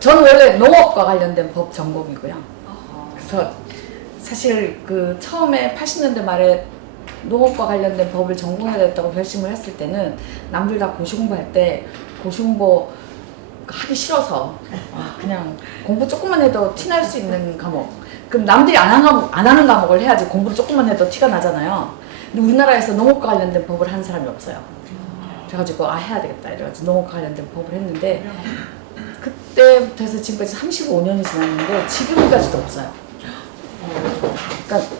저는 원래 농업과 관련된 법 전공이고요. 그래서 사실 처음에 80년대 말에 농업과 관련된 법을 전공해야 됐다고 결심을 했을 때는 남들 다 고시공부할 때 고시공부 하기 싫어서 그냥 공부 조금만 해도 티 날 수 있는 과목, 그럼 남들이 안 하는 과목을 해야지 공부를 조금만 해도 티가 나잖아요. 근데 우리나라에서 농업과 관련된 법을 하는 사람이 없어요. 그래가지고 해야 되겠다 이래가지고 농업과 관련된 법을 했는데 그때부터 해서 지금까지 35년이 지났는데 지금까지도 없어요. 그러니까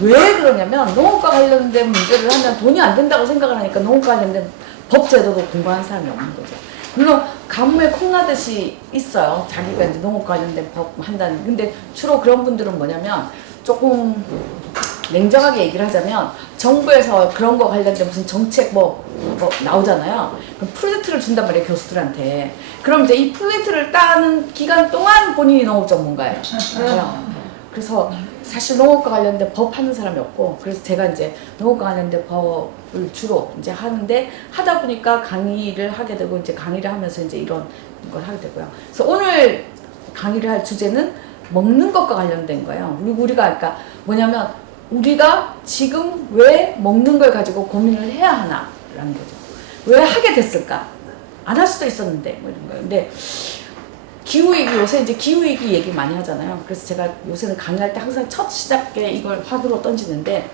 왜 그러냐면 농업과 관련된 문제를 하면 돈이 안 된다고 생각을 하니까 농업과 관련된 법 제도도 공부하는 사람이 없는 거죠. 물론 가뭄에 콩나듯이 있어요. 자기가 이제 농업 관련된 법 한다는. 근데 주로 그런 분들은 뭐냐면 조금 냉정하게 얘기를 하자면 정부에서 그런 거 관련된 무슨 정책 뭐 나오잖아요. 그럼 프로젝트를 준단 말이에요, 교수들한테. 그럼 이제 이 프로젝트를 따는 기간 동안 본인이 농업 전문가예요. 그래서 사실 농업과 관련된 법 하는 사람이 없고, 그래서 제가 이제 농업과 관련된 법을 주로 이제 하는데, 하다 보니까 강의를 하게 되고, 이제 강의를 하면서 이제 이런 걸 하게 되고요. 그래서 오늘 강의를 할 주제는 먹는 것과 관련된 거예요. 우리가 그러니까 뭐냐면 우리가 지금 왜 먹는 걸 가지고 고민을 해야 하나라는 거죠. 왜 하게 됐을까? 안 할 수도 있었는데 뭐 이런 거예요. 근데 기후위기, 요새 이제 기후위기 얘기 많이 하잖아요. 그래서 제가 요새는 강의할 때 항상 첫 시작에 이걸 화두로 던지는데,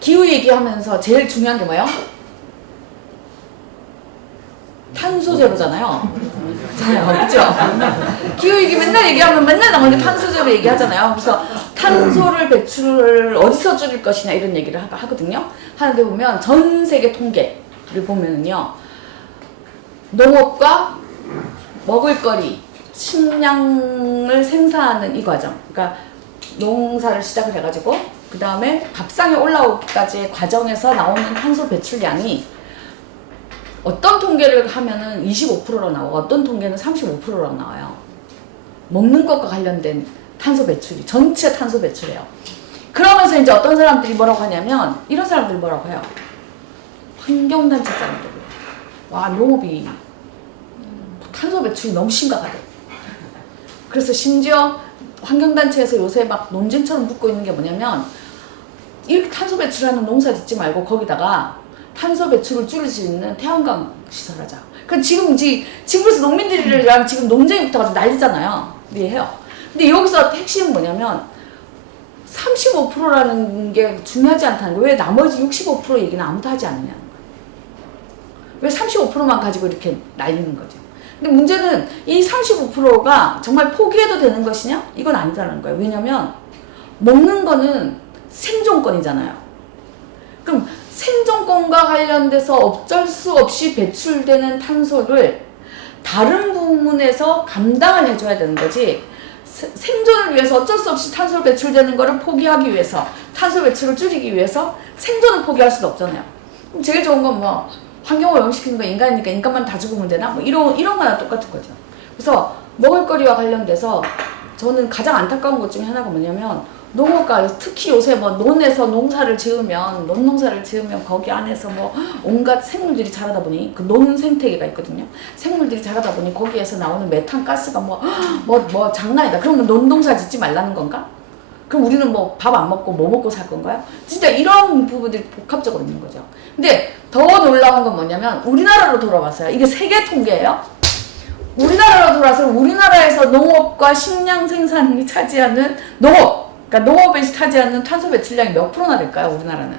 기후위기 하면서 제일 중요한 게 뭐예요? 탄소 제로잖아요. 그렇죠? 기후위기 맨날 얘기하면 맨날 나오는 게 탄소 제로 얘기하잖아요. 그래서 탄소를 배출을 어디서 줄일 것이냐 이런 얘기를 하거든요. 하는데 보면 전 세계 통계를 보면은요, 농업과 먹을거리, 식량을 생산하는 이 과정, 그러니까 농사를 시작을 해가지고 그 다음에 밥상에 올라오기까지의 과정에서 나오는 탄소 배출량이 어떤 통계를 하면은 25%로 나오고 어떤 통계는 35%로 나와요. 먹는 것과 관련된 탄소 배출이, 전체 탄소 배출이에요. 그러면서 이제 어떤 사람들이 뭐라고 하냐면, 이런 사람들이 뭐라고 해요? 환경단체 사람들이. 와, 농업이 탄소 배출이 너무 심각하대. 그래서 심지어 환경단체에서 요새 막 논쟁처럼 붙고 있는 게 뭐냐면, 이렇게 탄소 배출하는 농사 짓지 말고 거기다가 탄소 배출을 줄일 수 있는 태양광 시설하자. 그러니까 지금에서 농민들이랑 지금 논쟁이 붙어가지고 난리잖아요. 이해해요? 근데 여기서 핵심은 뭐냐면 35%라는 게 중요하지 않다는 거예요. 왜 나머지 65% 얘기는 아무도 하지 않느냐는 거예요. 왜 35%만 가지고 이렇게 날리는 거죠. 근데 문제는 이 35%가 정말 포기해도 되는 것이냐? 이건 아니다라는 거예요. 왜냐면 먹는 거는 생존권이잖아요. 그럼 생존권과 관련돼서 어쩔 수 없이 배출되는 탄소를 다른 부문에서 감당을 해줘야 되는 거지, 생존을 위해서 어쩔 수 없이 탄소 배출되는 거를 포기하기 위해서, 탄소 배출을 줄이기 위해서 생존을 포기할 수도 없잖아요. 그럼 제일 좋은 건 뭐 환경을 오염시키는 건 인간이니까 인간만 다 죽으면 되나? 뭐 이런 거나 똑같은 거죠. 그래서 먹을거리와 관련돼서 저는 가장 안타까운 것 중에 하나가 뭐냐면, 농업과 특히 요새 뭐 논에서 농사를 지으면 거기 안에서 뭐 온갖 생물들이 자라다 보니, 그 논 생태계가 있거든요. 생물들이 자라다 보니 거기에서 나오는 메탄 가스가 뭐 장난이다. 그러면 논농사 짓지 말라는 건가? 그럼 우리는 뭐 밥 안 먹고 뭐 먹고 살 건가요? 진짜 이런 부분들이 복합적으로 있는 거죠. 근데 더 놀라운 건 뭐냐면, 우리나라로 돌아와서요. 이게 세계 통계예요. 우리나라로 돌아서 우리나라에서 농업과 식량 생산이 차지하는 그러니까 농업에 차지하는 탄소 배출량이 몇 프로나 될까요, 우리나라는?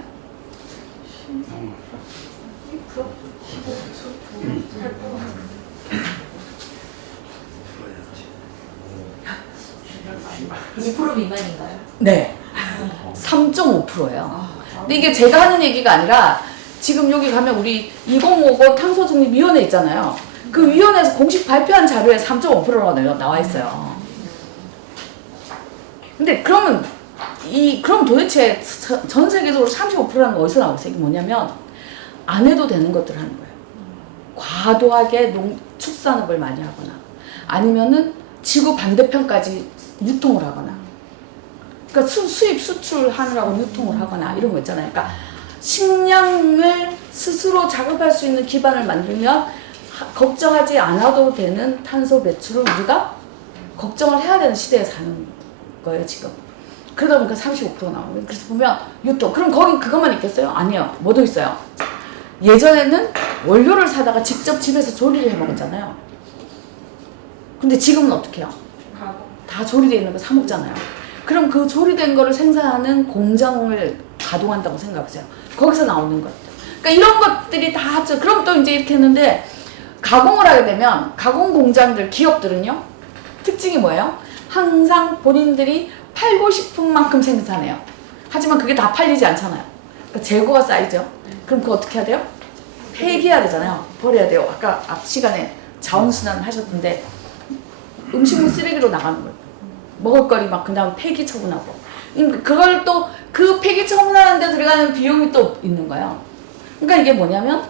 2% 미만인가요? 네. 3.5%예요. 근데 이게 제가 하는 얘기가 아니라, 지금 여기 가면 우리 2050 탄소중립위원회 있잖아요. 그 위원회에서 공식 발표한 자료에 3.5%가 나와 있어요. 근데 그럼 도대체 전 세계적으로 35%라는 거 어디서 나오겠어요? 이게 뭐냐면, 안 해도 되는 것들을 하는 거예요. 과도하게 축산업을 많이 하거나, 아니면은 지구 반대편까지 유통을 하거나, 그러니까 수입 수출하느라고 유통을 하거나 이런 거 있잖아요. 그러니까 식량을 스스로 작업할 수 있는 기반을 만들면 걱정하지 않아도 되는 탄소 배출을 우리가 걱정을 해야 되는 시대에 사는 거예요, 지금. 그러다 보니까 35% 나오는 거예요. 그래서 보면 유통. 그럼 거긴 그것만 있겠어요? 아니에요. 뭐도 있어요. 예전에는 원료를 사다가 직접 집에서 조리를 해 먹었잖아요. 근데 지금은 어떻게 해요? 다 조리되어 있는 거 사 먹잖아요. 그럼 그 조리된 거를 생산하는 공장을 가동한다고 생각하세요. 거기서 나오는 것들. 그러니까 이런 것들이 다 합쳐. 그럼 또 이제 이렇게 했는데 가공을 하게 되면 가공 공장들, 기업들은요. 특징이 뭐예요? 항상 본인들이 팔고 싶은 만큼 생산해요. 하지만 그게 다 팔리지 않잖아요. 그러니까 재고가 쌓이죠. 그럼 그거 어떻게 해야 돼요? 폐기해야 되잖아요. 버려야 돼요. 아까 앞 시간에 자원순환 하셨던데 음식물 쓰레기로 나가는 거예요. 먹을거리 막 그냥 폐기 처분하고. 그걸 또 그 폐기 처분하는 데 들어가는 비용이 또 있는 거예요. 그러니까 이게 뭐냐면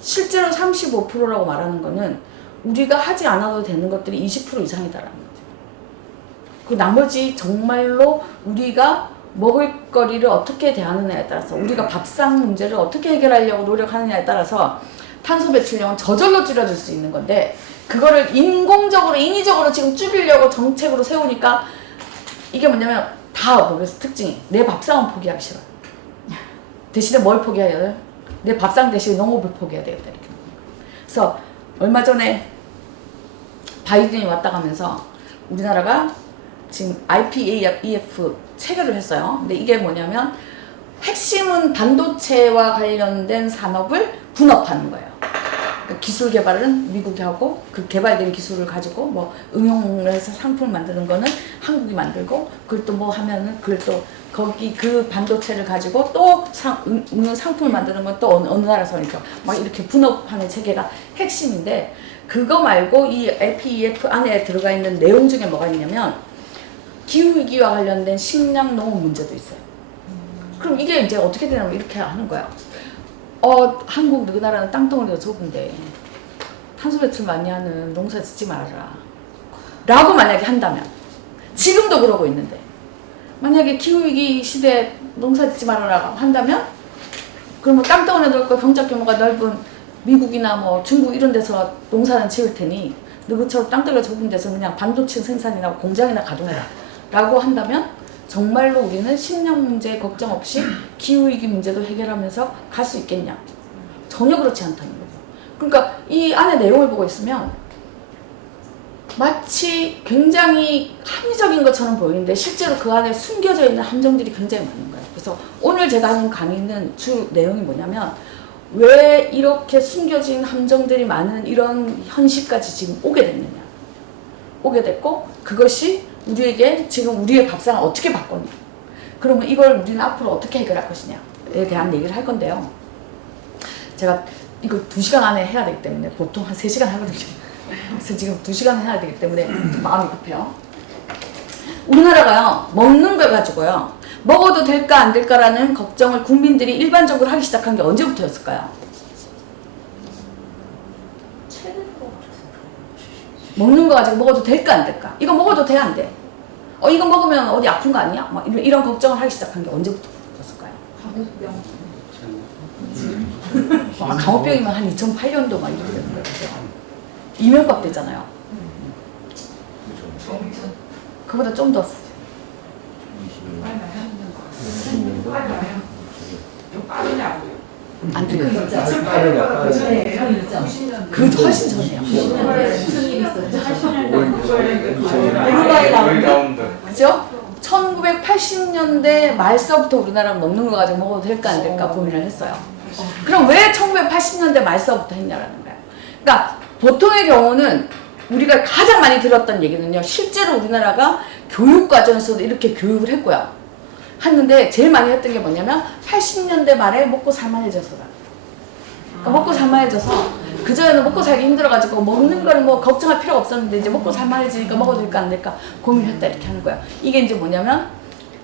실제로 35%라고 말하는 거는 우리가 하지 않아도 되는 것들이 20% 이상이다라는 거죠. 그 나머지 정말로 우리가 먹을거리를 어떻게 대하느냐에 따라서 우리가 밥상 문제를 어떻게 해결하려고 노력하느냐에 따라서 탄소 배출량은 저절로 줄여줄 수 있는 건데 그거를 인공적으로 인위적으로 지금 줄이려고 정책으로 세우니까 이게 뭐냐면 다 뭐겠어 특징이 내 밥상은 포기하기 싫어요. 대신에 뭘 포기해야 돼요? 내 밥상 대신에 농업을 포기해야 되겠다 이렇게. 그래서 얼마 전에 바이든이 왔다 가면서 우리나라가 지금 IPEF 체결을 했어요. 근데 이게 뭐냐면 핵심은 반도체와 관련된 산업을 분업하는 거예요. 그러니까 기술 개발은 미국이 하고 그 개발된 기술을 가지고 뭐 응용을 해서 상품을 만드는 거는 한국이 만들고 그걸 또 뭐 하면은 그걸 또 거기 그 반도체를 가지고 또 상품을 만드는 건 또 어느 나라에서 이렇게 막 이렇게 분업하는 체계가 핵심인데 그거 말고 이 IPEF 안에 들어가 있는 내용 중에 뭐가 있냐면 기후위기와 관련된 식량 농업 문제도 있어요. 그럼 이게 이제 어떻게 되냐면 이렇게 하는 거야. 한국 그 나라는 땅덩어리가 좁은데 탄소 배출 많이 하는 농사 짓지 말아라. 라고 만약에 한다면 지금도 그러고 있는데 만약에 기후위기 시대에 농사 짓지 말아라 한다면 그러면 땅덩어리 넓고 경작 규모가 넓은 미국이나 뭐 중국 이런 데서 농사는 지을 테니 너희처럼 땅덩어리가 좁은 데서 그냥 반도체 생산이나 공장이나 가동해라 라고 한다면 정말로 우리는 식량 문제 걱정 없이 기후위기 문제도 해결하면서 갈 수 있겠냐? 전혀 그렇지 않다는 거죠. 그러니까 이 안에 내용을 보고 있으면 마치 굉장히 합리적인 것처럼 보이는데 실제로 그 안에 숨겨져 있는 함정들이 굉장히 많은 거예요. 그래서 오늘 제가 하는 강의는 주 내용이 뭐냐면 왜 이렇게 숨겨진 함정들이 많은 이런 현실까지 지금 오게 됐느냐. 오게 됐고 그것이 우리에게 지금 우리의 밥상을 어떻게 바꿨냐. 그러면 이걸 우리는 앞으로 어떻게 해결할 것이냐에 대한 얘기를 할 건데요. 제가 이거 2시간 안에 해야 되기 때문에 보통 한 3시간 하거든요. 그래서 지금 2시간 해야 되기 때문에 마음이 급해요. 우리나라가요. 먹는 걸 가지고요. 먹어도 될까 안 될까라는 걱정을 국민들이 일반적으로 하기 시작한 게 언제부터였을까요? 먹는 거 가지고 먹어도 될까 안 될까? 이거 먹어도 돼 안 돼? 이거 먹으면 어디 아픈 거 아니야? 막 이런 걱정을 하기 시작한 게 언제부터였을까요? 감호병이면 한 2008년도 막 이렇게 되는 거예요. 이명박 때잖아요. 그보다 좀 더. 안 들려요. 그 훨씬 전이에요. 무슨 일 있었죠? 그죠? 1980년대 말서부터 우리나라는 먹는 거 가지고 먹어도 될까 안 될까 고민을 했어요. 그럼 왜 1980년대 말서부터 했냐라는 거예요. 그러니까 보통의 경우는 우리가 가장 많이 들었던 얘기는요. 실제로 우리나라가 교육과정에서도 이렇게 교육을 했고요. 했는데 제일 많이 했던 게 뭐냐면 80년대 말에 먹고 살만해져서다. 그러니까 먹고 살만해져서 그전에는 먹고 살기 힘들어가지고 먹는 거는 뭐 걱정할 필요가 없었는데 이제 먹고 살만해지니까 먹어도 될까 안 될까 고민했다 이렇게 하는 거예요. 이게 이제 뭐냐면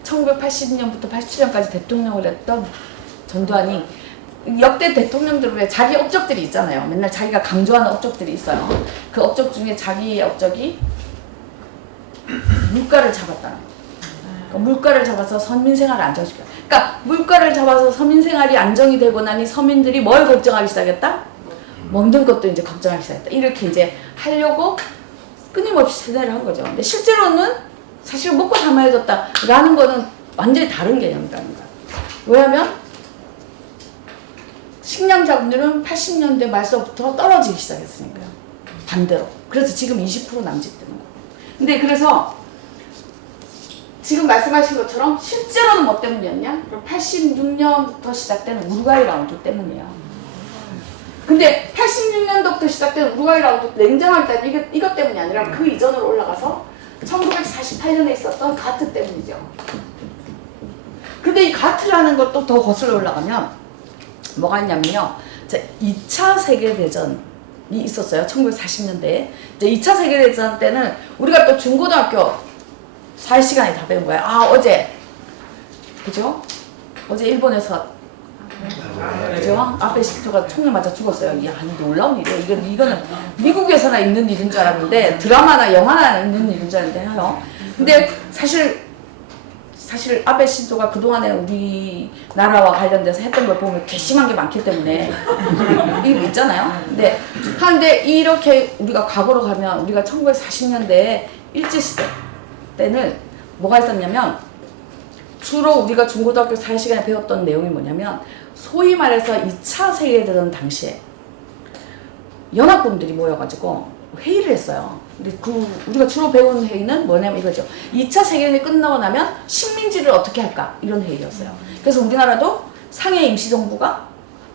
1980년부터 87년까지 대통령을 했던 전두환이 역대 대통령들의 자기 업적들이 있잖아요. 맨날 자기가 강조하는 업적들이 있어요. 그 업적 중에 자기의 업적이 물가를 잡았다는 거예요. 그러니까 물가를 잡아서 서민생활을 안정시켜. 그러니까 물가를 잡아서 서민생활이 안정이 되고 나니 서민들이 뭘 걱정하기 시작했다? 먹는 것도 이제 걱정하기 시작했다. 이렇게 이제 하려고 끊임없이 세뇌를 한 거죠. 근데 실제로는 사실 먹고 사망해졌다라는 거는 완전히 다른 개념이라는 거야. 왜냐하면 식량 자금률은 80년대 말서부터 떨어지기 시작했으니까요. 반대로. 그래서 지금 20% 남짓되는 거예요. 근데 그래서 지금 말씀하신 것처럼 실제로는 뭐 때문이었냐? 86년부터 시작된 우루과이 라운드 때문이에요. 근데 86년도부터 시작된 우루과이 라운드 냉정하게 따지면 이것 때문이 아니라 그 이전으로 올라가서 1948년에 있었던 가트 때문이죠. 근데 이 가트라는 것도 더 거슬러 올라가면 뭐가 있냐면요. 2차 세계대전이 있었어요. 1940년대에. 이제 2차 세계대전 때는 우리가 또 중고등학교 4시간에 다 배운 거예요. 아, 어제. 그죠? 어제 일본에서. 그죠? 아베 시토가 총에 맞아 죽었어요. 이게 아니, 놀라운 일이에요. 이거는 미국에서나 있는 일인 줄 알았는데, 드라마나 영화나 있는 일인 줄 알았는데요. 근데 사실 아베 신조가 그동안에 우리나라와 관련돼서 했던 걸 보면 괘씸한 게 많기 때문에 이거 있잖아요. 근데 한데 이렇게 우리가 과거로 가면 우리가 1940년대 일제시대 때는 뭐가 있었냐면 주로 우리가 중고등학교 4시간에 배웠던 내용이 뭐냐면 소위 말해서 2차 세계대전 당시에 연합군들이 모여가지고 회의를 했어요. 근데 우리가 주로 배운 회의는 뭐냐면 이거죠. 2차 세계대전이 끝나고 나면 식민지를 어떻게 할까? 이런 회의였어요. 그래서 우리나라도 상해 임시정부가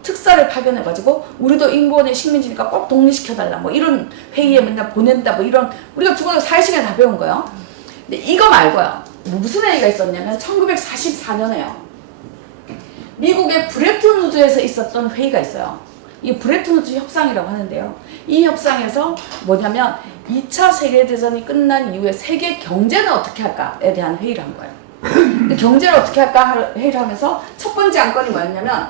특사를 파견해가지고 우리도 인권의 식민지니까 꼭 독립시켜달라. 뭐 이런 회의에 맨날 보낸다. 뭐 이런 우리가 중고등학교 4시간에 다 배운 거예요. 근데 이거 말고요. 무슨 회의가 있었냐면 1944년에요. 미국의 브레튼 우즈에서 있었던 회의가 있어요. 이 브레튼 우즈 협상이라고 하는데요. 이 협상에서 뭐냐면 2차 세계대전이 끝난 이후에 세계 경제는 어떻게 할까에 대한 회의를 한 거예요. 근데 경제를 어떻게 할까 회의를 하면서 첫 번째 안건이 뭐였냐면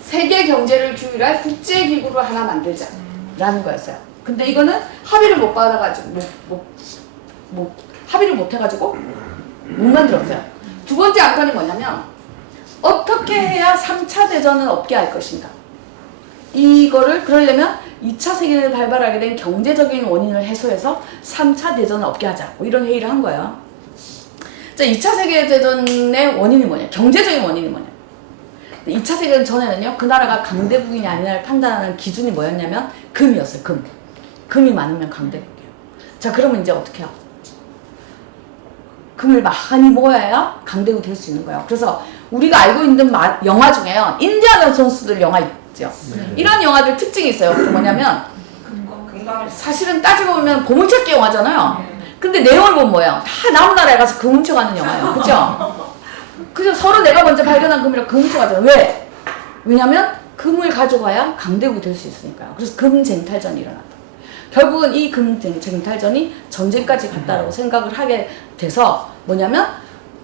세계 경제를 규율할 국제기구를 하나 만들자라는 거였어요. 근데 이거는 합의를 못 받아가지고 합의를 못 해가지고 못 만들었어요. 두 번째 안건이 뭐냐면 어떻게 해야 3차 대전은 없게 할 것인가. 이거를 그러려면 2차 세계대전을 발발하게 된 경제적인 원인을 해소해서 3차 대전을 없게 하자. 뭐 이런 회의를 한 거예요. 자, 2차 세계대전의 원인이 뭐냐? 경제적인 원인이 뭐냐? 2차 세계대전 전에는요. 그 나라가 강대국이냐 아니냐를 판단하는 기준이 뭐였냐면 금이었어요. 금. 금이 많으면 강대국이에요. 자, 그러면 이제 어떻게 해요? 금을 많이 모아야 강대국이 될 수 있는 거예요. 그래서 우리가 알고 있는 영화 중에요. 인디아나 존스들 영화 있죠. 이런 영화들 특징이 있어요. 그 뭐냐면 사실은 따지고 보면 보물찾기 영화잖아요. 근데 내용을 보면 뭐예요? 다 남은 나라에 가서 금 훔쳐가는 영화예요. 그죠? 그죠? 서로 내가 먼저 발견한 금이라 금 훔쳐가잖아요. 왜? 왜냐면 금을 가져가야 강대국이 될 수 있으니까요. 그래서 금쟁탈전이 일어났다. 결국은 이 금쟁탈전이 전쟁까지 갔다라고 생각을 하게 돼서 뭐냐면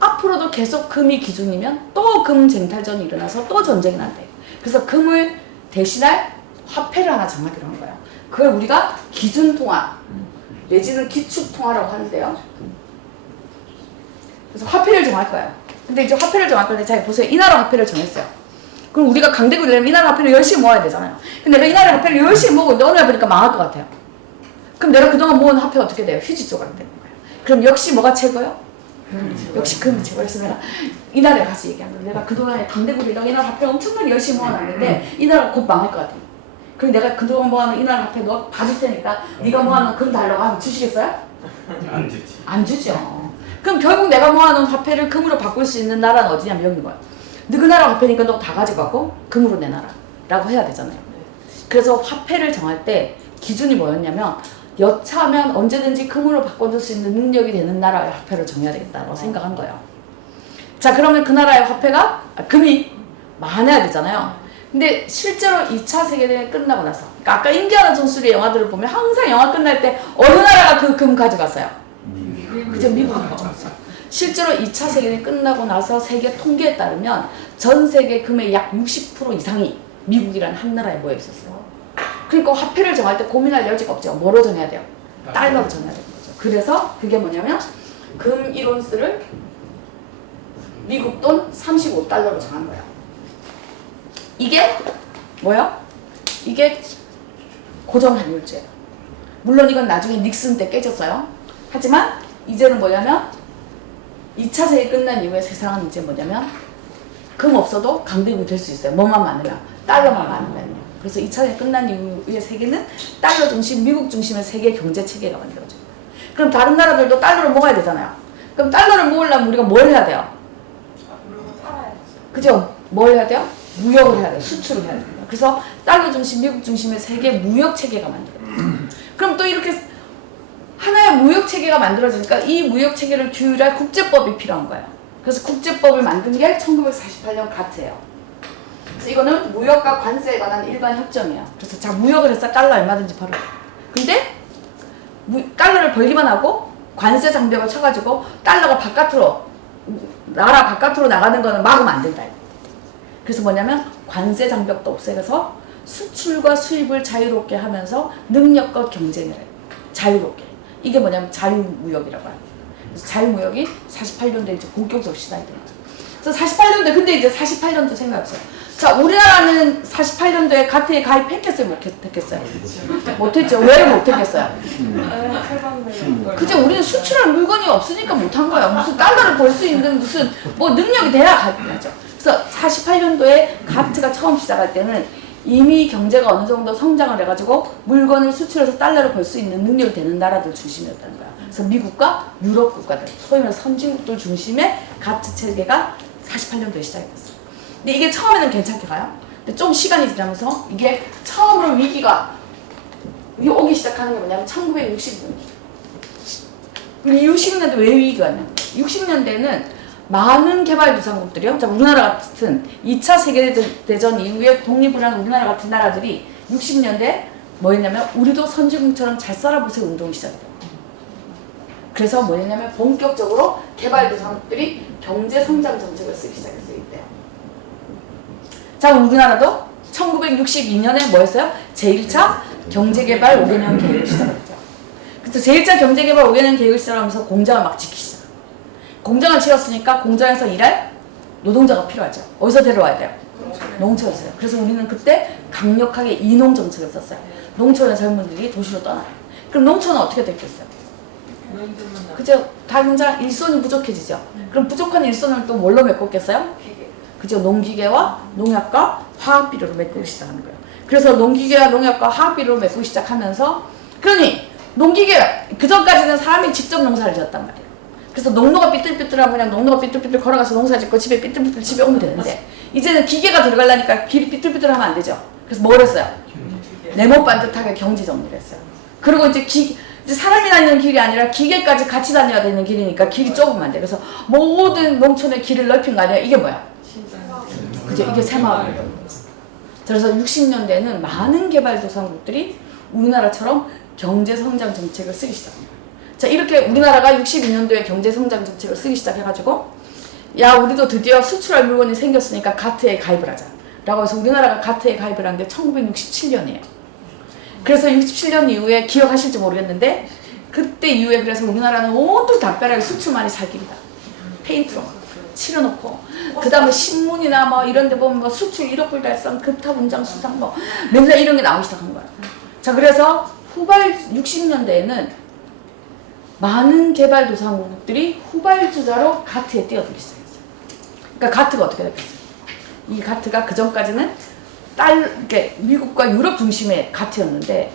앞으로도 계속 금이 기준이면 또 금쟁탈전이 일어나서 또 전쟁이 난대. 그래서 금을 대신할 화폐를 하나 정하기로 한 거예요. 그걸 우리가 기준통화 내지는 기축통화라고 하는데요. 그래서 화폐를 정할 거예요. 근데 이제 화폐를 정할 건데 잘 보세요. 이 나라 화폐를 정했어요. 그럼 우리가 강대국이 되려면 이 나라 화폐를 열심히 모아야 되잖아요. 근데 내가 이 나라 화폐를 열심히 모으고 있는데 어느 날 보니까 망할 것 같아요. 그럼 내가 그동안 모은 화폐가 어떻게 돼요? 휴지 조각이 되는 거예요. 그럼 역시 뭐가 최고요? 역시 금이 최고예요. 그래서 내가 이 나라에 가서 얘기한 거예요. 내가 그동안에 강대국이랑 이 나라 화폐 엄청나게 열심히 모아놨는데 이 나라가 곧 망할 것 같아요. 그럼 내가 그동안 모아놓은 이 나라 화폐 너 봐줄 테니까 네가 모아놓은 금 달라고 하면 주시겠어요? 안 주지. 안 주죠. 그럼 결국 내가 모아놓은 화폐를 금으로 바꿀 수 있는 나라는 어디냐면 여기인 거야. 너그 나라 화폐니까 너 다 가져가고 금으로 내놔라 라고 해야 되잖아요. 그래서 화폐를 정할 때 기준이 뭐였냐면 여차하면 언제든지 금으로 바꿔줄 수 있는 능력이 되는 나라의 화폐를 정해야 되겠다고 생각한 거예요. 자, 그러면 그 나라의 화폐가 금이 많아야 되잖아요. 근데 실제로 2차 세계대전이 끝나고 나서 그러니까 아까 인디아나 존스의 영화들을 보면 항상 영화 끝날 때 어느 나라가 그 금 가져갔어요? 그죠? 미국이 가져갔어요. 실제로 2차 세계대전이 끝나고 나서 세계 통계에 따르면 전 세계 금의 약 60% 이상이 미국이라는 한 나라에 모여 있었어요. 그러니까 화폐를 정할 때 고민할 여지가 없죠. 뭐로 정해야 돼요? 달러로 정해야 되는 거죠. 그래서 그게 뭐냐면 금 1온스를 미국 돈 35달러로 정한 거예요. 이게 뭐요? 이게 고정 환율제예요. 물론 이건 나중에 닉슨 때 깨졌어요. 하지만 이제는 뭐냐면 2차 세계 끝난 이후에 세상은 이제 뭐냐면 금 없어도 강대국이 될 수 있어요. 뭐만 많으면 달러만 많으면요. 그래서 2차 세계 끝난 이후의 세계는 달러 중심, 미국 중심의 세계 경제 체계가 만들어져요. 그럼 다른 나라들도 달러를 먹어야 되잖아요. 그럼 달러를 먹으려면 우리가 뭘 해야 돼요? 그죠? 뭘 해야 돼요? 무역을 해야 돼요. 수출을 해야 돼요. 그래서 달러 중심, 미국 중심의 세계 무역 체계가 만들어져요. 그럼 또 이렇게 하나의 무역 체계가 만들어지니까 이 무역 체계를 규율할 국제법이 필요한 거예요. 그래서 국제법을 만든 게 1948년 가트예요. 그래서 이거는 무역과 관세에 관한 일반 협정이에요. 그래서 자, 무역을 해서 달러 얼마든지 벌어요. 근데 달러를 벌기만 하고 관세 장벽을 쳐가지고 달러가 바깥으로, 나라 바깥으로 나가는 거는 막으면 안 된다. 그래서 뭐냐면 관세 장벽도 없애서 수출과 수입을 자유롭게 하면서 능력과 경쟁을 해요. 자유롭게. 이게 뭐냐면 자유무역이라고 해요. 그래서 자유무역이 48년도에 이제 본격적으로 시작이 돼요. 그래서 48년도에, 근데 이제 48년도 생각해보세요. 자, 우리나라는 48년도에 가트에 가입했겠어요? 못했겠어요? 못했죠. 왜 못했겠어요? 그죠? 우리는 수출할 물건이 없으니까 못한 거예요. 무슨 달러를 벌 수 있는 무슨 뭐 능력이 돼야 가입하죠. 그래서 48년도에 가트가 처음 시작할 때는 이미 경제가 어느 정도 성장을 해가지고 물건을 수출해서 달러를 벌 수 있는 능력이 되는 나라들 중심이었다는 거야. 그래서 미국과 유럽 국가들, 소위 말해서 선진국들 중심의 가트 체계가 48년도에 시작이 됐어요. 근데 이게 처음에는 괜찮게 가요. 근데 좀 시간이 지나면서 이게 처음으로 위기가 오기 시작하는 게 뭐냐면 1960년. 60년대 왜 위기가 왔냐면 60년대에는 많은 개발도상국들이요. 자, 우리나라 같은 2차 세계대전 이후에 독립을 한 우리나라 같은 나라들이 60년대 뭐였냐면 우리도 선진국처럼 잘 살아보세요 운동이 시작돼요. 그래서 뭐였냐면 본격적으로 개발도상국들이 경제성장 정책을 쓰기 시작했어요. 이때요. 자, 우리나라도 1962년에 뭐 했어요? 제1차 경제개발 5개년 계획을 시작했죠. 그래서 제1차 경제개발 5개년 계획을 시작하면서 공장을 막 짓기 시작. 공장을 지었으니까 공장에서 일할 노동자가 필요하죠. 어디서 데려와야 돼요? 농촌에서요. 그래서 우리는 그때 강력하게 이농 정책을 썼어요. 농촌의 젊은이들이 도시로 떠나요. 그럼 농촌은 어떻게 됐겠어요? 그죠? 당장 일손이 부족해지죠. 그럼 부족한 일손을 또 뭘로 메꿨겠어요? 그죠? 농기계와 농약과 화학비료로 메꾸기 시작하는 거예요. 그래서 농기계와 농약과 화학비료로 메꾸기 시작하면서 그러니 농기계 그전까지는 사람이 직접 농사를 지었단 말이에요. 그래서 농로가 삐뚤삐뚤하면 그냥 농로가 삐뚤삐뚤 걸어가서 농사 짓고 집에 삐뚤삐뚤 집에 오면 되는데 이제는 기계가 들어가려니까 길이 삐뚤삐뚤하면 안 되죠. 그래서 뭘 했어요? 네모 반듯하게 경지 정리를 했어요. 그리고 이제 사람이 다니는 길이 아니라 기계까지 같이 다녀야 되는 길이니까 길이 좁으면 안 돼. 그래서 모든 농촌의 길을 넓힌 거 아니야? 이게 뭐야? 그죠? 이게 새마을이에요. 그래서 60년대에는 많은 개발도상국들이 우리나라처럼 경제성장 정책을 쓰기 시작합니다. 자, 이렇게 우리나라가 62년도에 경제성장 정책을 쓰기 시작해가지고 야, 우리도 드디어 수출할 물건이 생겼으니까 가트에 가입을 하자 라고 해서 우리나라가 가트에 가입을 한 게 1967년이에요. 그래서 67년 이후에 기억하실지 모르겠는데 그때 이후에 그래서 우리나라는 온통 담벼락에 수출만이 살길이다. 페인트로 칠해놓고 그 다음에 신문이나 뭐 이런 데 보면 뭐 수출 1억 불 달성, 급탑 운장 수상 뭐 맨날 이런 게 나오기 시작한 거야. 자, 그래서 후발 60년대에는 많은 개발도상국들이 후발주자로 가트에 뛰어들기 시작했어요. 그러니까 가트가 어떻게 됐겠어요? 이 가트가 그 전까지는 이렇게 미국과 유럽 중심의 가트였는데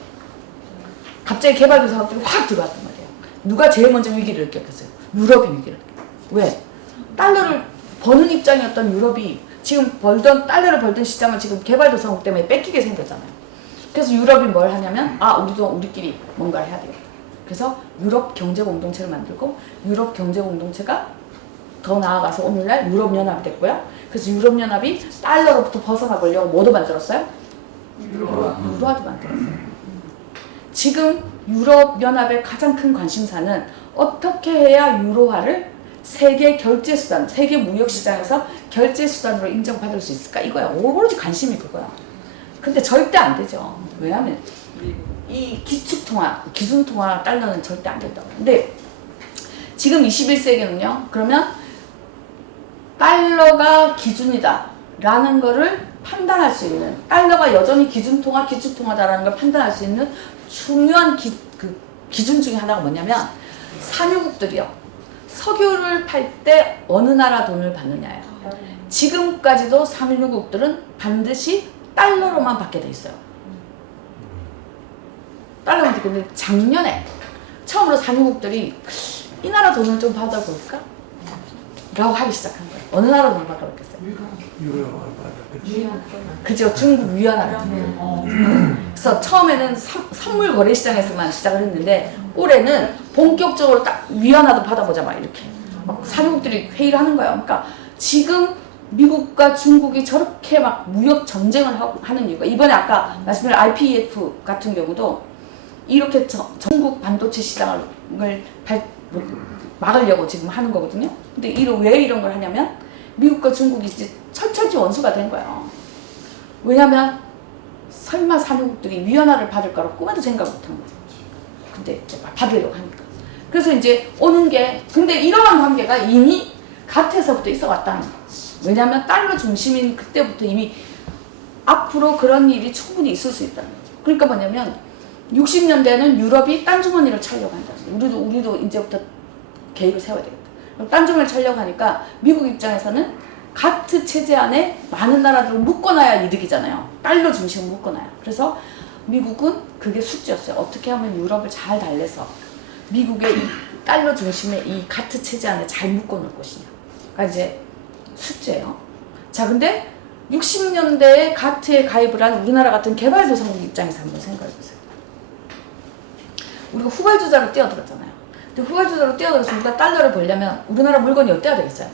갑자기 개발도상국들이 확 들어왔단 말이에요. 누가 제일 먼저 위기를 느꼈겠어요? 유럽이 위기를 느꼈어요. 왜? 달러를 버는 입장이었던 유럽이 지금 달러를 벌던 시장을 지금 개발도상국 때문에 뺏기게 생겼잖아요. 그래서 유럽이 뭘 하냐면 우리도 우리끼리 뭔가를 해야 되겠다. 그래서 유럽 경제공동체를 만들고 유럽 경제공동체가 더 나아가서 오늘날 유럽연합이 됐고요. 그래서 유럽연합이 달러로부터 벗어나보려고 뭐도 만들었어요? 유로화도 만들었어요. 지금 유럽연합의 가장 큰 관심사는 어떻게 해야 유로화를 세계 결제수단, 세계 무역시장에서 결제수단으로 인정받을 수 있을까? 이거야. 오로지 관심이 그거야. 근데 절대 안 되죠. 왜냐하면 이 기축통화, 기준통화 달러는 절대 안 된다고. 근데 지금 21세기는요. 그러면 달러가 기준이다 라는 거를 판단할 수 있는, 달러가 여전히 기준통화다라는 걸 판단할 수 있는 중요한 기준 중에 하나가 뭐냐면 산유국들이요. 석유를 팔 때 어느 나라 돈을 받느냐예요. 지금까지도 산유국들은 반드시 달러로만 받게 돼 있어요. 달러만 받게 되는데 작년에 처음으로 산유국들이 이 나라 돈을 좀 받아볼까? 라고 하기 시작한 거예요. 어느 나라 돈을 받아볼겠어요? 그죠. 중국 위안화. 그래서 처음에는 선물 거래 시장에서만 시작을 했는데 올해는 본격적으로 딱 위안화도 받아보자 막 이렇게 막 산유국들이 회의를 하는 거예요. 그러니까 지금 미국과 중국이 저렇게 막 무역 전쟁을 하는 이유가 이번에 아까 말씀드린 IPEF 같은 경우도 이렇게 전국 반도체 시장을 막으려고 지금 하는 거거든요. 근데 왜 이런 걸 하냐면 미국과 중국이 이제 철철지 원수가 된 거예요. 왜냐면 설마 산유국들이 위안화를 받을 거라고 꿈에도 생각 못 하는 거죠. 근데 이제 받으려고 하니까. 그래서 이제 오는 게, 근데 이러한 관계가 이미 갓에서부터 있어 왔다는 거예요. 왜냐면 달러 중심인 그때부터 이미 앞으로 그런 일이 충분히 있을 수 있다는 거죠. 그러니까 뭐냐면 60년대에는 유럽이 딴주머니를 차려고 한다. 우리도 이제부터 계획을 세워야 되겠다. 딴주머니를 차려고 하니까 미국 입장에서는 가트 체제 안에 많은 나라들을 묶어놔야 이득이잖아요. 달러 중심으로 묶어놔요. 그래서 미국은 그게 숙제였어요. 어떻게 하면 유럽을 잘 달래서 미국의 이 달러 중심의 이 가트 체제 안에 잘 묶어놓을 것이냐가 이제 숙제예요. 자, 근데 60년대에 가트에 가입을 한 우리나라 같은 개발도상국 입장에서 한번 생각해보세요. 우리가 후발주자로 뛰어들었잖아요. 근데 후발주자로 뛰어들어서 우리가 달러를 벌려면 우리나라 물건이 어때야 되겠어요?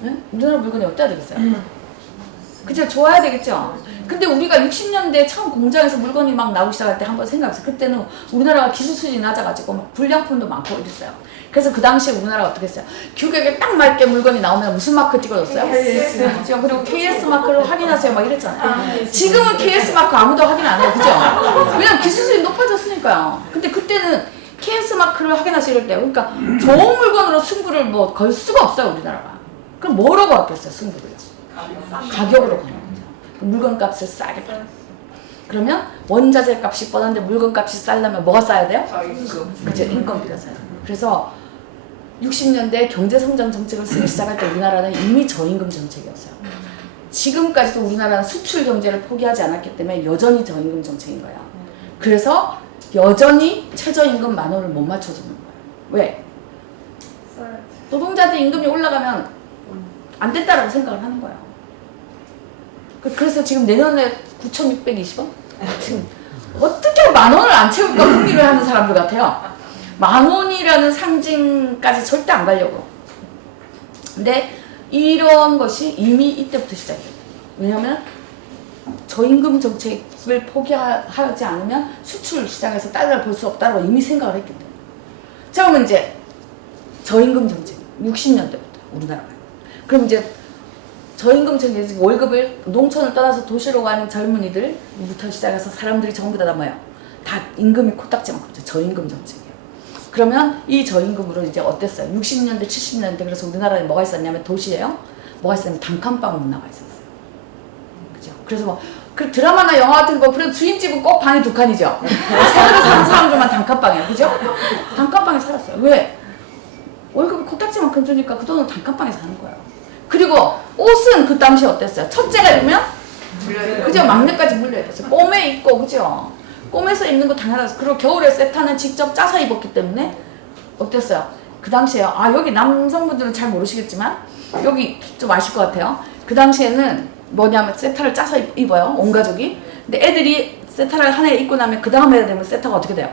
네? 우리나라 물건이 어때야 되겠어요? 그죠? 좋아야 되겠죠? 근데 우리가 60년대 처음 공장에서 물건이 막 나오기 시작할 때 한번 생각해보세요. 그때는 우리나라가 기술 수준이 낮아가지고 막 불량품도 많고 이랬어요. 그래서 그 당시에 우리나라가 어떻게 했어요? 규격에 딱 맞게 물건이 나오면 무슨 마크 찍어줬어요? 그죠? 그리고 KS 마크를 확인하세요 막 이랬잖아요. 지금은 KS 마크 아무도 확인 안 해요. 그죠? 왜냐면 기술 수준이 높아졌으니까요. 근데 그때는 KS 마크를 확인하세요 이럴 때, 그러니까 좋은 물건으로 승부를 뭐 걸 수가 없어요 우리나라가. 그럼 뭐로 걸었겠어요 승부를요? 가격으로 거는 거죠. 물건 값을 싸게 팔아요. 그러면 원자재 값이 뻔한데 물건 값이 싸려면 뭐가 싸야 돼요? 그죠? 인건비가 싸요. 그래서 60년대 경제성장 정책을 쓰기 시작할 때 우리나라는 이미 저임금 정책이었어요. 지금까지도 우리나라는 수출 경제를 포기하지 않았기 때문에 여전히 저임금 정책인 거예요. 그래서 여전히 최저임금 10,000원을 못 맞춰주는 거예요. 왜? 노동자들 임금이 올라가면 안 된다라고 생각을 하는 거예요. 그래서 지금 내년에 9,620원? 지금 어떻게 10,000원을 안 채울까 궁리를 하는 사람들 같아요. 10,000원이라는 상징까지 절대 안 가려고. 근데 이런 것이 이미 이때부터 시작이에요. 왜냐면 저임금 정책을 포기하지 않으면 수출 시장에서 달러를 벌 수 없다고 이미 생각을 했기 때문에. 자, 그러면 이제 저임금 정책 60년대부터 우리나라가. 그럼 이제 저임금 정책 월급을 농촌을 떠나서 도시로 가는 젊은이들부터 시작해서 사람들이 전부 다 뭐예요? 다 임금이 코딱지만큼 저임금 정책이에요. 그러면 이 저임금으로 이제 어땠어요? 60년대, 70년대 그래서 우리나라에 뭐가 있었냐면 도시에요. 뭐가 있었냐면 단칸방 문화가 있었어요. 그죠? 그래서 뭐 그 드라마나 영화 같은 거 그래도 주인집은 꼭 방이 2칸이죠. 새로 사는 사람들만 단칸방이에요. 그죠? 단칸방에 살았어요. 왜? 월급을 코딱지만큼 주니까 그 돈은 단칸방에 사는 거예요. 그리고 옷은 그 당시에 어땠어요? 첫째가 입으면 그죠? 막내까지 물려야 됐어요. 꿰매 입고 그죠? 꿰매서 입는 거 당연하죠. 그리고 겨울에 세타는 직접 짜서 입었기 때문에 어땠어요? 그 당시에요. 아, 여기 남성분들은 잘 모르시겠지만 여기 좀 아실 것 같아요. 그 당시에는 뭐냐면 세타를 짜서 입어요. 온 가족이. 근데 애들이 세타를 하나 입고 나면 그 다음에 되면 세타가 어떻게 돼요?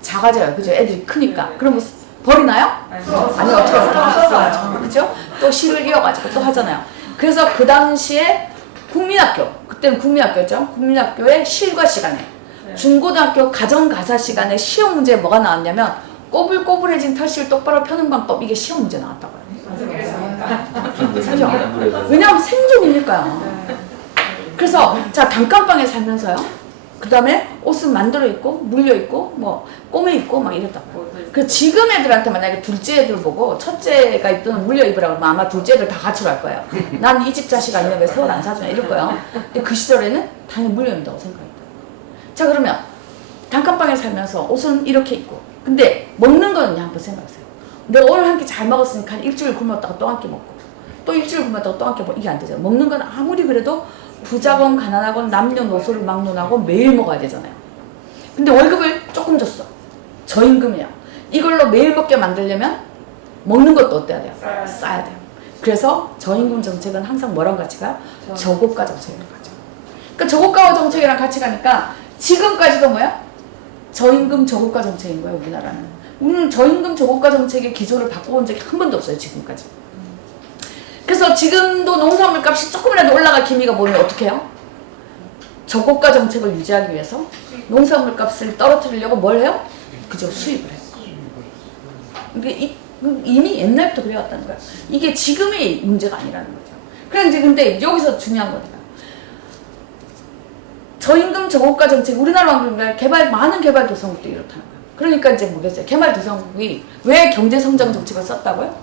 작아져요. 그죠? 애들이 크니까. 그럼 버리나요? 아니, 어떻게 버려요? 그죠? 또 실을 이어가지고 또 하잖아요. 그래서 그 당시에 국민학교, 그때는 국민학교죠. 국민학교의 실과 시간에, 중고등학교 가정가사 시간에 시험 문제에 뭐가 나왔냐면 꼬불꼬불해진 털실 똑바로 펴는 방법, 이게 시험 문제 나왔다고요. 그죠? 왜냐하면 생존이니까요. 그래서 자, 단칸방에 살면서요. 그 다음에 옷은 만들어 입고 물려 입고 뭐 꼬매 입고 막 이랬다고. 그 지금 애들한테 만약에 둘째 애들 보고 첫째가 입던 물려 입으라고 하면 아마 둘째 애들 다 가출할 거예요. 난 이 집 자식 아니면 왜 새옷 안 사주냐 이럴 거예요. 근데 그 시절에는 당연히 물려 입는다고 생각했다. 자 그러면 단칸방에 살면서 옷은 이렇게 입고 근데 먹는 거는 한번 생각하세요. 내가 오늘 한 끼 잘 먹었으니까 한 일주일 굶었다가 또 한 끼 먹고 또 일주일 굶었다가 또 한 끼 먹고 이게 안 되잖아요. 먹는 건 아무리 그래도 부자건 가난하건 남녀노소를 막론하고 매일 먹어야 되잖아요. 근데 월급을 조금 줬어. 저임금이에요. 이걸로 매일 먹게 만들려면 먹는 것도 어때야 돼요? 싸야 돼요. 그래서 저임금 정책은 항상 뭐랑 같이 가요? 저고가 정책이랑 같이 가요. 그러니까 저고가 정책이랑 같이 가니까 지금까지도 뭐야? 저임금 저고가 정책인 거예요. 우리나라는. 우리는 저임금 저고가 정책의 기조를 바꿔본 적이 한 번도 없어요. 지금까지. 그래서 지금도 농산물 값이 조금이라도 올라갈 기미가 보이면 어떻게 해요? 저고가 정책을 유지하기 위해서 농산물 값을 떨어뜨리려고 뭘 해요? 그죠? 수입을 해요. 이게 이미 옛날부터 그래왔다는 거야. 이게 지금의 문제가 아니라는 거죠. 그런데 근데 여기서 중요한 거예요. 저임금 저고가 정책 우리나라만 많은 개발도상국들이 이렇다는 거예요. 그러니까 이제 뭐겠어요? 개발도상국이 왜 경제성장 정책을 썼다고요?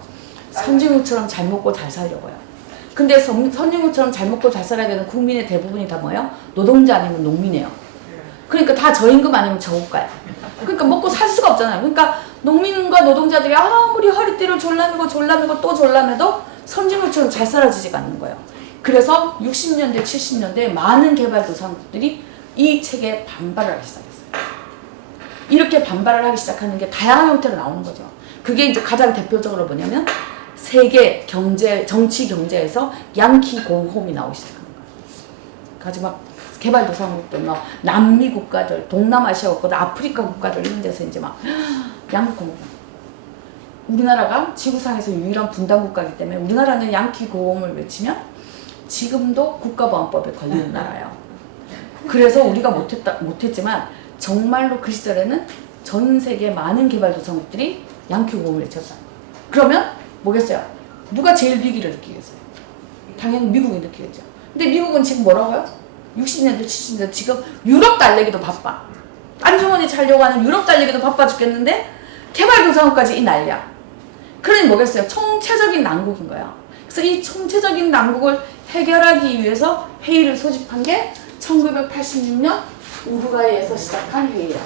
선진국처럼 잘 먹고 잘 살려고요. 근데 선진국처럼 잘 먹고 잘 살아야 되는 국민의 대부분이 다 뭐예요? 노동자 아니면 농민이에요. 그러니까 다 저임금 아니면 저고가예요. 그러니까 먹고 살 수가 없잖아요. 그러니까 농민과 노동자들이 아무리 허리띠를 졸라매고 또 졸라매도 선진국처럼 잘 살아지지가 않는 거예요. 그래서 60년대, 70년대 많은 개발도상국들이 이 책에 반발을 하기 시작했어요. 이렇게 반발을 하기 시작하는 게 다양한 형태로 나오는 거죠. 그게 이제 가장 대표적으로 뭐냐면 세계 경제, 정치 경제에서 양키 고홈이 나오기 시작하는 거예요. 가지고 막 개발도상국들, 막 남미 국가들, 동남아시아 국가들, 아프리카 국가들 이런 데서 이제 막 양키 고홈. 우리나라가 지구상에서 유일한 분단 국가이기 때문에 우리나라는 양키 고홈을 외치면 지금도 국가보안법에 걸리는 나라예요. 그래서 우리가 못했지만 정말로 그 시절에는 전 세계 많은 개발도상국들이 양키 고홈을 외쳤다. 그러면 뭐겠어요? 누가 제일 위기를 느끼겠어요? 당연히 미국이 느끼겠죠. 근데 미국은 지금 뭐라고요? 60년대, 70년대 지금 유럽 달래기도 바빠. 안주머니 차려고 하는 유럽 달래기도 바빠 죽겠는데 개발도상국까지 이 난리야. 그러니 뭐겠어요? 총체적인 난국인 거야. 그래서 이 총체적인 난국을 해결하기 위해서 회의를 소집한 게 1986년 우루과이에서 시작한 회의예요.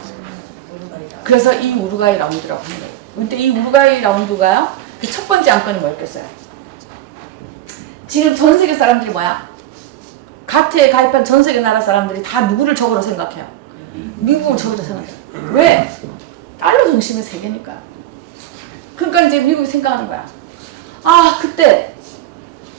그래서 이 우루과이 라운드라고 하는 거예요. 근데 이 우루과이 라운드가요, 그 첫 번째 안건이 뭐였겠어요? 지금 전 세계 사람들이 뭐야? 가트에 가입한 전 세계 나라 사람들이 다 누구를 적으로 생각해요? 미국을 적으로 생각해요. 왜? 달러 중심의 세계니까. 그러니까 이제 미국이 생각하는 거야. 아, 그때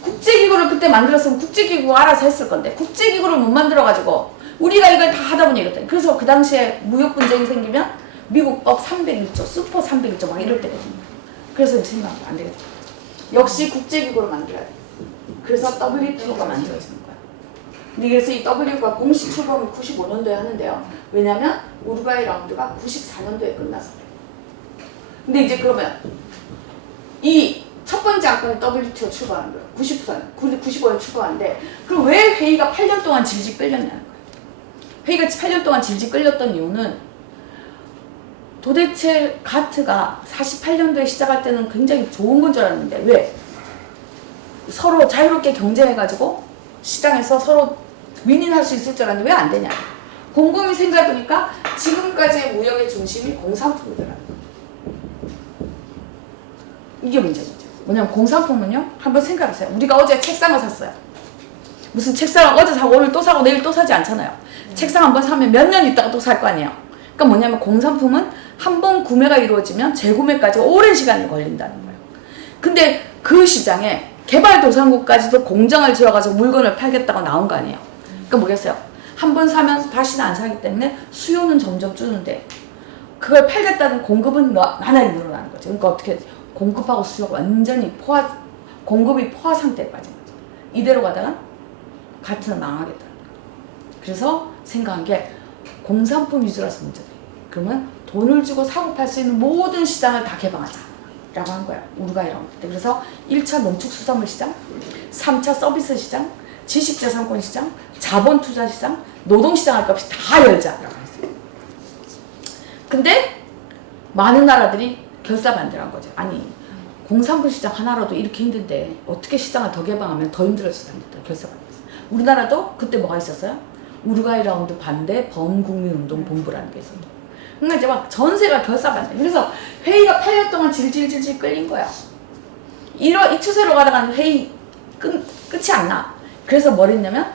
국제기구를 그때 만들었으면 국제기구가 알아서 했을 건데 국제기구를 못 만들어가지고 우리가 이걸 다 하다 보니 이랬더니 그래서 그 당시에 무역 분쟁이 생기면 미국법 301조, 슈퍼 301조 막 이럴 때거든요. 그래서 생각 안 되겠다. 역시 국제기구를 만들어야 돼. 그래서 WTO가 만들어지는 거야. 근데 그래서 이 WTO가 공식 출범을 95년도에 하는데요. 왜냐면 우루과이 라운드가 94년도에 끝나서 그래요. 근데 이제 그러면 이 첫 번째 안건이 WTO 출범하는 거예요. 95년 출범하는데 그럼 왜 회의가 8년 동안 질질 끌렸냐는 거예요. 회의가 8년 동안 질질 끌렸던 이유는 도대체 가트가 48년도에 시작할 때는 굉장히 좋은 건 줄 알았는데 왜? 서로 자유롭게 경쟁해가지고 시장에서 서로 윈윈할 수 있을 줄 알았는데 왜 안 되냐? 곰곰이 생각해보니까 지금까지의 무역의 중심이 공산품이더라고요. 이게 문제죠. 뭐냐면 공산품은요, 한번 생각해보세요. 우리가 어제 책상을 샀어요. 무슨 책상을 어제 사고 오늘 또 사고 내일 또 사지 않잖아요. 책상 한번 사면 몇 년 있다가 또 살 거 아니에요. 그러니까 뭐냐면 공산품은 한 번 구매가 이루어지면 재구매까지 오랜 시간이 걸린다는 거예요. 근데 그 시장에 개발도상국까지도 공장을 지어가지고 물건을 팔겠다고 나온 거 아니에요. 그러니까 뭐겠어요? 한 번 사면 다시는 안 사기 때문에 수요는 점점 줄는데 그걸 팔겠다는 공급은 나날이 늘어나는 거죠. 그러니까 어떻게 공급하고 수요가 완전히 공급이 포화 상태에 빠진 거죠. 이대로 가다가 가트는 망하겠다. 그래서 생각한 게 공산품 위주라서 문제다. 그러면 돈을 주고 사고 팔 수 있는 모든 시장을 다 개방하자 라고 한 거야. 우루과이라고. 그래서 1차 농축수산물 시장, 3차 서비스 시장, 지식재산권 시장, 자본투자시장, 노동시장 할 것 없이 다 열자라고 했어요. 근데 많은 나라들이 결사반대한 거죠. 아니 공산품 시장 하나라도 이렇게 힘든데 어떻게 시장을 더 개방하면 더 힘들어지다 결사반대했어요. 우리나라도 그때 뭐가 있었어요? 우루과이 라운드 반대 범국민운동본부라는 게 있었어요. 그러니까 이제 막 전세가 결사반대. 그래서 회의가 8년 동안 질질질질 끌린 거야. 이 추세로 가다가 회의 끝이 안 나. 그래서 뭘 했냐면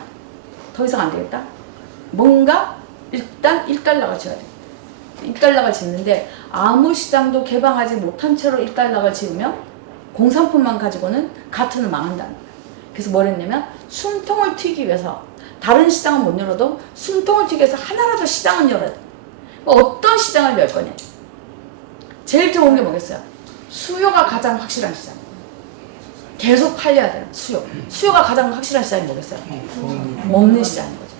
더 이상 안 되겠다. 뭔가 일단 1달러가 지어야 돼. 1달러가 짓는데 아무 시장도 개방하지 못한 채로 1달러가 지으면 공산품만 가지고는 가트는 망한다는 거야. 그래서 뭘 했냐면 숨통을 튀기 위해서 다른 시장은 못 열어도 숨통을 튀기 위해서 하나라도 시장은 열어야 돼. 어떤 시장을 열 거냐. 제일 좋은 게 뭐겠어요? 수요가 가장 확실한 시장. 계속 팔려야 돼요. 수요가 가장 확실한 시장이 뭐겠어요? 먹는 시장인 거죠.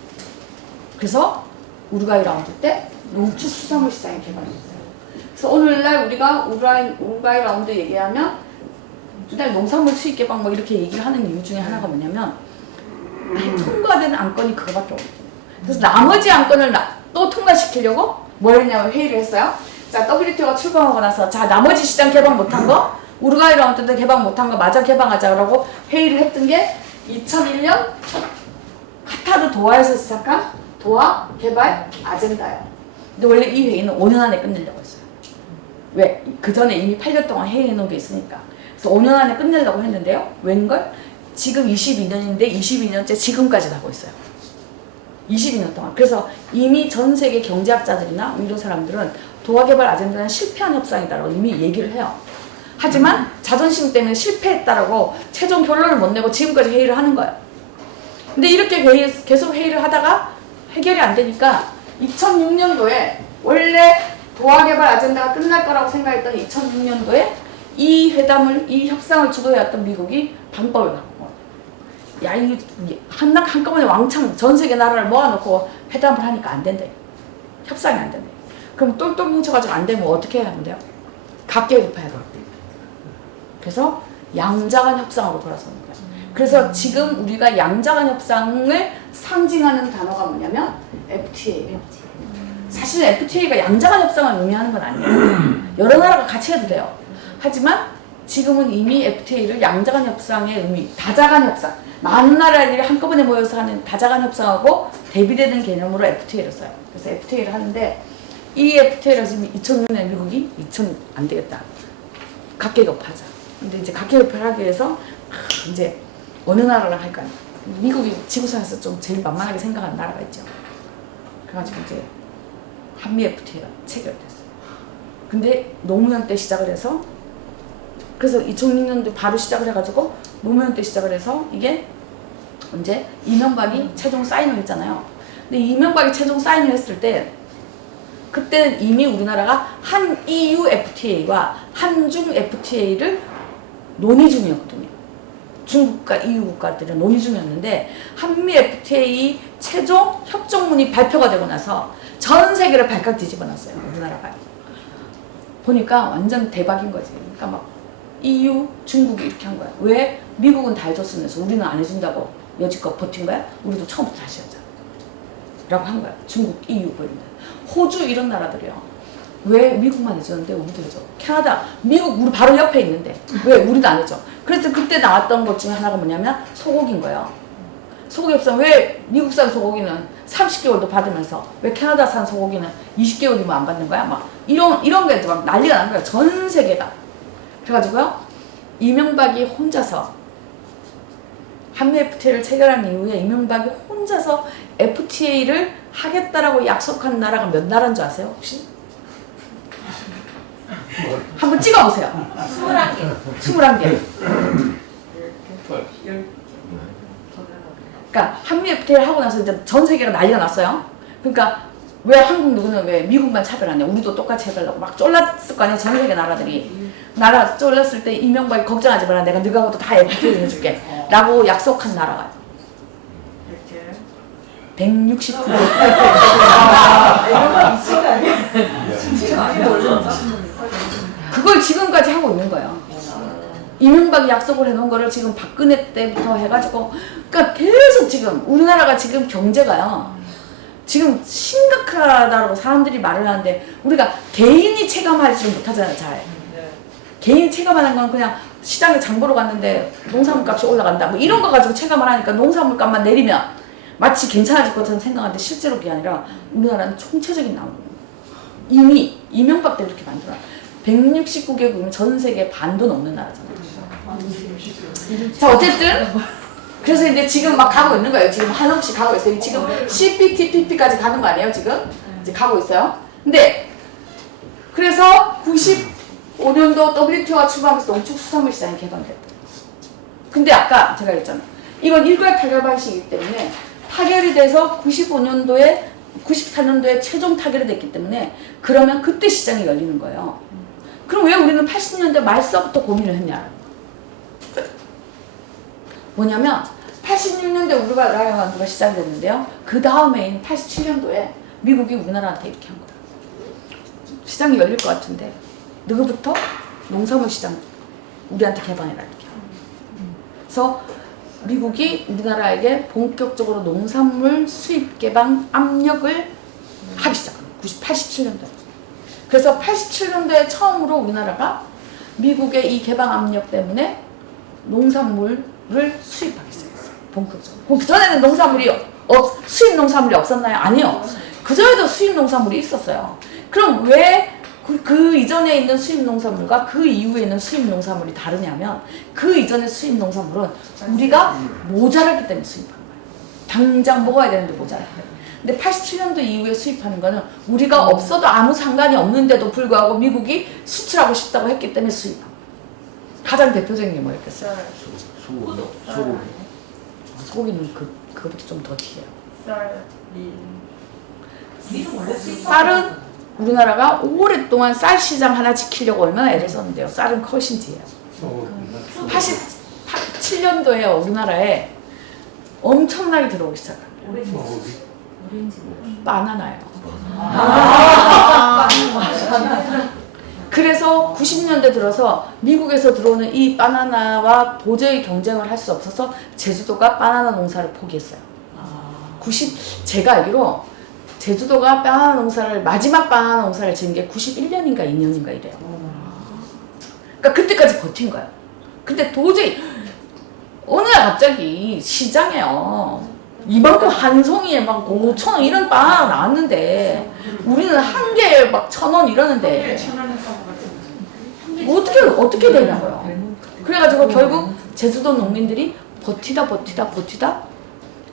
그래서 우루과이 라운드 때 농축수산물 시장이 개발됐어요. 그래서 오늘날 우리가 우루과이 라운드 얘기하면 맨날 농산물 수입 개방 뭐 이렇게 얘기를 하는 이유 중에 하나가 뭐냐면 통과된 안건이 그거밖에 없어요. 그래서 나머지 안건을 또 통과시키려고 뭘 했냐면 회의를 했어요. 자, WTO가 출범하고 나서 자 나머지 시장 개방 못한 거 우루과이 라운드 때 개방 못한 거 마저 개방하자라고 회의를 했던 게 2001년 카타르 도하에서 시작한 도하 개발 아젠다예요. 근데 원래 이 회의는 5년 안에 끝내려고 했어요. 왜? 그 전에 이미 8년 동안 회의해 놓은 게 있으니까. 그래서 5년 안에 끝내려고 했는데요. 웬걸? 지금 22년인데 22년째 지금까지 하고 있어요. 22년 동안. 그래서 이미 전 세계 경제학자들이나 이런 사람들은 도하 개발 아젠다는 실패한 협상이다라고 이미 얘기를 해요. 하지만 자존심 때문에 실패했다라고 최종 결론을 못 내고 지금까지 회의를 하는 거예요. 근데 이렇게 계속 회의를 하다가 해결이 안 되니까 2006년도에 원래 도하 개발 아젠다가 끝날 거라고 생각했던 2006년도에 이 협상을 주도해왔던 미국이 방법을 바꾼 거예요. 야, 이 한꺼번에 왕창 전 세계 나라를 모아놓고 회담을 하니까 안 된대. 협상이 안 된대. 그럼 똘똘 뭉쳐가지고 안 되면 어떻게 해야 한대요? 각계급파해야 돼. 그래서 양자간 협상으로 돌아서는 거예요. 그래서 지금 우리가 양자간 협상을 상징하는 단어가 뭐냐면 FTA예요. 사실 FTA가 양자간 협상을 의미하는 건 아니에요. 여러 나라가 같이 해도 돼요. 하지만 지금은 이미 FTA를 양자간 협상의 의미, 다자간 협상, 많은 나라들이 한꺼번에 모여서 하는 다자간 협상하고 대비되는 개념으로 FTA를 써요. 그래서 FTA를 하는데 이 FTA를 지금 2006년에 미국이 안 되겠다. 각계급하자. 근데 이제 각계급파를 하기 위해서 이제 어느 나라랑 할까요? 미국이 지구상에서 좀 제일 만만하게 생각하는 나라가 있죠. 그래가지고 이제 한미 FTA가 체결됐어요. 근데 노무현 때 시작을 해서 그래서 2006년도 바로 시작을 해가지고 노무현 때 시작을 해서 이게 언제 이명박이 최종 사인을 했잖아요. 근데 이명박이 최종 사인을 했을 때 그때는 이미 우리나라가 한 EU FTA와 한중 FTA를 논의 중이었거든요. 중국과 EU 국가들은 논의 중이었는데 한미 FTA 최종 협정문이 발표가 되고 나서 전 세계를 발칵 뒤집어 놨어요. 우리나라가. 보니까 완전 대박인 거지. 그러니까 막 EU, 중국이 이렇게 한 거야. 왜? 미국은 다 해줬으면서 우리는 안 해준다고 여지껏 버틴 거야? 우리도 처음부터 다시 하자. 라고 한 거야. 중국, EU 보인다. 호주 이런 나라들이요. 왜 미국만 해주는데 우리도 해줘? 캐나다, 미국 우리 바로 옆에 있는데 왜 우리도 안 해줘? 그래서 그때 나왔던 것 중에 하나가 뭐냐면 소고기인 거예요. 소고기 협상 왜 미국산 소고기는 30개월도 받으면서 왜 캐나다산 소고기는 20개월이면 안 받는 거야? 막 이런 게 막 난리가 난 거야. 전 세계가. 그래가지고요 이명박이 혼자서 한미 FTA를 체결한 이후에 이명박이 혼자서 FTA를 하겠다라고 약속한 나라가 몇 나라인 줄 아세요? 혹시? 한번 찍어보세요. 21개. 21개. 그러니까 한미 FTA를 하고 나서 이제 전 세계가 난리가 났어요. 그러니까 왜 한국 누구는 왜 미국만 차별하냐? 우리도 똑같이 해달라고 막 쫄랐을 거 아니야? 전 세계 나라들이. 나라 쫄렸을 때 이명박이 걱정하지 마라. 내가 너하고도 다 FTA 해줄게. 라고 약속한 나라가 160%. 그걸 지금까지 하고 있는 거예요. 이명박이 약속을 해놓은 거를 지금 박근혜 때부터 해가지고 그러니까 계속 지금 우리나라가 지금 경제가요. 지금 심각하다고 사람들이 말을 하는데 우리가 개인이 체감하지 못하잖아요. 잘. 개인이 체감하는 건 그냥 시장에 장 보러 갔는데 농산물 값이 올라간다 뭐 이런 거 가지고 체감을 하니까 농산물 값만 내리면 마치 괜찮아질 것처럼 생각하는데 실제로 그게 아니라 우리나라는 총체적인 나오는 거예요. 이미 이명박 때 이렇게 만들어 169개국이면 전 세계 반도 넘는 나라잖아요. 자 어쨌든 그래서 이제 지금 막 가고 있는 거예요. 지금 한없이 가고 있어요. 지금 CPTPP까지 가는 거 아니에요? 지금 이제 가고 있어요. 근데 그래서 95년도 WTO가 출범하면서 농축수산물 시장이 개방됐다. 근데 아까 제가 그랬잖아요. 이건 일괄 타결 방식이기 때문에 타결이 돼서 94년도에 최종 타결이 됐기 때문에 그러면 그때 시장이 열리는 거예요. 그럼 왜 우리는 80년대 말서부터 고민을 했냐? 뭐냐면 86년대 우리나라가 시작이 됐는데요. 그 다음에인 87년도에 미국이 우리나라한테 이렇게 한 거예요. 시장이 열릴 것 같은데 누구부터? 농산물 시장 우리한테 개방해라 이렇게. 그래서 미국이 우리나라에게 본격적으로 농산물 수입 개방 압력을 하기 시작합니다. 87년도에. 그래서 87년도에 처음으로 우리나라가 미국의 이 개방 압력 때문에 농산물을 수입하기 시작했어요. 본격적으로. 그 전에는 수입 농산물이 없었나요? 아니요. 그 전에도 수입 농산물이 있었어요. 그럼 왜 그 이전에 있는 수입 농산물과 그 이후에 있는 수입 농산물이 다르냐면 그 이전의 수입 농산물은 우리가 모자랐기 때문에 수입한 거예요. 당장 먹어야 되는데 모자랐기 때문에. 근데 87년도 이후에 수입하는 거는 우리가 없어도 아무 상관이 없는데도 불구하고 미국이 수출하고 싶다고 했기 때문에 수입한 거예요. 가장 대표적인 게 뭐였겠어요? 소고기는 그거보다 좀 더 뒤에요. 쌀은 우리나라가 오랫동안 쌀 시장 하나 지키려고 얼마나 애를 썼는데요. 쌀은 훨씬 뒤에요. 87년도에 우리나라에 엄청나게 들어오기 시작합니다. 바나나예요. 그래서 90년대 들어서 미국에서 들어오는 이 바나나와 도저히 경쟁을 할 수 없어서 제주도가 바나나 농사를 포기했어요. 제가 알기로 제주도가 마지막 바나나 농사를 지은 게 91년인가 2년인가 이래요. 그러니까 그때까지 버틴 거예요. 근데 도저히 어느 날 갑자기 시장에요. 이만큼 한 송이에 막 5,000원 이런 바나나 나왔는데 우리는 한 개에 막 1,000원 이러는데 어떻게 되냐고요. 그래가지고 결국 제주도 농민들이 버티다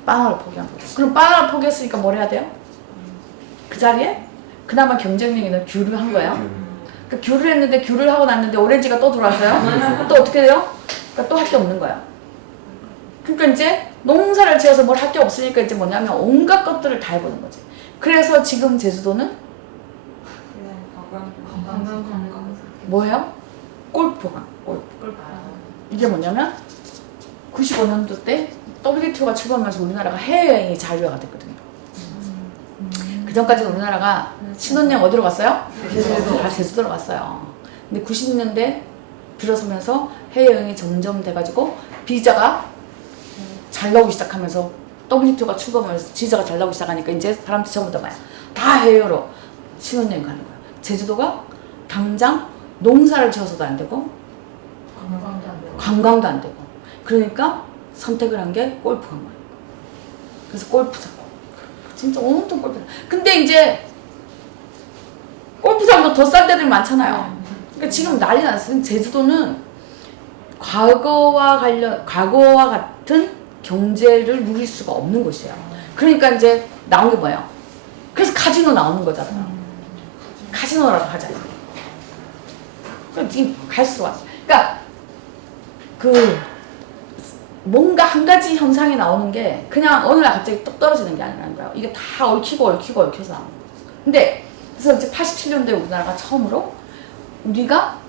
바나나를 포기한 거죠. 그럼 바나나를 포기했으니까 뭘 해야 돼요? 그 자리에 그나마 경쟁력 있는 귤을 한 거예요. 그러니까 귤을 했는데 귤을 하고 났는데 오렌지가 또 들어왔어요. 또 어떻게 돼요? 그러니까 또 할 게 없는 거야. 그러니까 이제 농사를 지어서 뭘 할 게 없으니까 이제 뭐냐면 온갖 것들을 다 해보는 거지. 그래서 지금 제주도는 뭐예요? 골프가 이게 뭐냐면 95년도 때 WTO가 출범하면서 우리나라가 해외여행이 자유화가 됐거든요. 그 전까지 우리나라가 신혼여행 어디로 갔어요? 다 제주도로 갔어요. 근데 90년대 들어서면서 해외여행이 점점 돼가지고 비자가 잘 나오기 시작하면서 WTO가 출범하면서 비자가 잘 나오기 시작하니까 이제 사람들이 전부 다 해외로 신혼여행 가는 거예요. 제주도가 당장 농사를 지어서도 안 되고 관광도 안 되고 그러니까 선택을 한 게 골프한 거예요. 그래서 골프장 진짜 온통 골프장. 근데 이제 골프장도 더 싼 데들 많잖아요. 그러니까 지금 난리 났어요. 제주도는 과거와 같은 경제를 누릴 수가 없는 곳이에요. 그러니까 이제 나온 게 뭐예요? 그래서 카지노 나오는 거잖아요. 카지노라도 하자. 그러니까 지금 갈수록 왔어요. 그러니까 뭔가 한 가지 현상이 나오는 게 그냥 어느 날 갑자기 뚝 떨어지는 게 아니라는 거예요. 이게 다 얽히고 얽혀서 나오는 거예요. 근데 그래서 이제 87년도에 우리나라가 처음으로 우리가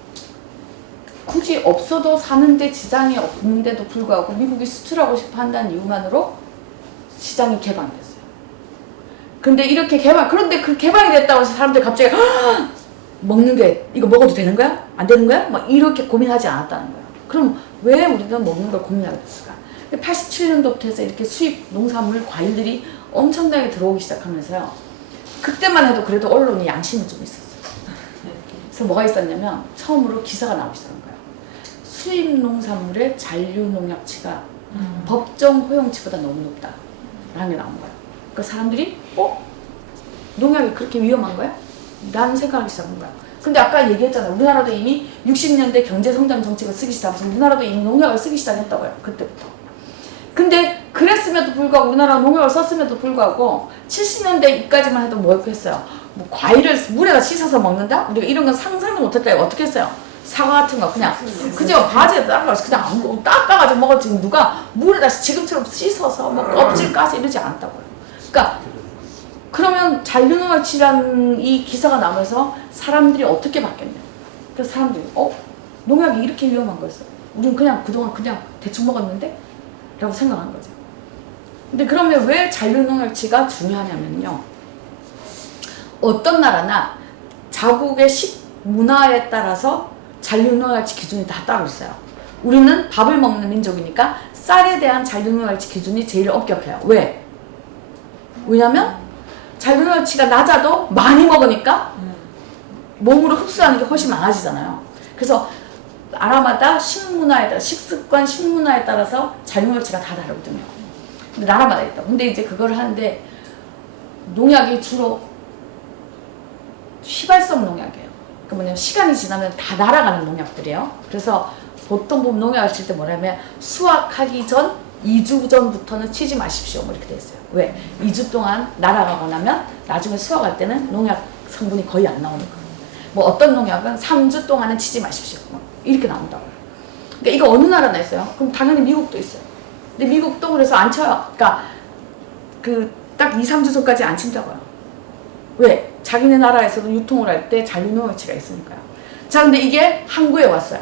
굳이 없어도 사는데 지장이 없는데도 불구하고 미국이 수출하고 싶어 한다는 이유만으로 시장이 개방됐어요. 근데 이렇게 그런데 그 개방이 됐다고 해서 사람들이 갑자기 먹는 게 이거 먹어도 되는 거야? 안 되는 거야? 막 이렇게 고민하지 않았다는 거예요. 그럼 왜 우리는 먹는 걸 고민하게 됐을까? 87년도부터 해서 이렇게 수입 농산물, 과일들이 엄청나게 들어오기 시작하면서요. 그때만 해도 그래도 언론이 양심이 좀 있었어요. 그래서 뭐가 있었냐면 처음으로 기사가 나오기 시작한 거예요. 수입 농산물의 잔류 농약치가 법정 허용치보다 너무 높다라는 게 나온 거예요. 그러니까 사람들이 농약이 그렇게 위험한 거야? 라는 생각을 시작한 거야. 근데 아까 얘기했잖아요. 우리나라도 이미 60년대 경제성장 정책을 쓰기 시작하면서 우리나라도 이미 농약을 쓰기 시작했다고요. 그때부터. 근데 그랬음에도 불구하고 우리나라가 농약을 썼음에도 불구하고 70년대까지만 해도 뭐였겠어요? 뭐 과일을 물에다 씻어서 먹는다? 우리가 이런 건 상상도 못했다. 어떻게 했어요? 사과 같은 거 그냥 그죠? 바지에 따라가서 그냥 아무 닦아가지고 먹었지. 누가 물에다 지금처럼 씻어서 뭐 껍질 까서 이러지 않았다고요. 그러니까 그러면 잔류농약치라는 이 기사가 나오면서 사람들이 어떻게 바뀌었냐? 그래서 사람들이 농약이 이렇게 위험한 거였어. 우리는 그냥 그동안 그냥 대충 먹었는데? 라고 생각한 거죠. 근데 그러면 왜 잔류농약치가 중요하냐면요. 어떤 나라나 자국의 식문화에 따라서 잔류농약치 기준이 다 따로 있어요. 우리는 밥을 먹는 민족이니까 쌀에 대한 잔류농약치 기준이 제일 엄격해요. 왜? 왜냐면 잔류농약치가 낮아도 많이 먹으니까 몸으로 흡수하는 게 훨씬 많아지잖아요. 그래서 나라마다 식문화에 따라 식습관, 식문화에 따라서 잔류농약치가 다 다르거든요. 근데 나라마다 있다. 근데 이제 그걸 하는데 농약이 주로 휘발성 농약이에요. 그러니까 뭐냐면 시간이 지나면 다 날아가는 농약들이에요. 그래서 보통 보면 농약을 칠 때 뭐냐면 수확하기 전 2주 전부터는 치지 마십시오. 뭐 이렇게 돼 있어요. 왜? 2주 동안 날아가고 나면 나중에 수확할 때는 농약 성분이 거의 안 나오는 거예요. 뭐 어떤 농약은 3주 동안은 치지 마십시오. 뭐 이렇게 나온다고요. 그러니까 이거 어느 나라나 있어요? 그럼 당연히 미국도 있어요. 근데 미국도 그래서 안 쳐요. 그러니까 딱 2, 3주 전까지 안 친다고요. 왜? 자기네 나라에서도 유통을 할 때 잔류농약치가 있으니까요. 자, 근데 이게 한국에 왔어요.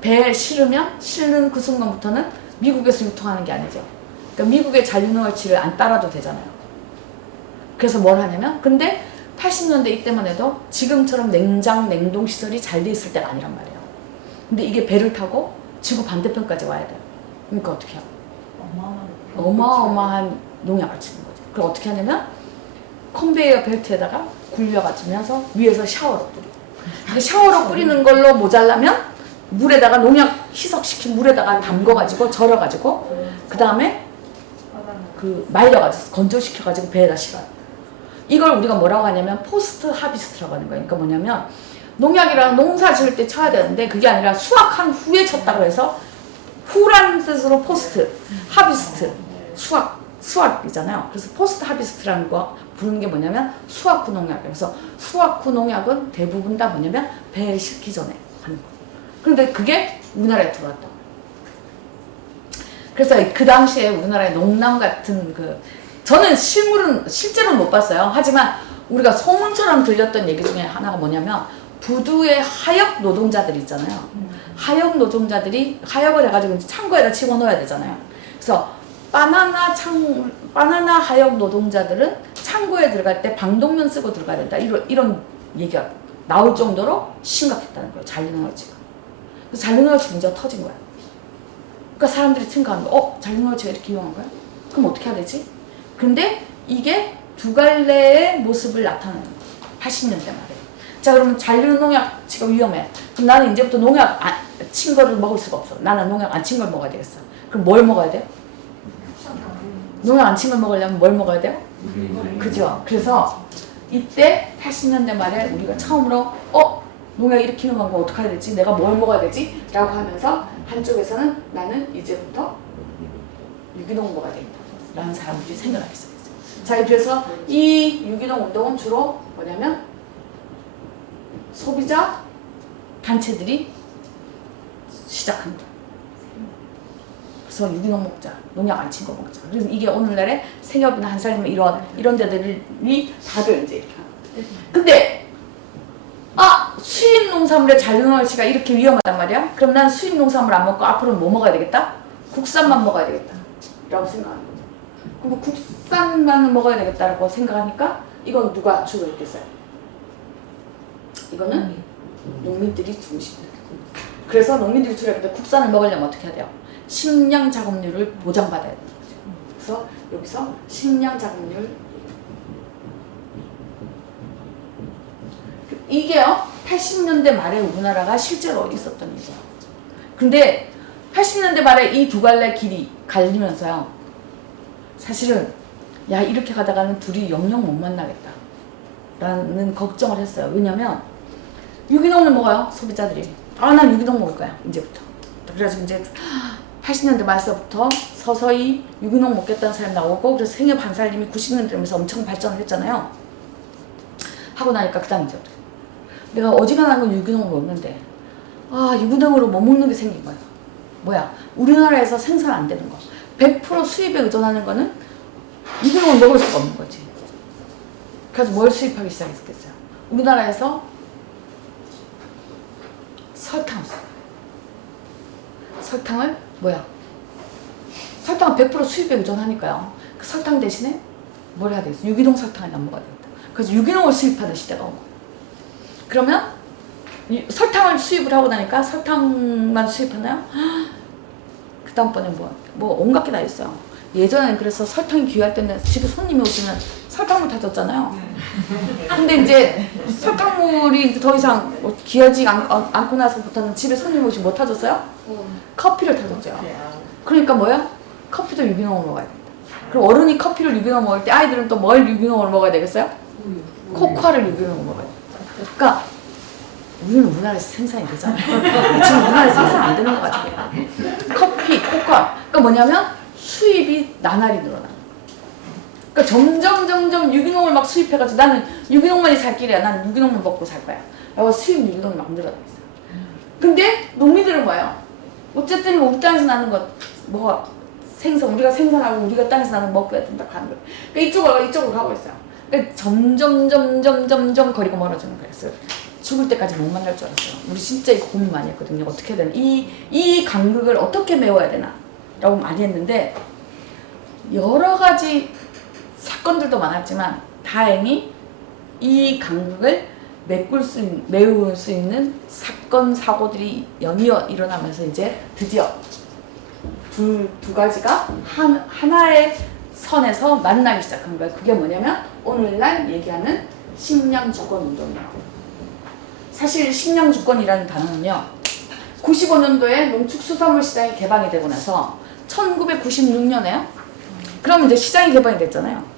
배에 실으면 실는 그 순간부터는 미국에서 유통하는 게 아니죠. 그러니까 미국의 잔류농약치를 안 따라도 되잖아요. 그래서 뭘 하냐면 근데 80년대 이때만 해도 지금처럼 냉장, 냉동 시설이 잘 돼 있을 때가 아니란 말이에요. 근데 이게 배를 타고 지구 반대편까지 와야 돼요. 그러니까 어떻게 해요? 어마어마한 농약을 치는 거죠. 그럼 어떻게 하냐면 컨베이어 벨트에다가 굴려가지면서 위에서 샤워로 뿌리고. 근데 샤워로 뿌리는 걸로 모자라면 물에다가 농약 희석시킨 물에다가 담궈가지고 절여가지고 그 다음에 말려가지고 건조시켜가지고 배에다 실어요. 이걸 우리가 뭐라고 하냐면 포스트 하비스트라고 하는 거예요. 그러니까 뭐냐면 농약이랑 농사 지을 때 쳐야 되는데 그게 아니라 수확한 후에 쳤다고 해서 후라는 뜻으로 포스트, 하비스트, 수확이잖아요. 그래서 포스트 하비스트라는 거 부르는 게 뭐냐면 수확 후 농약이에요. 그래서 수확 후 농약은 대부분 다 뭐냐면 배에 싣기 전에 하는 거예요. 그런데 그게 우리나라에 들어왔다. 그래서 그 당시에 우리나라의 농남 같은 저는 실제로는 못 봤어요. 하지만 우리가 소문처럼 들렸던 얘기 중에 하나가 뭐냐면 부두의 하역 노동자들 있잖아요. 하역 노동자들이 하역을 해가지고 창고에다 집어넣어야 되잖아요. 그래서 바나나 하역 노동자들은 창고에 들어갈 때 방독면 쓰고 들어가야 된다. 이런 얘기가 나올 정도로 심각했다는 거예요. 잔류농약치가. 그래서 잔류농약치 문제가 터진 거야. 그러니까 사람들이 생각하는 거, 잔류농약치가 이렇게 위험한 거야? 그럼 어떻게 해야 되지? 근데 이게 두 갈래의 모습을 나타내는 거예요. 80년대 말에. 자, 그러면 잔류농약치가 위험해. 그럼 나는 이제부터 농약 친 거를 먹을 수가 없어. 나는 농약 안 친 걸 먹어야 되겠어. 그럼 뭘 먹어야 돼요? 농약 안 친 걸 먹으려면 뭘 먹어야 돼요? 그죠? 그래서 이때 80년대 말에 우리가 처음으로 농약이 이렇게 위험한 거 어떻게 해야 되지? 내가 뭘 먹어야 되지? 라고 하면서 한쪽에서는 나는 이제부터 유기농 먹어야 되겠다 라는 사람들이 생각하기 시작했어요. 자, 그래서 이 유기농 운동은 주로 뭐냐면 소비자 단체들이 시작한 거예요. 그래서 유기농 먹자, 농약 안 친 거 먹자. 그래서 이게 오늘날에 생협이나 한살림 이런 데들이 다들 이제 이렇게 하는 거예요. 근데 수입 농산물의 잔류농약치가 이렇게 위험하단 말이야? 그럼 난 수입 농산물 안 먹고 앞으로는 뭐 먹어야 되겠다? 국산만 먹어야 되겠다 라고 생각하는 거죠. 그럼 국산만 먹어야 되겠다라고 생각하니까 이건 누가 주로 했겠어요? 이거는 농민들이 중심이다. 그래서 농민들이 주력할 때 국산을 먹으려면 어떻게 해야 돼요? 식량 작업률을 보장받아야 되는 거죠. 그래서 여기서 식량 작업률 이게요 80년대 말에 우리나라가 실제로 있었던 일이에요. 근데 80년대 말에 이 두 갈래 길이 갈리면서요 사실은 야 이렇게 가다가는 둘이 영영 못 만나겠다 라는 걱정을 했어요. 왜냐면 유기농을 먹어요 소비자들이. 아 난 유기농 먹을 거야 이제부터. 그래가지고 이제 80년대 말서부터 서서히 유기농 먹겠다는 사람이 나오고 그래서 생협 한살림이 90년대 되면서 엄청 발전을 했잖아요. 하고 나니까 그 다음 이제 내가 어지간한 건 유기농을 먹는데 아 유기농으로 못 먹는 게 생긴 거야. 뭐야 우리나라에서 생산 안 되는 거 100% 수입에 의존하는 거는 유기농을 먹을 수가 없는 거지. 그래서 뭘 수입하기 시작했겠어요? 우리나라에서 설탕을 뭐야 설탕은 100% 수입에 의존하니까요. 그 설탕 대신에 뭘 해야 되겠어? 유기농 설탕을 안 먹어야 되겠다. 그래서 유기농을 수입하는 시대가 온 거야. 그러면 설탕을 수입을 하고 나니까 설탕만 수입하나요? 그 다음번에 뭐 온갖 게 다 있어요. 예전에는 그래서 설탕이 귀할 때는 집에 손님이 오시면 설탕물 타줬잖아요. 근데 이제 설탕물이 이제 더 이상 귀하지 않고 나서부터는 집에 손님 오시면 뭐 타줬어요? 커피를 타줬죠. 그러니까 뭐야? 커피도 유기농으로 먹어야 된다. 그럼 어른이 커피를 유기농으로 먹을 때 아이들은 또 뭘 유기농으로 먹어야 되겠어요? 코코아를 유기농으로 먹어야 된다. 그러니까 우리는 우리나라에서 생산이 되잖아요. 지금 우리나라에서 생산 안 되는 것 같아요. 커피, 코코아. 그러니까 뭐냐면 수입이 나날이 늘어나는 거야. 그러니까 점점 유기농을 막 수입해가지고 나는 유기농만이 살 길이야. 나는 유기농만 먹고 살 거야. 라고 수입 유기농이 막 늘어나고 있어요. 근데 농민들은 뭐예요? 어쨌든 우리 땅에서 나는 것, 뭐가 우리가 생산하고 우리가 땅에서 나는 먹어야 된다 하는 거예요. 그러니까 이쪽으로 가고 있어요. 그러니까 점점 거리가 멀어지는 거예요. 그래서 죽을 때까지 못 만날 줄 알았어요. 우리 진짜 이거 고민 많이 했거든요. 어떻게 해야 되나? 이 간극을 어떻게 메워야 되나? 라고 많이 했는데 여러 가지 사건들도 많았지만 다행히 이 간극을 메울 수 있는 사건, 사고들이 연이어 일어나면서 이제 드디어 두 가지가 하나의 선에서 만나기 시작한 거예요. 그게 뭐냐면 오늘날 얘기하는 식량주권 운동이에요. 사실 식량주권이라는 단어는요. 95년도에 농축수산물 시장이 개방이 되고 나서 1996년에요. 그럼 이제 시장이 개방이 됐잖아요.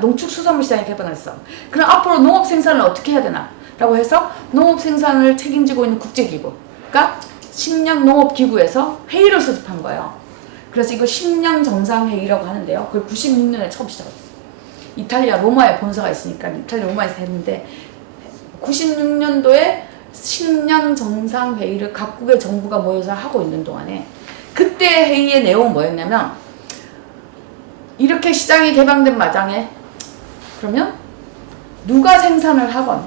농축수산물 시장이 개방했어. 그럼 앞으로 농업 생산을 어떻게 해야 되나? 라고 해서 농업 생산을 책임지고 있는 국제기구가 식량농업기구에서 회의를 소집한 거예요. 그래서 이거 식량정상회의라고 하는데요. 그걸 96년에 처음 시작했어요. 이탈리아 로마에 본사가 있으니까 이탈리아 로마에서 했는데 96년도에 식량정상회의를 각국의 정부가 모여서 하고 있는 동안에 그때 회의의 내용은 뭐였냐면 이렇게 시장이 개방된 마당에 그러면 누가 생산을 하건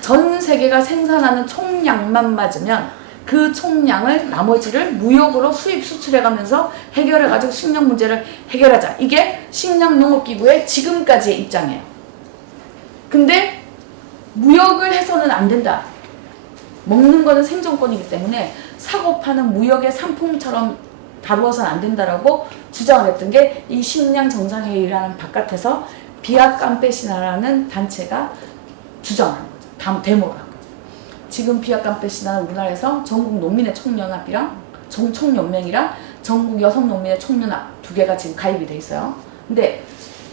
전 세계가 생산하는 총량만 맞으면 그 총량을 나머지를 무역으로 수입 수출해가면서 해결해가지고 식량 문제를 해결하자. 이게 식량농업기구의 지금까지의 입장이에요. 근데 무역을 해서는 안 된다. 먹는 거는 생존권이기 때문에 사고 파는 무역의 상품처럼 다루어서는 안 된다라고 주장을 했던 게 이 식량정상회의라는 바깥에서 비아캄페시나라는 단체가 주장하는 거죠. 데모를 한 거죠. 지금 비아캄페시나는 우리나라에서 전국 농민의 총연합이랑 총연맹이랑 전국 여성농민의 총연합 두 개가 지금 가입이 돼 있어요. 근데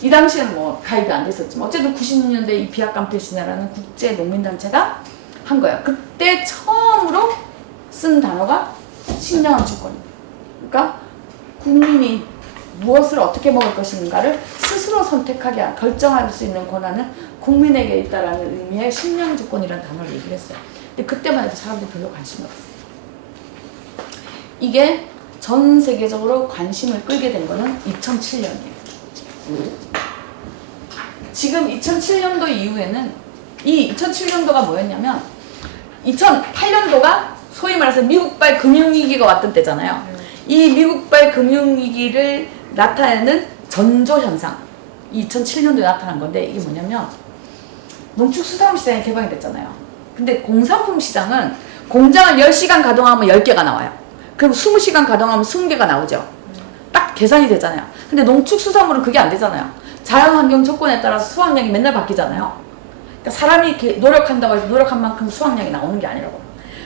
이 당시에는 뭐 가입이 안 됐었지만 어쨌든 96년대 이 비아캄페시나라는 국제 농민단체가 한 거예요. 그때 처음으로 쓴 단어가 식량주권입니다. 그러니까 국민이 무엇을 어떻게 먹을 것인가를 스스로 선택하게 결정할 수 있는 권한은 국민에게 있다라는 의미의 식량주권이라는 단어를 얘기를 했어요. 근데 그때만 해도 사람들이 별로 관심이 없었어요. 이게 전 세계적으로 관심을 끌게 된 거는 2007년이에요. 지금 2007년도 이후에는 이 2007년도가 뭐였냐면 2008년도가 소위 말해서 미국발 금융위기가 왔던 때잖아요. 이 미국발 금융위기를 나타내는 전조현상 2007년도에 나타난 건데 이게 뭐냐면 농축수산물 시장이 개방이 됐잖아요. 근데 공산품 시장은 공장을 10시간 가동하면 10개가 나와요. 그럼 20시간 가동하면 20개가 나오죠. 딱 계산이 되잖아요. 근데 농축수산물은 그게 안 되잖아요. 자연환경 조건에 따라서 수확량이 맨날 바뀌잖아요. 그러니까 사람이 이렇게 노력한다고 해서 노력한 만큼 수확량이 나오는 게 아니라고.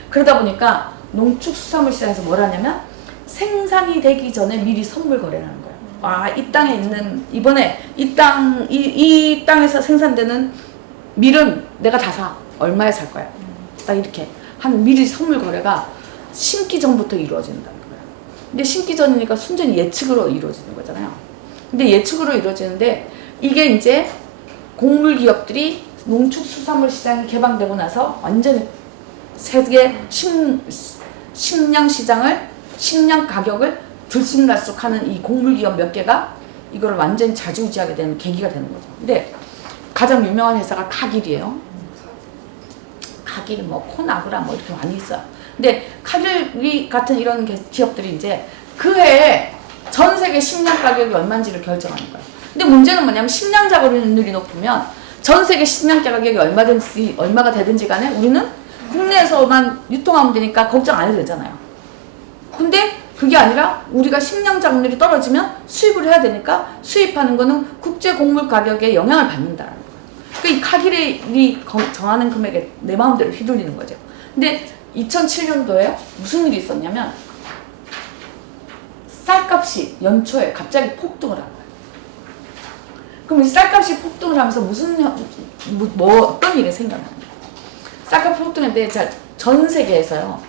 그러다 보니까 농축수산물 시장에서 뭘 하냐면 생산이 되기 전에 미리 선물 거래를 하는 거예요. 아, 이 땅에 있는, 이번에 이 땅에서 생산되는 밀은 내가 다 사. 얼마에 살 거야? 딱 이렇게 하는 미리 선물 거래가 심기 전부터 이루어진다는 거예요. 근데 심기 전이니까 순전히 예측으로 이루어지는 거잖아요. 근데 예측으로 이루어지는데 이게 이제 곡물 기업들이 농축수산물 시장이 개방되고 나서 완전히 세계 식량 시장을, 식량 가격을 들쑥날쑥하는 이 곡물 기업 몇 개가 이걸 완전히 좌지우지하게 되는 계기가 되는 거죠. 근데 가장 유명한 회사가 카길이에요. 카길, 뭐 코나그라 뭐 이렇게 많이 있어요. 근데 카길 같은 이런 기업들이 이제 그 해에 전 세계 식량 가격이 얼마인지를 결정하는 거예요. 근데 문제는 뭐냐면 식량 자본율이 높으면 전 세계 식량 가격이 얼마가 되든지 간에 우리는 국내에서만 유통하면 되니까 걱정 안 해도 되잖아요. 근데 그게 아니라 우리가 식량 자본율이 떨어지면 수입을 해야 되니까 수입하는 거는 국제 곡물 가격에 영향을 받는다는 거예요. 그러니까 이 카길이 정하는 금액에 내 마음대로 휘둘리는 거죠. 근데 2007년도에 무슨 일이 있었냐면 쌀값이 연초에 갑자기 폭등을 한 거예요. 그럼 이 쌀값이 폭등을 하면서 어떤 일이 생겨나는 거예요. 쌀값 폭등인데 전 세계에서요.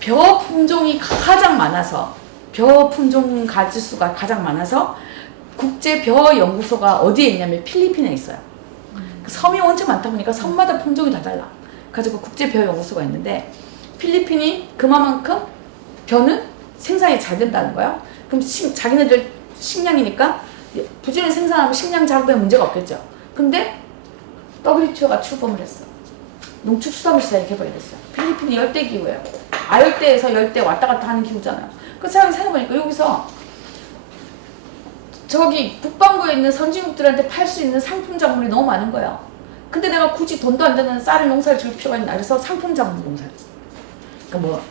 벼 품종이 가장 많아서 벼 품종 가지수가 가장 많아서 국제 벼 연구소가 어디에 있냐면 필리핀에 있어요. 섬이 엄청 많다 보니까 섬마다 품종이 다 달라. 가지고 국제 벼 연구소가 있는데 필리핀이 그만큼 벼는 생산이 잘 된다는 거야. 그럼 자기네들 식량이니까 부지런히 생산하면 식량 자급에 문제가 없겠죠. 근데 WTO가 출범을 했어. 농축수산물 시장이 개발이 됐어요. 필리핀이 열대 기후예요. 아열대에서 열대 왔다 갔다 하는 기후잖아요. 그 사람이 생각해보니까 여기서 저기 북반구에 있는 선진국들한테 팔 수 있는 상품 작물이 너무 많은 거예요. 근데 내가 굳이 돈도 안 되는 쌀을 농사를 지을 필요가 있나 그래서 상품 작물 농사를 했어. 그러니까 뭐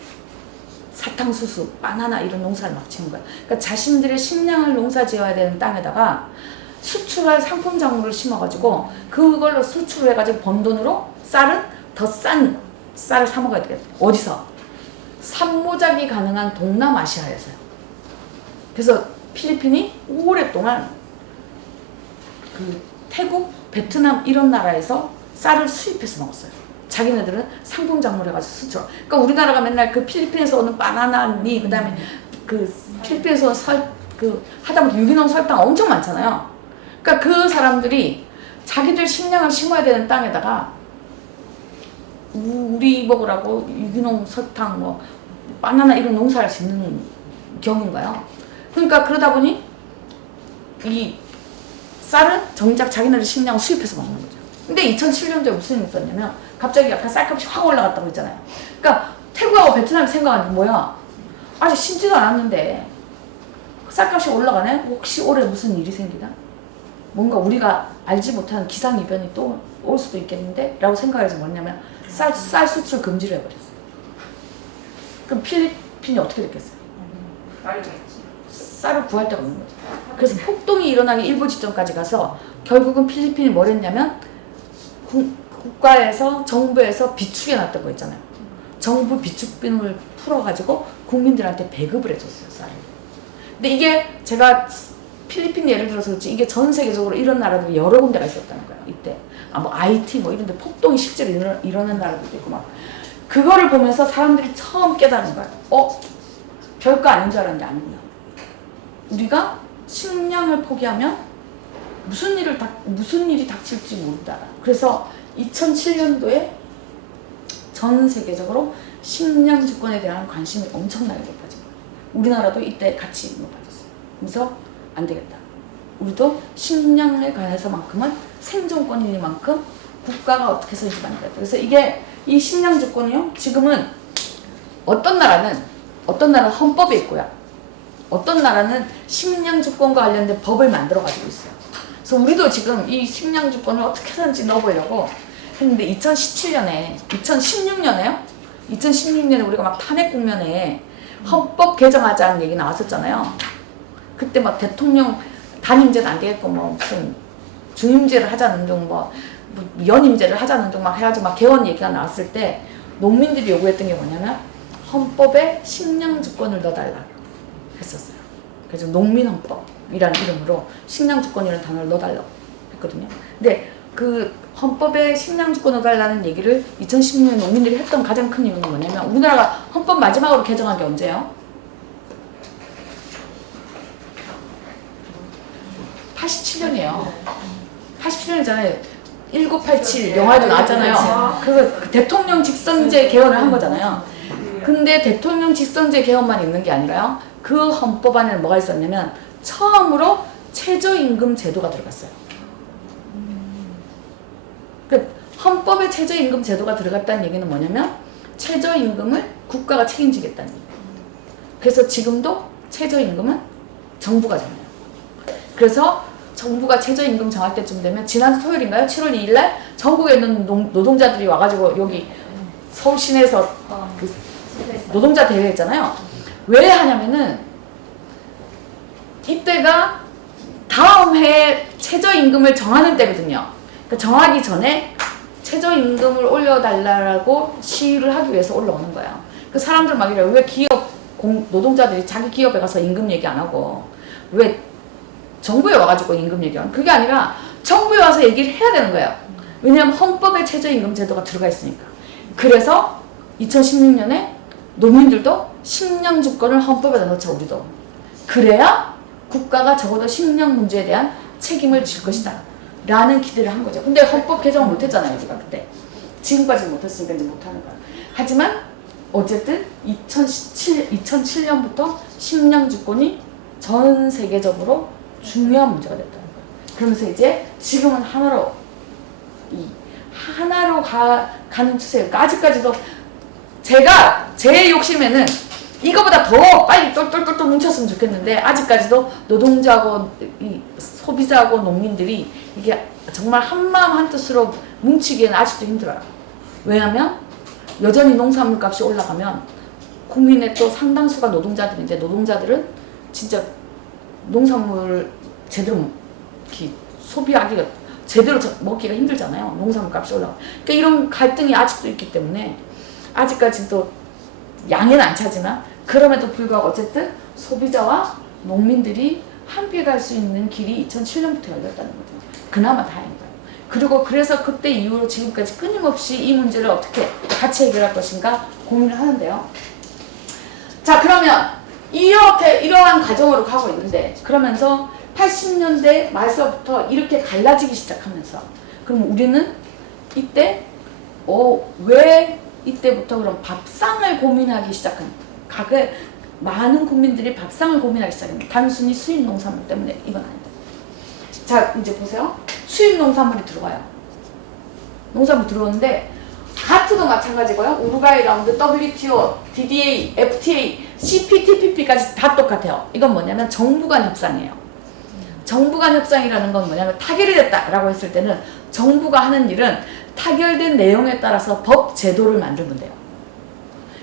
사탕수수, 바나나 이런 농사를 막 지은 거야. 그러니까 자신들의 식량을 농사 지어야 되는 땅에다가 수출할 상품 작물을 심어가지고 그걸로 수출을 해가지고 번 돈으로 쌀은 더 싼 쌀을 사 먹어야 되겠다. 어디서? 산모작이 가능한 동남아시아에서요. 그래서 필리핀이 오랫동안 그 태국, 베트남 이런 나라에서 쌀을 수입해서 먹었어요. 자기네들은 상품 작물 해가지고 수출. 그러니까 우리나라가 맨날 그 필리핀에서 오는 바나나니 그다음에 그 필리핀에서 하다못해 유기농 설탕 엄청 많잖아요. 그러니까 그 사람들이 자기들 식량을 심어야 되는 땅에다가 우리 먹으라고 유기농 설탕 뭐 바나나 이런 농사를 짓는 경우인가요? 그러니까 그러다 보니 이 쌀은 정작 자기네들 식량을 수입해서 먹는 거죠. 근데 2007년도에 무슨 일이 있었냐면 갑자기 약간 쌀값이 확 올라갔다고 했잖아요. 그러니까 태국하고 베트남이 생각하는 게 뭐야? 아직 심지도 않았는데 쌀값이 올라가네? 혹시 올해 무슨 일이 생기나? 뭔가 우리가 알지 못하는 기상이변이 또 올 수도 있겠는데? 라고 생각해서 뭐냐면 쌀 수출 금지를 해버렸어요. 그럼 필리핀이 어떻게 됐겠어요? 쌀을 구할 데가 없는 거죠. 그래서 폭동이 일어나기 일부 지점까지 가서 결국은 필리핀이 뭘 했냐면 국가에서 정부에서 비축해 놨던 거 있잖아요. 정부 비축금을 풀어가지고 국민들한테 배급을 해줬어요, 쌀을. 근데 이게 제가 필리핀 예를 들어서 그렇지 이게 전 세계적으로 이런 나라들이 여러 군데가 있었다는 거예요. 이때 뭐 IT 뭐 이런 데 폭동이 실제로 일어나는 나라들도 있고 막 그거를 보면서 사람들이 처음 깨달은 거예요. 별거 아닌 줄 알았는데 아니구나. 우리가 식량을 포기하면 무슨 일이 닥칠지 모른다. 그래서 2007년도에 전 세계적으로 식량 주권에 대한 관심이 엄청나게 높아진 거예요. 우리나라도 이때 같이 높아졌어요. 그래서 안 되겠다. 우리도 식량에 관해서만큼은 생존권이니만큼 국가가 어떻게 해서인지 만들어야 돼. 그래서 이 식량 주권이요. 지금은 어떤 나라는 헌법에 있고요. 어떤 나라는 식량 주권과 관련된 법을 만들어 가지고 있어요. 그래서 우리도 지금 이 식량 주권을 어떻게 해서든지 넣어보려고 했는데 2016년에요? 2016년에 우리가 막 탄핵 국면에 헌법 개정하자는 얘기 나왔었잖아요. 그때 막 대통령 단임제는 안 되겠고 뭐 무슨 중임제를 하자는 둥 뭐 연임제를 하자는 둥 막 해가지고 막 개헌 얘기가 나왔을 때 농민들이 요구했던 게 뭐냐면 헌법에 식량주권을 넣어달라 했었어요. 그래서 농민헌법이라는 이름으로 식량주권이라는 단어를 넣어달라고 했거든요. 근데 그 헌법에 식량주권을 넣어달라는 얘기를 2016년 농민들이 했던 가장 큰 이유는 뭐냐면 우리나라가 헌법 마지막으로 개정한 게 언제예요? 87년이에요. 87년이잖아요. 1987 영화에도 나왔잖아요. 그 대통령 직선제 개헌을 한 거잖아요. 근데 대통령 직선제 개헌만 있는 게 아니라요. 그 헌법 안에 뭐가 있었냐면 처음으로 최저임금 제도가 들어갔어요. 그 헌법에 최저임금 제도가 들어갔다는 얘기는 뭐냐면 최저임금을 국가가 책임지겠다는 얘기예요. 그래서 지금도 최저임금은 정부가 정해요. 그래서 정부가 최저임금 정할 때쯤 되면 지난 토요일인가요? 7월 2일날 전국에 있는 노동자들이 와가지고 여기 서울 시내에서 그 노동자 대회 했잖아요. 왜 하냐면은 이때가 다음 해에 최저임금을 정하는 때거든요. 그러니까 정하기 전에 최저임금을 올려달라고 시위를 하기 위해서 올라오는 거예요. 그 사람들 막 이래요. 왜 노동자들이 자기 기업에 가서 임금 얘기 안 하고 왜 정부에 와가지고 임금 얘기하는 그게 아니라 정부에 와서 얘기를 해야 되는 거예요. 왜냐하면 헌법에 최저임금 제도가 들어가 있으니까. 그래서 2016년에 농민들도 식량주권을 헌법에다 넣자 우리도. 그래야 국가가 적어도 식량 문제에 대한 책임을 질 것이다 라는 기대를 한 거죠. 근데 헌법 개정을 못했잖아요 우리가 그때. 지금까지 못했으니까 이제 못하는 거야. 하지만 어쨌든 2007년부터 식량주권이 전 세계적으로 중요한 문제가 됐다는 거예요. 그러면서 이제 지금은 하나로 가는 추세예요. 아직까지도 제 욕심에는 이거보다 더 빨리 똘똘똘똘 뭉쳤으면 좋겠는데 아직까지도 노동자하고 소비자하고 농민들이 이게 정말 한마음 한뜻으로 뭉치기에는 아직도 힘들어요. 왜냐하면 여전히 농산물 값이 올라가면 국민의 또 상당수가 노동자들인데 노동자들은 진짜 농산물 제대로 소비하기가 제대로 먹기가 힘들잖아요. 농산물 값이 올라가. 그러니까 이런 갈등이 아직도 있기 때문에 아직까지도 양해는 안 차지만 그럼에도 불구하고 어쨌든 소비자와 농민들이 함께 갈 수 있는 길이 2007년부터 열렸다는 거죠. 그나마 다행인 거예요. 그리고 그래서 그때 이후로 지금까지 끊임없이 이 문제를 어떻게 같이 해결할 것인가 고민을 하는데요. 자, 그러면 이러한 과정으로 가고 있는데 그러면서 80년대 말서부터 이렇게 갈라지기 시작하면서 그럼 우리는 이때 왜 이때부터 그럼 밥상을 고민하기 시작한 많은 국민들이 밥상을 고민하기 시작합니다. 단순히 수입 농산물 때문에 이건 아니다. 자, 이제 보세요. 수입 농산물이 들어와요. 농산물 들어오는데 가트도 마찬가지고요. 우루과이 라운드, WTO, DDA, FTA, CPTPP까지 다 똑같아요. 이건 뭐냐면 정부 간 협상이에요. 정부 간 협상이라는 건 뭐냐면 타결이 됐다라고 했을 때는 정부가 하는 일은 타결된 내용에 따라서 법 제도를 만들면 돼요.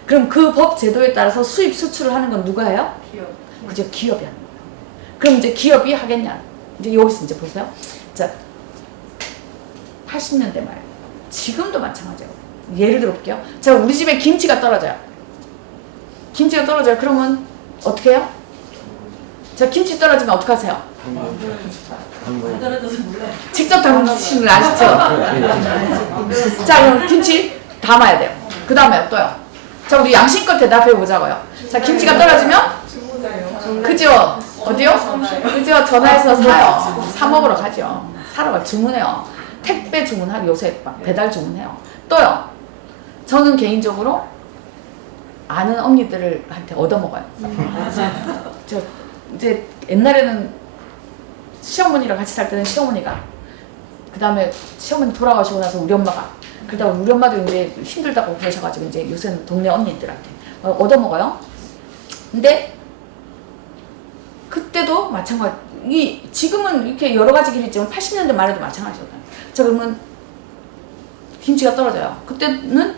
그럼 그 법 제도에 따라서 수입 수출을 하는 건 누가 해요? 기업. 그죠? 기업이 하는 거예요. 그럼 이제 기업이 하겠냐? 이제 여기서 이제 보세요. 자, 80년대 말. 지금도 마찬가지예요. 예를 들어 볼게요. 자, 우리 집에 김치가 떨어져요. 김치가 떨어져요. 그러면 어떻게 해요? 자, 김치 떨어지면 어떻게 하세요? 안 떨어져서 몰라요. 직접 담그시는 거 아시죠? 자, 그럼 김치 담아야 돼요. 그 다음에 또요. 자, 우리 양심껏 대답해 보자고요. 자, 김치가 떨어지면? 그죠? 어디요? 그죠? 전화해서 사요. 사 먹으러 가죠. 사러 가 주문해요. 택배 주문하고 요새 막 배달 주문해요. 또요. 저는 개인적으로 아는 언니들한테 얻어먹어요. 저 이제 옛날에는 시어머니랑 같이 살 때는 시어머니가 그 다음에 시어머니 돌아가시고 나서 우리 엄마가 그러다 우리 엄마도 이제 힘들다고 그러셔가지고 이제 요새는 동네 언니들한테 얻어먹어요. 근데 그때도 마찬가지. 지금은 이렇게 여러 가지 길이 있지만 80년대 말에도 마찬가지였다. 자, 그러면 김치가 떨어져요. 그때는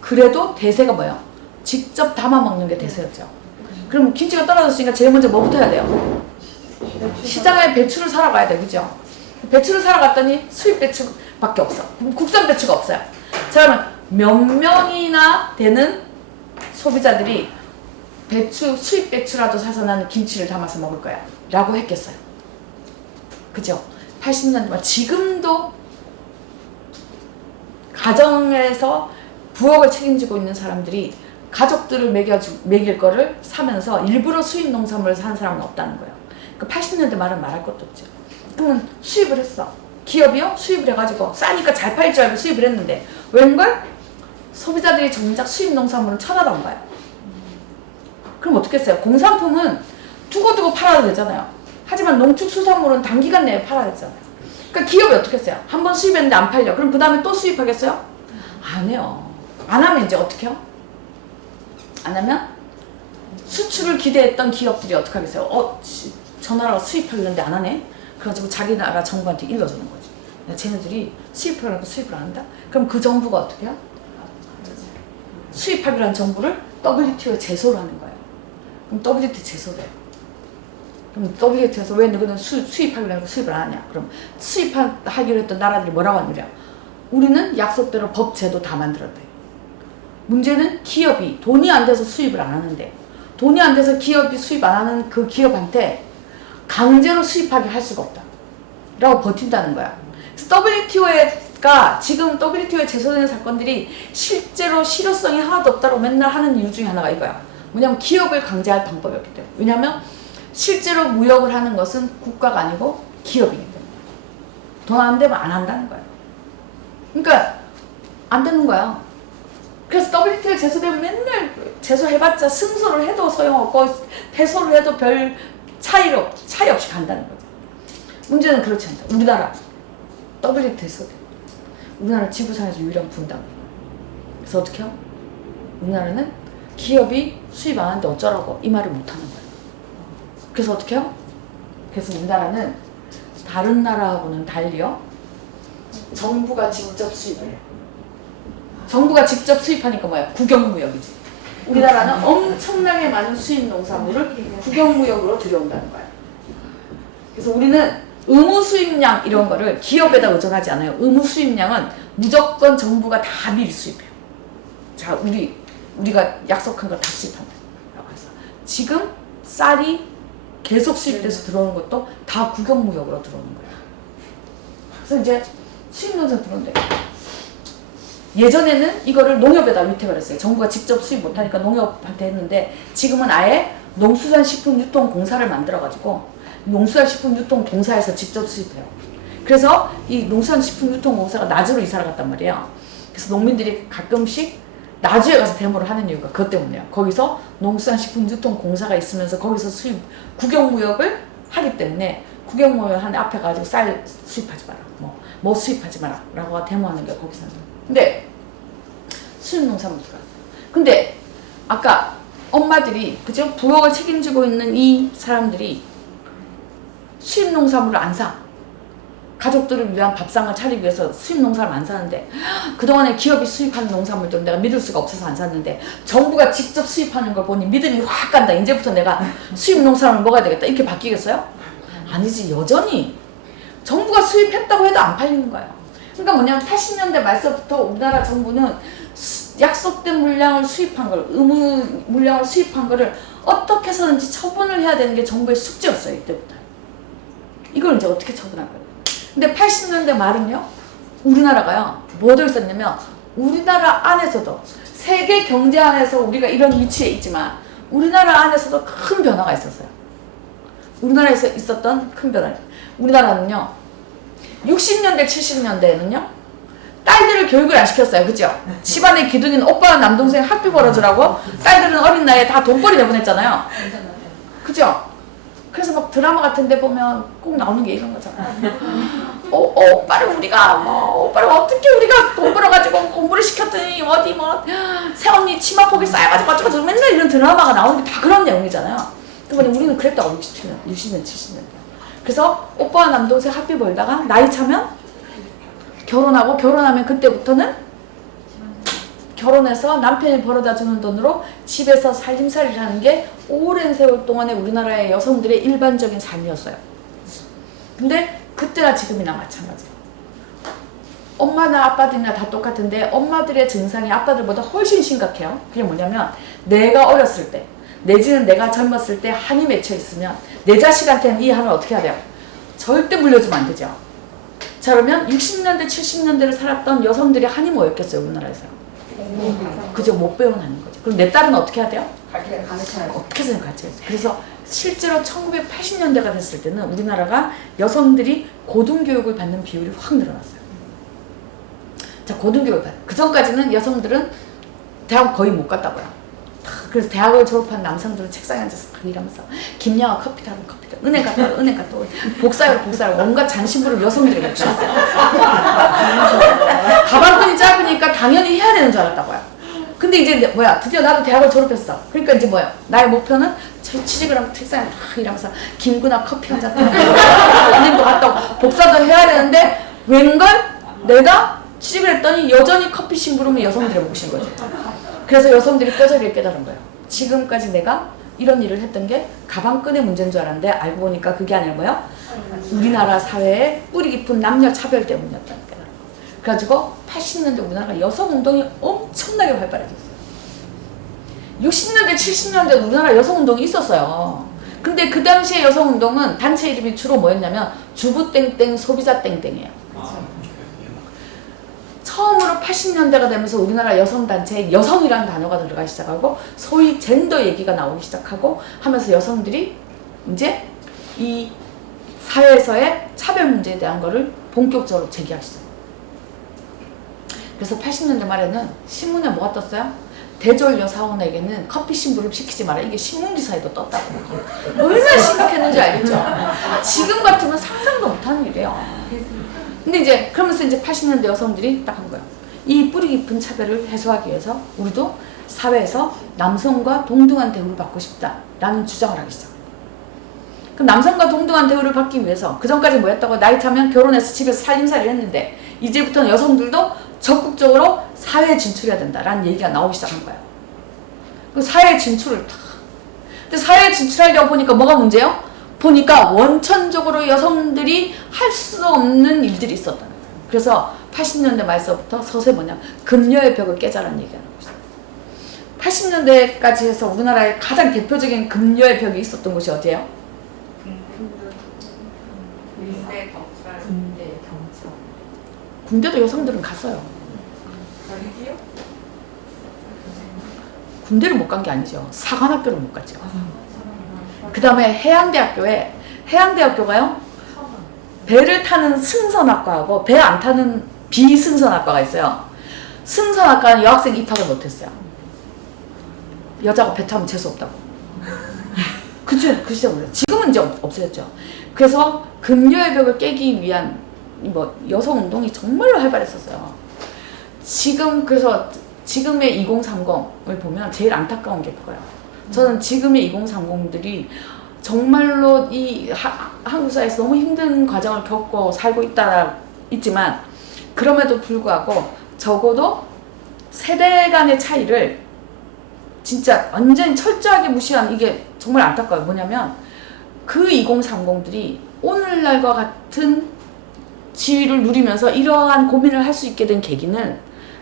그래도 대세가 뭐예요? 직접 담아 먹는 게 대세였죠. 그럼 김치가 떨어졌으니까 제일 먼저 뭐부터 해야 돼요? 시장에 배추를 사러 가야 돼, 그죠? 배추를 사러 갔더니 수입 배추밖에 없어. 국산 배추가 없어요. 자, 그러면 몇 명이나 되는 소비자들이 수입 배추라도 사서 나는 김치를 담아서 먹을 거야 라고 했겠어요. 그죠? 80년대 지금도 가정에서 부엌을 책임지고 있는 사람들이 가족들을 먹일 거를 사면서 일부러 수입 농산물을 사는 사람은 없다는 거예요. 그 80년대 말은 말할 것도 없죠. 그러면 수입을 했어. 기업이요? 수입을 해가지고 싸니까 잘 팔릴 줄 알고 수입을 했는데 웬걸? 소비자들이 정작 수입 농산물을 쳐다본 거예요. 그럼 어떻게 했어요? 공산품은 두고두고 팔아도 되잖아요. 하지만 농축수산물은 단기간 내에 팔아야 되잖아요. 그러니까 기업이 어떻게 했어요? 한 번 수입했는데 안 팔려. 그럼 그 다음에 또 수입하겠어요? 안 해요. 안 하면 이제 어떻게 해요? 안 하면 수출을 기대했던 기업들이 어떻게 하겠어요? 저 나라가 수입하려는데 안 하네? 그래가지고 자기 나라 정부한테 일러주는 거지. 야, 쟤네들이 수입하려니까 수입을 안 한다? 그럼 그 정부가 어떻게 해요? 수입하기로 한 정부를 WTO에 제소를 하는 거예요. 그럼 WTO 제소를 해요. 그럼 WTO에서 왜 너희는 수입하기로 하고 수입을 안 하냐? 그럼 수입하기로 했던 나라들이 뭐라고 하느냐? 우리는 약속대로 법 제도 다 만들었대. 문제는 기업이 돈이 안 돼서 수입을 안 하는데 돈이 안 돼서 기업이 수입 안 하는 그 기업한테 강제로 수입하게 할 수가 없다 라고 버틴다는 거야. 그래서 WTO가 지금 WTO에 제소되는 사건들이 실제로 실효성이 하나도 없다고 맨날 하는 이유 중에 하나가 이거야. 뭐냐면 기업을 강제할 방법이 없기 때문에. 왜냐면 실제로 무역을 하는 것은 국가가 아니고 기업이기 때문에 돈 안 되면 안 한다는 거야. 그러니까 안 되는 거야. 그래서 WTO에 제소되면 맨날 제소해봤자 승소를 해도 소용없고 패소를 해도 별 차이 없이 간다는 거죠. 문제는 그렇지 않다. 우리나라 WTO에 제소돼. 우리나라 지구상에서 유일한 분당. 그래서 어떻게 해요? 우리나라는 기업이 수입 안 하는데 어쩌라고 이 말을 못하는 거예요. 그래서 어떻게 해요? 그래서 우리나라는 다른 나라하고는 달리요. 정부가 직접 수입을 해요. 정부가 직접 수입하니까 뭐야? 국영무역이지. 우리나라는 엄청나게 많은 수입 농산물을 국영무역으로 들여온다는 거야. 그래서 우리는 의무 수입량 이런 거를 기업에다 의존하지 않아요. 의무 수입량은 무조건 정부가 다 미리 수입해요. 자, 우리가 약속한 걸 다 수입한다. 라고 해서 지금 쌀이 계속 수입돼서 들어오는 것도 다 국영무역으로 들어오는 거야. 그래서 이제 수입 농산 들어온대. 예전에는 이거를 농협에다 위탁을 했어요. 정부가 직접 수입 못하니까 농협한테 했는데 지금은 아예 농수산식품유통공사를 만들어가지고 농수산식품유통공사에서 직접 수입해요. 그래서 이 농수산식품유통공사가 나주로 이사를 갔단 말이에요. 그래서 농민들이 가끔씩 나주에 가서 데모를 하는 이유가 그것 때문이에요. 거기서 농수산식품유통공사가 있으면서 거기서 국영무역을 하기 때문에 국영무역 한 앞에 가지고 쌀 수입하지 마라, 뭐 수입하지 마라 라고 데모하는 게 거기서 하는 거예요. 근데 수입 농산물 들어왔어요. 근데 아까 엄마들이 그죠? 부엌을 책임지고 있는 이 사람들이 수입 농산물을 안 사. 가족들을 위한 밥상을 차리기 위해서 수입 농산을 안 사는데 그동안에 기업이 수입하는 농산물들은 내가 믿을 수가 없어서 안 샀는데 정부가 직접 수입하는 걸 보니 믿음이 확 간다. 이제부터 내가 수입 농산물을 먹어야 되겠다. 이렇게 바뀌겠어요? 아니지. 여전히 정부가 수입했다고 해도 안 팔리는 거예요. 그러니까 뭐냐면 80년대 말서부터 우리나라 정부는 약속된 물량을 수입한 걸, 의무 물량을 수입한 거를 어떻게 해서든지 처분을 해야 되는 게 정부의 숙제였어요. 이때부터. 이걸 이제 어떻게 처분할 거예요. 근데 80년대 말은요, 우리나라가요, 뭐도 있었냐면, 우리나라 안에서도, 세계 경제 안에서 우리가 이런 위치에 있지만, 우리나라 안에서도 큰 변화가 있었어요. 우리나라에서 있었던 큰 변화. 우리나라는요, 60년대, 70년대에는요, 딸들을 교육을 안 시켰어요. 그죠? 집안의 기둥인 오빠와 남동생 학비 벌어주라고 딸들은 어린 나이에 다 돈벌이 내보냈잖아요. 그죠? 그래서 막 드라마 같은 데 보면 꼭 나오는 게 이런 거잖아요. 오빠를 어떻게 우리가 돈 벌어가지고 공부를 시켰더니 어디 새언니 치마폭이 쌓여가지고 어쩌고 맨날 이런 드라마가 나오는 게 다 그런 내용이잖아요. 그러니 우리는 그랬다고 60년, 70년. 그래서 오빠와 남동생 학비 벌다가 나이 차면 결혼하고 결혼하면 그때부터는 결혼해서 남편이 벌어다 주는 돈으로 집에서 살림살이를 하는 게 오랜 세월 동안에 우리나라의 여성들의 일반적인 삶이었어요. 근데 그때나 지금이나 마찬가지예요. 엄마나 아빠들이나 다 똑같은데 엄마들의 증상이 아빠들보다 훨씬 심각해요. 그게 뭐냐면 내가 어렸을 때 내지는 내가 젊었을 때 한이 맺혀 있으면 내 자식한테는 이 한을 어떻게 해야 돼요? 절대 물려주면 안 되죠. 자, 그러면 60년대 70년대를 살았던 여성들의 한이 뭐였겠어요, 우리나라에서? 그죠, 못 배워나는 거죠. 그럼 내 딸은 어떻게 해야 돼요? 어떻게 해서 가르쳐야지. 그래서 실제로 1980년대가 됐을 때는 우리나라가 여성들이 고등교육을 받는 비율이 확 늘어났어요. 자, 고등교육을 받아요. 그 전까지는 여성들은 대학 거의 못 갔다고요. 그래서 대학을 졸업한 남성들은 책상에 앉아서 막 일하면서 김양아 커피 타면 커피 타, 은행 갔다 와, 은행 갔다 와, 복사를 온갖 잔심부를 여성들에게 주셨어요. 가방끈이 짧으니까 당연히 해야 되는 줄 알았다고요. 근데 이제 뭐야, 드디어 나도 대학을 졸업했어. 그러니까 이제 뭐야, 나의 목표는 취직을 하고 책상에 막 일하면서 김구나 커피 한잔 타고 은행도 갔다 오고 복사도 해야 되는데 웬걸 내가 취직을 했더니 여전히 커피 심부름은 여성들의 몫인 거죠. 그래서 여성들이 뼈저리게 깨달은 거예요. 지금까지 내가 이런 일을 했던 게 가방끈의 문제인 줄 알았는데 알고 보니까 그게 아니라 뭐예요? 우리나라 사회의 뿌리 깊은 남녀 차별 때문이었다는 깨달은 거예요. 그래가지고 80년대 우리나라가 여성운동이 엄청나게 활발해졌어요. 60년대 70년대 우리나라 여성운동이 있었어요. 근데 그 당시에 여성운동은 단체 이름이 주로 뭐였냐면 주부땡땡 소비자땡땡이에요. 처음으로 80년대가 되면서 우리나라 여성단체에 여성이라는 단어가 들어가기 시작하고 소위 젠더 얘기가 나오기 시작하고 하면서 여성들이 이제 이 사회에서의 차별 문제에 대한 거를 본격적으로 제기하기 시작해요. 그래서 80년대 말에는 신문에 뭐가 떴어요? 대졸 여사원에게는 커피 심부름 시키지 마라. 이게 신문기사에도 떴다고. 얼마나 심각했는지 알겠죠? 지금 같으면 상상도 못하는 일이에요. 근데 이제 그러면서 이제 80년대 여성들이 딱 한 거예요. 이 뿌리 깊은 차별을 해소하기 위해서 우리도 사회에서 남성과 동등한 대우를 받고 싶다라는 주장을 하기 시작해요. 그럼 남성과 동등한 대우를 받기 위해서 그 전까지 뭐였다고? 나이 차면 결혼해서 집에서 살림살이를 했는데 이제부터는 여성들도 적극적으로 사회에 진출해야 된다라는 얘기가 나오기 시작한 거예요. 그 사회에 진출을 탁. 근데 사회에 진출하려고 보니까 뭐가 문제예요? 보니까 원천적으로 여성들이 할 수 없는 일들이 있었다는 거예요. 그래서 80년대 말서부터 서서히 뭐냐, 금녀의 벽을 깨자라는 얘기가 나오고 있어요. 80년대까지 해서 우리나라의 가장 대표적인 금녀의 벽이 있었던 곳이 어디예요? 군대도 여성들은 갔어요. 군대를 못 간 게 아니죠. 사관학교를 못 갔죠. 그 다음에 해양대학교가요, 배를 타는 승선학과하고 배 안 타는 비승선학과가 있어요. 승선학과는 여학생 입학을 못했어요. 여자가 배 타면 재수없다고. 그 시절에 지금은 이제 없어졌죠. 그래서 금요의 벽을 깨기 위한 뭐 여성운동이 정말로 활발했었어요. 그래서 지금의 2030을 보면 제일 안타까운 게 그거예요. 저는 지금의 2030들이 정말로 이 한국 사회에서 너무 힘든 과정을 겪고 살고 있지만 그럼에도 불구하고 적어도 세대 간의 차이를 진짜 완전히 철저하게 무시한, 이게 정말 안타까워요. 뭐냐면 그 2030들이 오늘날과 같은 지위를 누리면서 이러한 고민을 할 수 있게 된 계기는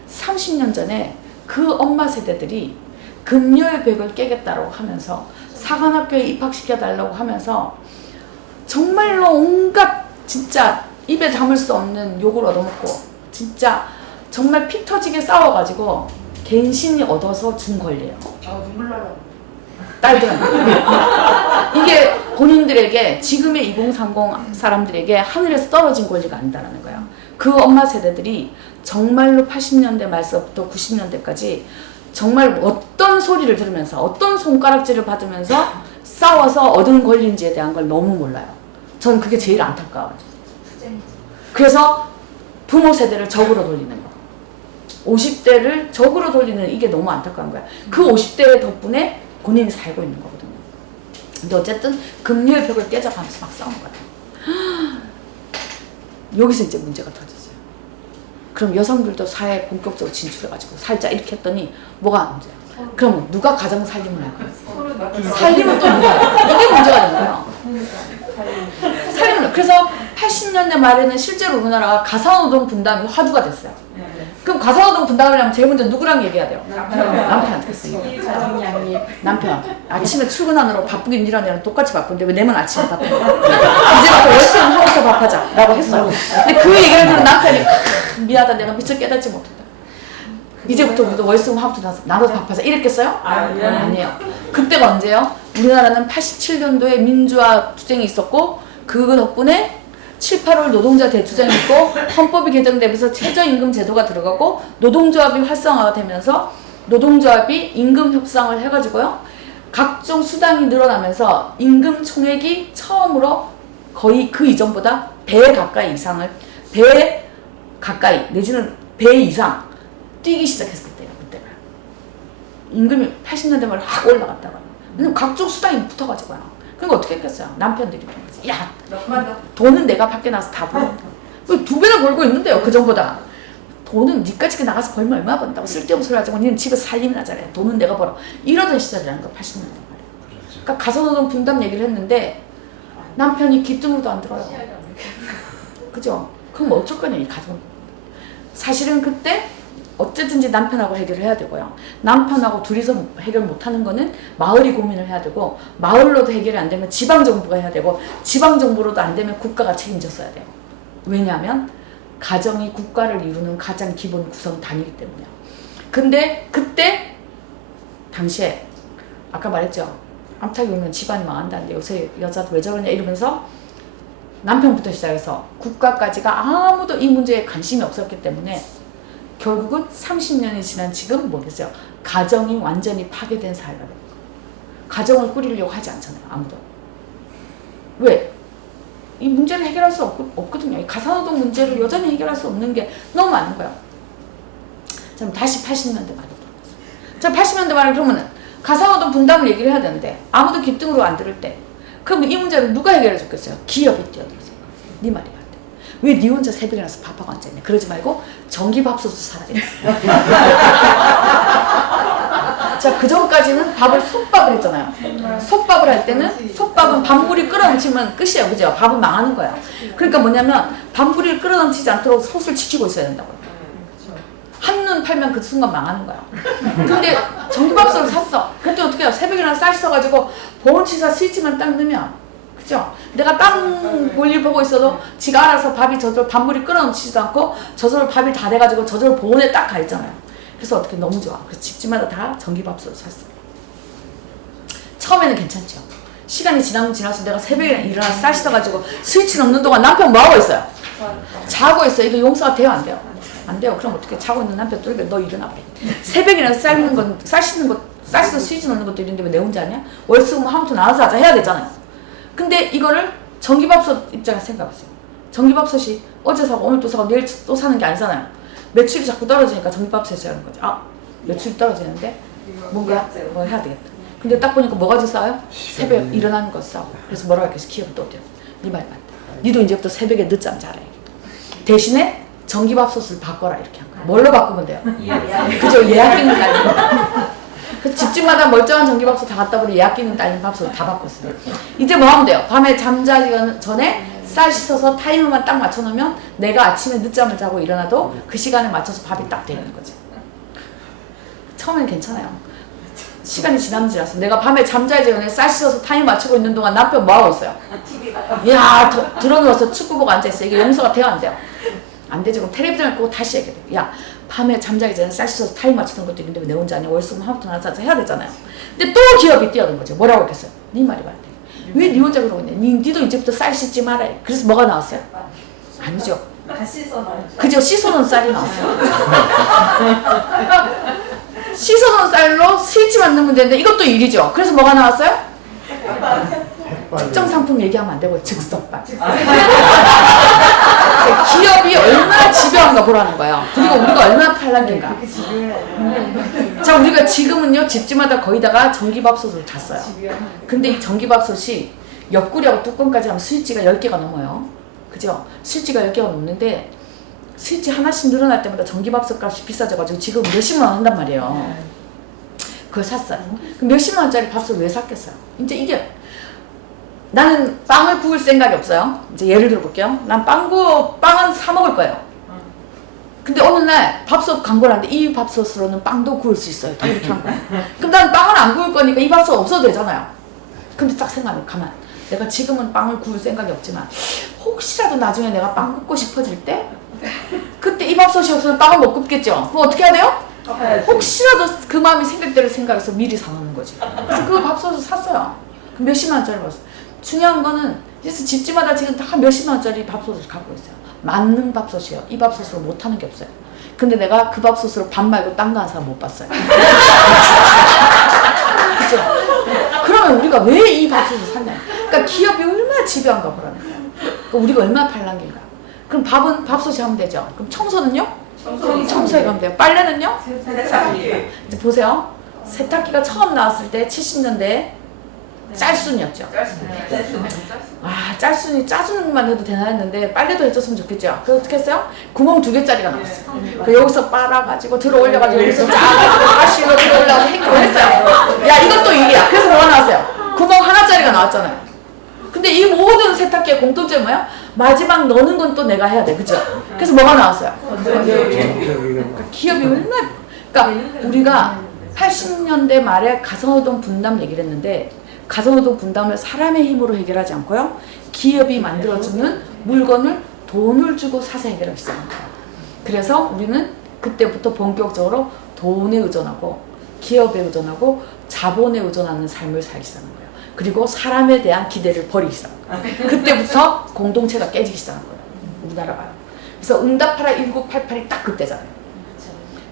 30년 전에 그 엄마 세대들이 금요의 벽을 깨겠다고 하면서 사관학교에 입학시켜달라고 하면서 정말로 온갖 진짜 입에 담을 수 없는 욕을 얻어먹고 진짜 정말 피 터지게 싸워가지고 갱신이 얻어서 준 권리예요. 눈물 나라. 딸들한테. 이게 본인들에게, 지금의 2030 사람들에게 하늘에서 떨어진 권리가 아니다라는 거예요. 그 엄마 세대들이 정말로 80년대 말서부터 90년대까지 정말 어떤 소리를 들으면서 어떤 손가락질을 받으면서 싸워서 얻은 권리인지에 대한 걸 너무 몰라요. 저는 그게 제일 안타까워요. 그래서 부모 세대를 적으로 돌리는 거, 50대를 적으로 돌리는, 이게 너무 안타까운 거야. 그 50대 덕분에 본인이 살고 있는 거거든요. 근데 어쨌든 금요의 벽을 깨져가면서 막 싸운 거예요. 여기서 이제 문제가 터졌어요. 그럼 여성들도 사회에 본격적으로 진출해가지고 살자 이렇게 했더니 뭐가 문제야? 그럼 누가 가정 살림을 할까요? 살림은 또 누가 해요? 이게 문제가 되는 거예요. 살림을. 그래서 80년대 말에는 실제로 우리나라가 가사노동 분담이 화두가 됐어요. 그럼 가사노동 분담을 하면 제일 먼저 누구랑 얘기해야 돼요? 남편. 남편. 아침에 출근하느라고 바쁘긴 일하는 애랑 똑같이 바쁜데 왜 내만 아침에 바쁜가? 이제부터 월수금 하고서 밥하자 라고 했어요. 근데 그 얘기를 들은 남편이 미안하다 내가 미처 깨닫지 못했다. 이제부터 우리도 월수금 하고서 나눠서 밥하자 이랬겠어요? 아니에요. 그때가 언제요? 우리나라는 87년도에 민주화 투쟁이 있었고 그 덕분에 7, 8월 노동자 대투쟁이 있고 헌법이 개정되면서 최저임금 제도가 들어가고 노동조합이 활성화가 되면서 노동조합이 임금 협상을 해가지고요. 각종 수당이 늘어나면서 임금 총액이 처음으로 거의 그 이전보다 배 가까이 내지는 배 이상 뛰기 시작했을 때요. 그때가 임금이 80년대 말에 확 올라갔다가 왜냐면 각종 수당이 붙어가지고요. 그러니까 어떻게 했겠어요? 남편들이 야 돈은 내가 밖에 나가서 다 벌어. 2배나 벌고 있는데요. 그 전보다 돈은 니까지 나가서 벌면 얼마 번다고 쓸데없는 소리 하지 마. 니는 집에서 살림이나 하잖아요. 돈은 내가 벌어. 이러던 시절이라는 거 80년대 말이에요. 그러니까 가사노동 분담 얘기를 했는데 남편이 귀등으로도 안 들어요. 그죠? 그럼 어쩔 거냐 이 가정. 사실은 그때 어쨌든지 남편하고 해결을 해야 되고요. 남편하고 둘이서 해결 못하는 거는 마을이 고민을 해야 되고 마을로도 해결이 안 되면 지방정부가 해야 되고 지방정부로도 안 되면 국가가 책임졌어야 돼요. 왜냐하면 가정이 국가를 이루는 가장 기본 구성 단위이기 때문에요. 근데 그때 당시에 아까 말했죠. 암탉이 울면 집안이 망한다는데 요새 여자도 왜 저러냐 이러면서 남편부터 시작해서 국가까지가 아무도 이 문제에 관심이 없었기 때문에 결국은 30년이 지난 지금 뭐겠어요? 가정이 완전히 파괴된 사회가 돼요. 가정을 꾸리려고 하지 않잖아요. 아무도. 왜? 이 문제를 해결할 수 없거든요. 이 가사노동 문제를 여전히 해결할 수 없는 게 너무 많은 거예요. 자, 다시 80년대 말로 돌아가서. 자, 80년대 말에 그러면은 가사노동 분담을 얘기를 해야 되는데 아무도 귀등으로 안 들을 때 그럼 이 문제를 누가 해결해 줬겠어요? 기업이 뛰어들었어요. 네 말이 맞대. 왜 네 혼자 새벽에 나서 밥하고 앉아있냐. 그러지 말고 전기밥솥을 사라 그랬어요. 자, 그 전까지는 밥을 솥밥을 했잖아요. 솥밥을 할 때는 솥밥은 밥물이 끓어넘치면 끝이에요. 그죠? 밥은 망하는 거야. 그러니까 뭐냐면 밥물이 끓어넘치지 않도록 솥을 지키고 있어야 된다고요. 한눈 팔면 그 순간 망하는 거야. 근데 전기밥솥을 샀어. 그때 어떻게 해요? 새벽에 나서 쌀 써가지고 보온치사 스위치만 딱 넣으면 그죠? 내가 땅 볼일 보고 있어도 지가 알아서 밥이 저절로 밥물이 끓어넘치지도 않고 저절로 밥이 다 돼가지고 저절로 보온에 딱 가 있잖아요. 그래서 어떻게 너무 좋아. 그래서 집집마다 다 전기밥솥을 샀어. 처음에는 괜찮죠. 시간이 지나면 지날수록 내가 새벽에 일어나서 쌀 씻어가지고 스위치 넣는 동안 남편 뭐하고 있어요? 자고 있어요. 이거 용서가 돼요? 안 돼요? 안 돼요. 그럼 어떻게 자고 있는 남편 또 너 일어나 버려. 새벽에 일어나서 쌀 씻는 거 쌀 씻어 스위치 넣는 것도 일인데 왜 내 혼자 하냐? 월수금 하면서 나와서 하자 해야 되잖아요. 근데 이거를 전기밥솥 입장에서 생각해보세요. 전기밥솥이 어제 사고 오늘 또 사고 내일 또 사는 게 아니잖아요. 매출이 자꾸 떨어지니까 전기밥솥이 하는 거죠. 아, 매출이 떨어지는데 뭔가 뭐 해야 되겠다. 근데 딱 보니까 뭐가 싸요? 새벽에 일어나는 거 싸고. 그래서 뭐라고 할까? 기업이 또 돼요. 네 말 맞다. 니도 이제부터 새벽에 늦잠 자라. 대신에 전기밥솥을 바꿔라 이렇게 한 거야. 뭘로 바꾸면 돼요? 그죠? 예약 기능 딸린. 그래서 집집마다 멀쩡한 전기밥솥 다 갖다 버리고 예약 기능 딸린 밥솥을 다 바꿨어요. 이제 뭐 하면 돼요? 밤에 잠자기 전에 쌀 씻어서 타이머만 딱 맞춰놓으면 내가 아침에 늦잠을 자고 일어나도 그 시간에 맞춰서 밥이 딱 되는 거지. 처음엔 괜찮아요. 시간이 지나면 지났어. 내가 밤에 잠자기 전에 쌀 씻어서 타이머 맞추고 있는 동안 남편 뭐 하고 있어요? 야, 들어누워서 축구 보고 앉아있어. 이게 용서가 돼요? 안 돼요? 안 되지. 그럼 텔레비전을 끄고 다시 얘기해. 야, 밤에 잠자기 전에 쌀 씻어서 타이머 맞추는 것도 있는데 왜 내 혼자 하냐? 월수금 하부터 나서 해야 되잖아요. 근데 또 기업이 뛰어든 거죠. 뭐라고 했겠어요? 네 말이 맞대. 왜 네 혼자 그러고 있냐? 니도 이제부터 쌀 씻지 마라. 그래서 뭐가 나왔어요? 아니죠. 그죠? 씻어놓은 쌀이 나왔어요. 씻어놓은 쌀로 스위치만 넣으면 되는데 이것도 일이죠. 그래서 뭐가 나왔어요? 특정 상품 얘기하면 안 되고 즉석밥. 기업이 얼마나 집요한가 보라는 거예요. 그리고 우리가 얼마나 팔랑긴가. 자, 우리가 지금은요 집집마다 거의다가 전기밥솥을 다 써요. 근데 이 전기밥솥이 옆구리하고 뚜껑까지 하면 스위치가 10개가 넘어요. 그죠? 스위치가 10개가 넘는데 스위치 하나씩 늘어날 때마다 전기밥솥 값이 비싸져가지고 지금 몇십만 원 한단 말이에요. 그걸 샀어요. 그럼 몇십만 원짜리 밥솥을 왜 샀겠어요? 이제 이게 나는 빵을 구울 생각이 없어요. 이제 예를 들어 볼게요. 난 빵은 사 먹을 거예요. 근데 어느 날 밥솥 광고를 하는데 이 밥솥으로는 빵도 구울 수 있어요. 다 이렇게 한 거야. 그럼 난 빵을 안 구울 거니까 이 밥솥 없어도 되잖아요. 근데 딱 생각하면 가만. 내가 지금은 빵을 구울 생각이 없지만 혹시라도 나중에 내가 빵 굽고 싶어질 때 그때 이 밥솥이 없으면 빵을 못 굽겠죠. 그럼 어떻게 해야 돼요? 혹시라도 그 마음이 생길 때를 생각해서 미리 사놓는 거지. 그래서 그 밥솥을 샀어요. 몇십만 원짜리 밥솥. 중요한 거는 그래서 집집마다 지금 다 몇십만 원짜리 밥솥을 갖고 있어요. 맞는 밥솥이에요. 이 밥솥으로 못하는 게 없어요. 근데 내가 그 밥솥으로 밥 말고 딴 거 한 사람 못 봤어요. 그죠? 그러면 우리가 왜 이 밥솥을 샀냐? 그러니까 기업이 얼마나 집요한가 보라는 거예요. 그러니까 우리가 얼마나 팔랑긴가. 그럼 밥은 밥솥이 하면 되죠. 그럼 청소는요? 청소해 가면 돼요. 빨래는요? 세탁기. 이제 보세요. 세탁기가 처음 나왔을 때 70년대 짤순이었죠. 아, 짤순이 짜주는만 해도 되나 했는데 빨래도 해줬으면 좋겠죠. 그래서 어떻게 했어요? 구멍 2개짜리가 나왔어요. 그 여기서 빨아가지고 들어 올려가지고 여기서 짜가지고 가시로 들어 올려가지고 행동을 했어요. 야, 이것도 일이야. 그래서 뭐가 나왔어요? 구멍 하나짜리가 나왔잖아요. 근데 이 모든 세탁기의 공통점이 뭐야? 마지막 넣는 건 또 내가 해야 돼. 그죠? 그래서 뭐가 나왔어요? 그러니까 기업이 얼마나, 그러니까 우리가 80년대 말에 가성노동 분담 얘기를 했는데 가성노동 분담을 사람의 힘으로 해결하지 않고요. 기업이 만들어주는 물건을 돈을 주고 사서 해결하기 시작한 거예요. 그래서 우리는 그때부터 본격적으로 돈에 의존하고 기업에 의존하고 자본에 의존하는 삶을 살기 시작한 거예요. 그리고 사람에 대한 기대를 버리기 시작한 거예요. 그때부터 공동체가 깨지기 시작한 거예요. 우리나라가요. 그래서 응답하라 1988이 딱 그때잖아요.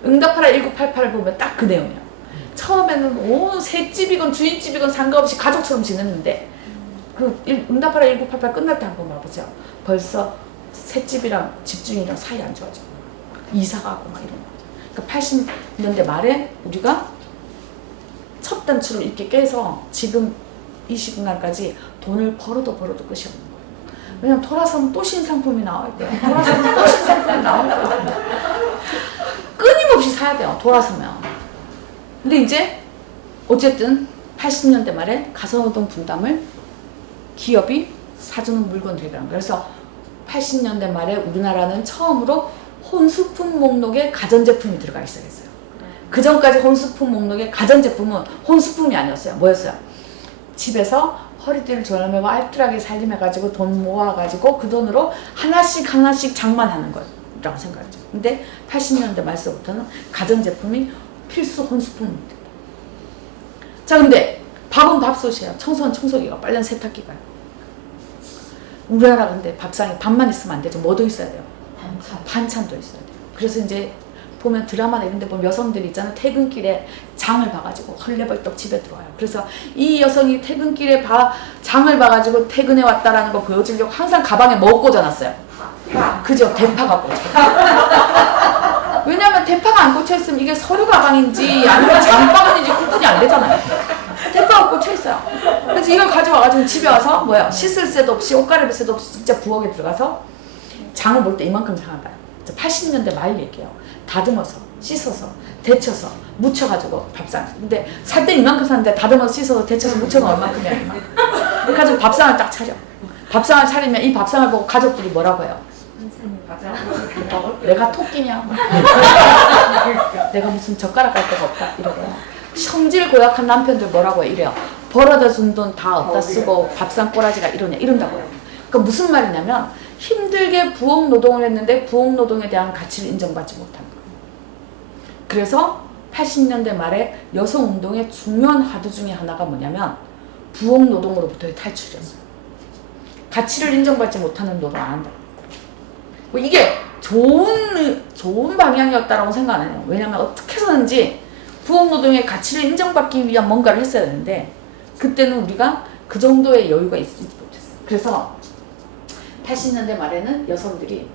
응답하라 1988을 보면 딱 그 내용이에요. 처음에는 온 새집이건 주인집이건 상관없이 가족처럼 지냈는데 그 응답하라 1988 끝날 때 한번 와보세요. 벌써 새집이랑 집주인이랑 사이 안 좋아지고 이사 가고 막 이런 거. 그러니까 80년대 말에 우리가 첫 단추를 이렇게 깨서 지금 이 시간까지 돈을 벌어도 끝이 없는 거예요. 왜냐면 돌아서면 또 신상품이 나와야 돼요. 돌아서면 또 신상품이 나와야 돼요. 끊임없이 사야 돼요. 돌아서면. 근데 이제 어쨌든 80년대 말에 가성노동 분담을 기업이 사주는 물건을 해결한 거예요. 그래서 80년대 말에 우리나라는 처음으로 혼수품 목록에 가전제품이 들어가기 시작했어요. 그 전까지 혼수품 목록에 가전제품은 혼수품이 아니었어요. 뭐였어요? 집에서 허리띠를 조여매고 알뜰하게 살림해가지고 돈 모아가지고 그 돈으로 하나씩 장만하는 거라고 생각했죠. 근데 80년대 말서부터는 가전제품이 필수 혼수품입니다. 자, 근데 밥은 밥솥이에요. 청소는 청소기가, 빨래는 세탁기가요. 우리나라 근데 밥상에 밥만 있으면 안 되죠. 뭐도 있어야 돼요? 반찬도 있어야 돼요. 그래서 이제 보면 드라마나 이런 데 보면 여성들이 있잖아요. 퇴근길에 장을 봐가지고 헐레벌떡 집에 들어와요. 그래서 이 여성이 퇴근길에 장을 봐가지고 퇴근해 왔다라는 거 보여주려고 항상 가방에 뭐 꽂아놨어요? 그죠? 대파가 꽂혀. 왜냐면 대파가 안 꽂혀있으면 이게 서류 가방인지 아니면 장바구니인지 구분이 안 되잖아요. 대파가 꽂혀있어요. 그래서 이걸 가져와가지고 집에 와서 뭐야? 씻을 새도 없이 옷 갈아입을 새도 없이 진짜 부엌에 들어가서 장을 볼 때 이만큼 장을 봐요. 80년대 말 얘기예요. 다듬어서 씻어서 데쳐서 묻혀가지고 밥상. 근데 살 때 이만큼 샀는데 다듬어서 씻어서 데쳐서 묻혀가 얼만큼이야. 그래가지고 밥상을 딱 차려. 밥상을 차리면 이 밥상을 보고 가족들이 뭐라고 해요? 내가 토끼냐? 내가 무슨 젓가락 갈 데가 없다 이러고요. 성질 고약한 남편들 뭐라고 해요? 이래요. 벌어다 준 돈 다 어디다 쓰고 밥상 꼬라지가 이런다고요. 그러니까 무슨 말이냐면 힘들게 부엌 노동을 했는데 부엌 노동에 대한 가치를 인정받지 못한 거예요. 그래서 80년대 말에 여성 운동의 중요한 화두 중에 하나가 뭐냐면 부엌 노동으로부터의 탈출이었어요. 가치를 인정받지 못하는 노동 안 한다. 뭐 이게 좋은 방향이었다라고 생각 안 해요. 왜냐면 어떻게 해서든지 부엌 노동의 가치를 인정받기 위한 뭔가를 했어야 되는데 그때는 우리가 그 정도의 여유가 있지 못했어요. 그래서 80년대 말에는 여성들이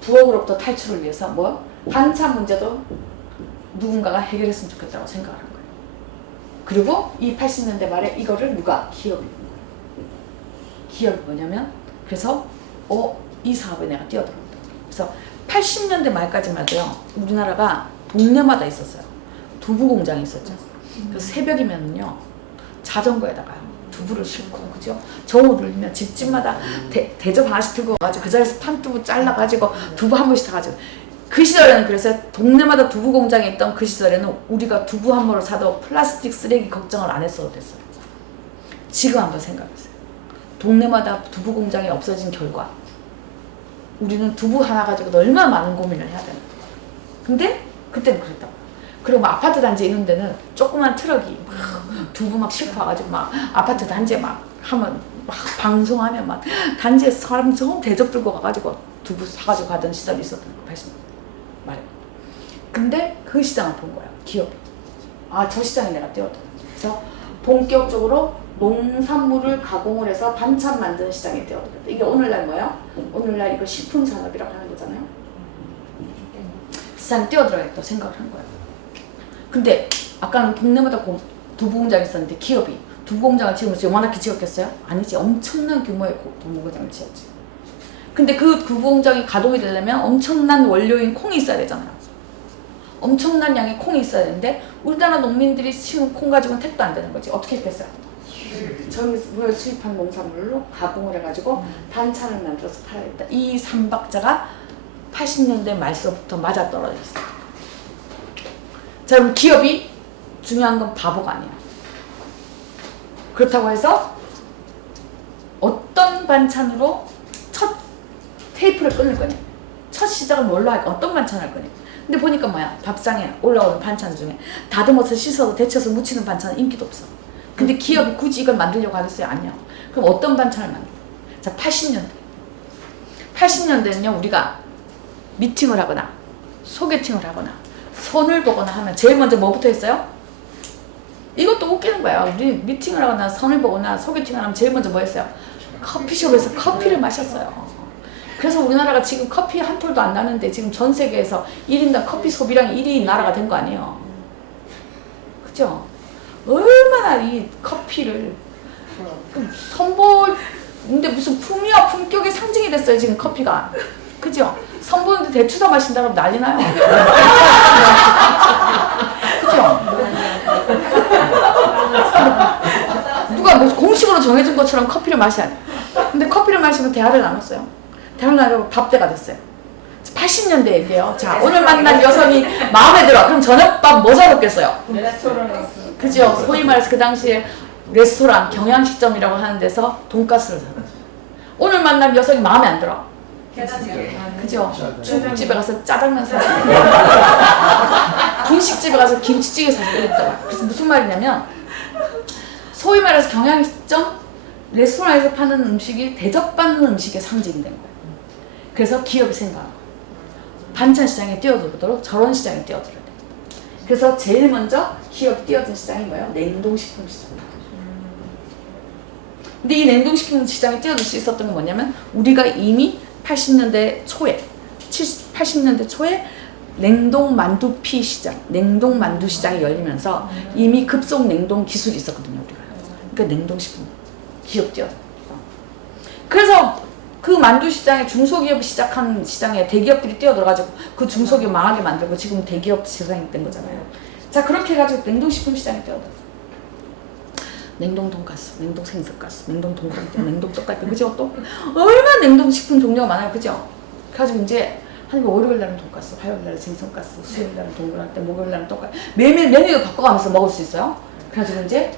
부엌으로부터 탈출을 위해서 뭐 반찬 문제도 누군가가 해결했으면 좋겠다고 생각을 한 거예요. 그리고 이 80년대 말에 이거를 누가? 기업이. 기업이 뭐냐면 그래서 이 사업에 내가 뛰어들었다. 그래서 80년대 말까지만 해도요. 우리나라가 동네마다 있었어요. 두부 공장이 있었죠. 그래서 새벽이면요. 자전거에다가요. 두부를 싣고 그죠? 저울을 울리면 집집마다 대접 하나씩 들고 가지고 그 자리에서 판두부 잘라가지고 두부 한 번씩 사가지고 그 시절에는 그래서 동네마다 두부 공장이 있던 그 시절에는 우리가 두부 한 모를 사도 플라스틱 쓰레기 걱정을 안 했어도 됐어요. 지금 한번 생각해보세요. 동네마다 두부 공장이 없어진 결과 우리는 두부 하나 가지고도 얼마나 많은 고민을 해야 되나. 근데 그때는 그랬다고. 그리고 막 아파트 단지 이런 데는 조그만 트럭이 막 두부 막 싣고 와가지고 막 아파트 단지에 막 하면 막 방송하면 막 단지에서 사람 전부 대접 들고 가가지고 두부 사가지고 가던 시절이 있었던 거 80년 말이야. 근데 그 시장을 본 거야. 기업이. 아, 저 시장에 내가 뛰어들어. 그래서 본격적으로 농산물을 가공을 해서 반찬 만드는 시장에 뛰어들었다. 이게 오늘날 뭐예요? 오늘날 이거 식품 산업이라고 하는 거잖아요. 시장에 뛰어들어야겠다 생각을 한 거예요. 근데 아까는 동네마다 두부 공장이 있었는데 기업이 두부 공장을 지으면서 요만하게 지었겠어요? 아니지. 엄청난 규모의 두부 공장을 지었지. 근데 그 두부 공장이 가동이 되려면 엄청난 원료인 콩이 있어야 되잖아요. 엄청난 양의 콩이 있어야 되는데 우리나라 농민들이 심은 콩 가지고는 택도 안 되는 거지. 어떻게 했겠어요? 저기서 수입한 농산물로 가공을 해가지고 반찬을 만들어서 팔아야겠다. 이 삼박자가 80년대 말서부터 맞아떨어져 있어요. 자, 그럼 기업이 중요한 건 바보가 아니야. 그렇다고 해서 어떤 반찬으로 첫 테이프를 끊을 거냐, 첫 시작을 뭘로 할까, 어떤 반찬을 할 거냐. 근데 보니까 뭐야, 밥상에 올라오는 반찬 중에 다듬어서 씻어서 데쳐서 무치는 반찬은 인기도 없어. 근데 기업이 굳이 이걸 만들려고 하겠어요? 아니요. 그럼 어떤 반찬을 만들어? 자, 80년대. 80년대는요, 우리가 미팅을 하거나 소개팅을 하거나 선을 보거나 하면 제일 먼저 뭐부터 했어요? 이것도 웃기는 거야. 우리 미팅을 하거나 선을 보거나 소개팅을 하면 제일 먼저 뭐 했어요? 커피숍에서 커피를 마셨어요. 그래서 우리나라가 지금 커피 한 톨도 안 나는데 지금 전 세계에서 1인당 커피 소비량이 1위인 나라가 된 거 아니에요. 그죠? 얼마나 이 커피를 선보는데 무슨 품위와 품격의 상징이 됐어요 지금 커피가. 그죠? 선보는데 대추사 마신다 그러면 난리 나요. 그죠? 누가 뭐 공식으로 정해준 것처럼 커피를 마셔야 돼. 근데 커피를 마시면 대화를 나눴어요. 대화를 나누고 밥대가 됐어요. 80년대 얘기예요. 자, 오늘 만난 여성이 마음에 들어. 그럼 저녁밥 뭐 사먹겠어요? 그죠? 소위 말해서 그 당시에 레스토랑, 경양식점이라고 하는 데서 돈가스를 사요. 오늘 만난 여성이 마음에 안 들어. 그죠? 중국집에 가서 짜장면 사고 분식집에 가서 김치찌개 사서 이랬더라. 그래서 무슨 말이냐면 소위 말해서 경양식점, 레스토랑에서 파는 음식이 대접받는 음식의 상징이 된 거예요. 그래서 기업이 생각하고 반찬 시장에 뛰어들도록 저런 시장에 뛰어들어야 돼요. 그래서 제일 먼저 기업이 뛰어든 시장이 뭐예요? 냉동식품 시장. 근데 이 냉동식품 시장에 뛰어들 수 있었던 게 뭐냐면 우리가 이미 80년대 초에 80년대 초에 냉동 만두피 시장, 냉동 만두 시장이 열리면서 이미 급속 냉동 기술이 있었거든요, 우리가. 그러니까 냉동식품 기업 뛰어. 그래서 그 만두 시장에 중소기업이 시작한 시장에 대기업들이 뛰어들어가지고 그 중소기업 망하게 만들고 지금 대기업 시장이 된 거잖아요. 자, 그렇게 해가지고 냉동식품 시장에 뛰어들었어. 냉동 돈가스, 냉동 생선가스, 냉동 동그랑땡, 냉동 떡갈비, 그죠? 또 얼마나 냉동식품 종류가 많아요, 그죠? 그래가지고 이제 한 월요일 날은 돈가스, 화요일 날은 생선가스, 수요일 날은 동그랑땡, 목요일 날은 떡갈비, 매일 메뉴를 바꿔가면서 먹을 수 있어요. 그래가지고 이제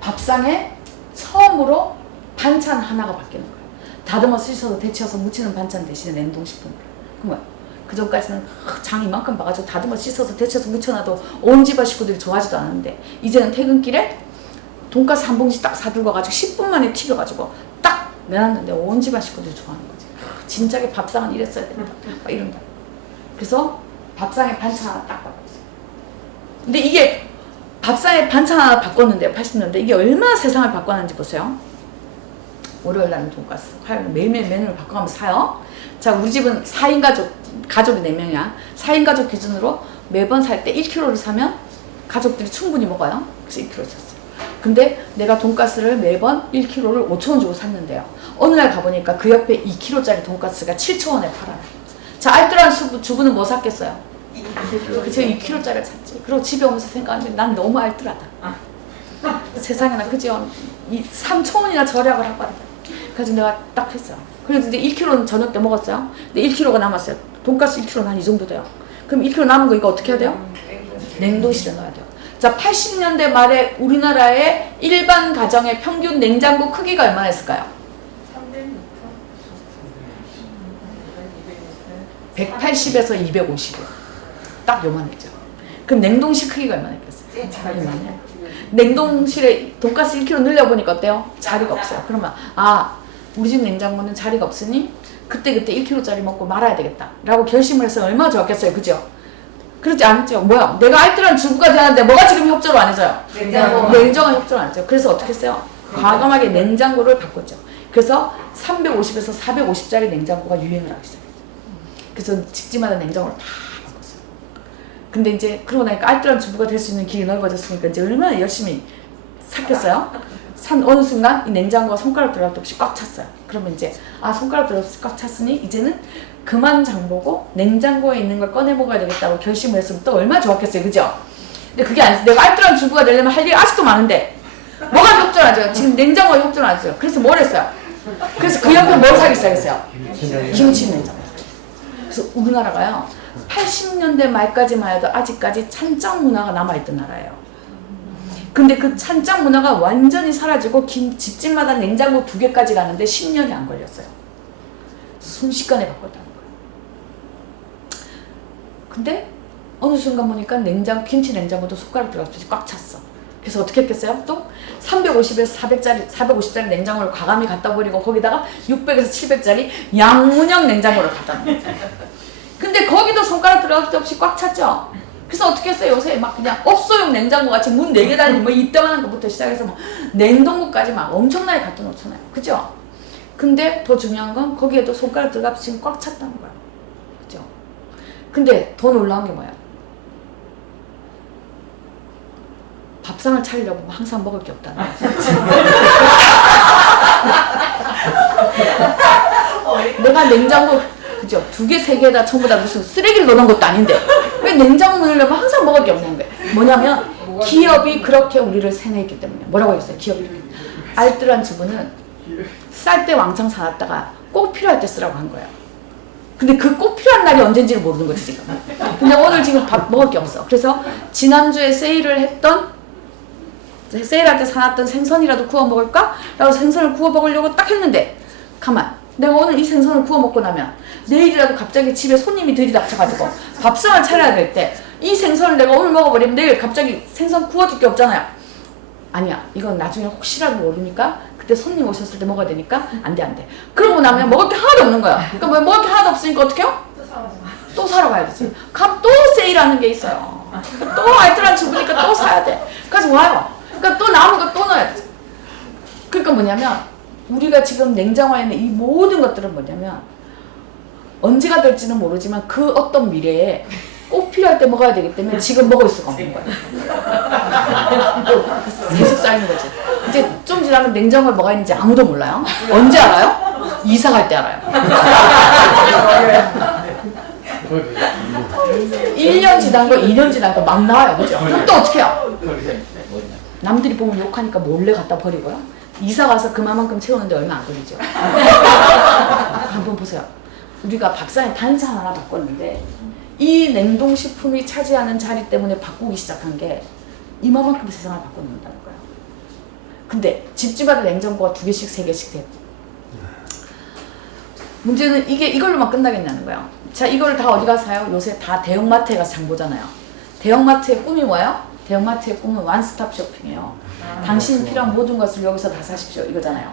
밥상에 처음으로 반찬 하나가 바뀌는 거예요. 다듬어 씻어서 데쳐서 무치는 반찬 대신에 냉동식품. 그럼 그 전까지는 장 이만큼 봐가지고 다듬어 씻어서 데쳐서 무쳐놔도 온 집안 식구들이 좋아하지도 않았는데 이제는 퇴근길에 돈가스 한 봉지 딱 사들고 가지고 10분 만에 튀겨가지고 딱 내놨는데 온 집안 식구들이 좋아하는 거지. 진작에 밥상은 이랬어야 된다. 막 이런다. 그래서 밥상에 반찬 하나 딱 바꿨어요. 근데 이게 밥상에 반찬 하나 바꿨는데요. 80년대. 이게 얼마나 세상을 바꿔놨는지 보세요. 월요일 날은 돈가스, 화요일 매일매일 메뉴를 바꿔가면서 사요. 자, 우리 집은 4인 가족이 4명이야. 4인 가족 기준으로 매번 살 때 1kg를 사면 가족들이 충분히 먹어요. 그래서 1kg 샀어요. 근데 내가 돈가스를 매번 1kg를 5,000원 주고 샀는데요. 어느 날 가보니까 그 옆에 2kg짜리 돈가스가 7,000원에 팔아요. 자, 알뜰한 주부는 뭐 샀겠어요? 그쵸, 2kg짜리를 샀지. 그리고 집에 오면서 생각하면 난 너무 알뜰하다. 세상에나, 그죠? 3,000원이나 절약을 하고 왔다. 그래서 내가 딱 했어요. 그래서 이제 1kg는 저녁 때 먹었어요. 근데 1kg가 남았어요. 돈가스 1kg는 한 이 정도 돼요. 그럼 1kg 남은 거 이거 어떻게 해야 돼요? 냉동실에 넣어야 돼요. 자, 80년대 말에 우리나라의 일반 가정의 평균 냉장고 크기가 얼마였을까요? 180에서 250이요. 딱 요만했죠. 그럼 냉동실 크기가 얼마나 있겠어요? 이만해요. 냉동실에 돈가스 1kg 늘려보니까 어때요? 자리가 없어요. 그러면 우리 집 냉장고는 자리가 없으니 그때그때 1kg짜리 먹고 말아야 되겠다 라고 결심을 해서 얼마나 좋았겠어요. 그죠? 그렇지 않죠? 뭐야? 내가 알뜰한 주부가 되는데 뭐가 지금 협조를 안 해줘요? 냉장고가 협조를 안 해줘요. 그래서 어떻게 했어요? 과감하게 냉장고를 바꿨죠. 그래서 350에서 450짜리 냉장고가 유행을 하기 시작했어요. 그래서 집집마다 냉장고를 다 바꿨어요. 근데 이제 그러고 나니까 알뜰한 주부가 될 수 있는 길이 넓어졌으니까 이제 얼마나 열심히 샀겠어요? 산 어느 순간 이 냉장고가 손가락 들어갈 데 없이 꽉 찼어요. 그러면 이제 손가락 들어갈 데 없이 꽉 찼으니 이제는 그만 장보고 냉장고에 있는 걸 꺼내 먹어야 되겠다고 결심을 했으면 또 얼마나 좋았겠어요. 그죠? 근데 그게 아니죠. 내가 알뜰한 주부가 되려면 할 일이 아직도 많은데 뭐가 협조하죠? 지금 냉장고에 협조를 안 했어요. 그래서 뭘 했어요? 그래서 그 옆에 뭘 사기 시작했어요? 김치 냉장고. 그래서 우리나라가요 80년대 말까지만 해도 아직까지 찬장 문화가 남아있던 나라예요. 근데 그 찬장 문화가 완전히 사라지고 집집마다 냉장고 2개까지 가는데 10년이 안 걸렸어요. 순식간에 바꿨다는 거예요. 근데 어느 순간 보니까 김치 냉장고도 손가락 들어가서 꽉 찼어. 그래서 어떻게 했겠어요? 또 350에서 450짜리 냉장고를 과감히 갖다 버리고 거기다가 600에서 700짜리 양문형 냉장고를 갖다 놓은 거예요. 근데 거기도 손가락 들어갈 데 없이 꽉 찼죠? 그래서 어떻게 했어요? 요새 막 그냥 업소용 냉장고 같이 문 4개 달린 뭐 이따만한 것부터 시작해서 뭐 냉동고까지 막 엄청나게 갖다 놓잖아요. 그죠? 근데 더 중요한 건 거기에도 손가락 들어가서 지금 꽉 찼다는 거예요. 그죠? 근데 더 놀라운 게 뭐야? 밥상을 차리려고 항상 먹을 게 없다는 거야. 내가 냉장고 그죠? 2개, 3개에다 전부 다 무슨 쓰레기를 넣는 것도 아닌데 왜 냉장고 문을 열면 항상 먹을 게 없는 거예요? 뭐냐면 기업이 그렇게 우리를 세뇌했기 때문에. 뭐라고 했어요? 기업이. 알뜰한 주부는 쌀 때 왕창 사놨다가 꼭 필요할 때 쓰라고 한 거예요. 근데 그 꼭 필요한 날이 언젠지를 모르는 거지 지금. 근데 오늘 지금 밥 먹을 게 없어. 그래서 지난주에 세일할 때 사놨던 생선이라도 구워 먹을까? 라고 생선을 구워 먹으려고 딱 했는데 가만. 내가 오늘 이 생선을 구워 먹고 나면 내일이라도 갑자기 집에 손님이 들이닥쳐가지고 밥상을 차려야 될 때 이 생선을 내가 오늘 먹어버리면 내일 갑자기 생선 구워줄 게 없잖아요. 아니야. 이건 나중에 혹시라도 모르니까 그때 손님 오셨을 때 먹어야 되니까 안 돼. 그러고 나면 먹을 게 하나도 없는 거야. 그러니까 뭐 먹을 게 하나도 없으니까 어떻게 해요? 또 사러 가야 되지. 그럼 또 세일하는 게 있어요. 또 알뜰한 주부니까 또 사야 돼. 그래서 와요. 그러니까 또 남은 거 또 넣어야 되지. 그러니까 뭐냐면 우리가 지금 냉장고에 있는 이 모든 것들은 뭐냐면 언제가 될지는 모르지만 그 어떤 미래에 꼭 필요할 때 먹어야 되기 때문에 지금 먹을 수가 없는 거예요. 계속 쌓이는 거지. 이제 좀 지나면 냉장고에 뭐가 있는지 아무도 몰라요. 언제 알아요? 이사 갈 때 알아요. 1년 지난 거, 2년 지난 거 막 나와요. 그죠? 그럼 또 어떻게 해요? 남들이 보면 욕하니까 몰래 갖다 버리고요. 이사 가서 그만큼 채우는데 얼마 안 걸리죠. 한번 보세요. 우리가 밥상에 반찬 하나 바꿨는데 이 냉동식품이 차지하는 자리 때문에 바꾸기 시작한 게 이만큼 세상을 바꿔놓는다는 거예요. 근데 집집마다 냉장고가 2개씩 3개씩 돼요. 문제는 이걸로만 끝나겠냐는 거예요. 자, 이걸 다 어디 가서 사요? 요새 다 대형마트에 가서 장 보잖아요. 대형마트의 꿈이 뭐예요? 대형마트의 꿈은 원스톱 쇼핑이에요. 당신이 필요한 모든 것을 여기서 다 사십시오. 이거잖아요.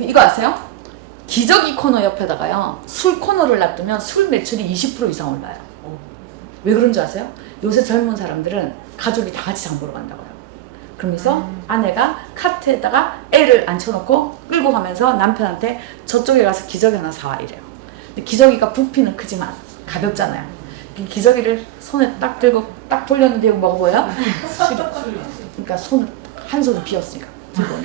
이거 아세요? 기저귀 코너 옆에다가요. 술 코너를 놔두면 술 매출이 20% 이상 올라요. 왜 그런 줄 아세요? 요새 젊은 사람들은 가족이 다 같이 장 보러 간다고요. 그러면서 아내가 카트에다가 애를 앉혀놓고 끌고 가면서 남편한테 저쪽에 가서 기저귀 하나 사와 이래요. 근데 기저귀가 부피는 크지만 가볍잖아요. 기저귀를 손에 딱 들고 딱 돌렸는데 이거 뭐가 보여요? 술이. 그러니까 한 손은 비었으니까 들고.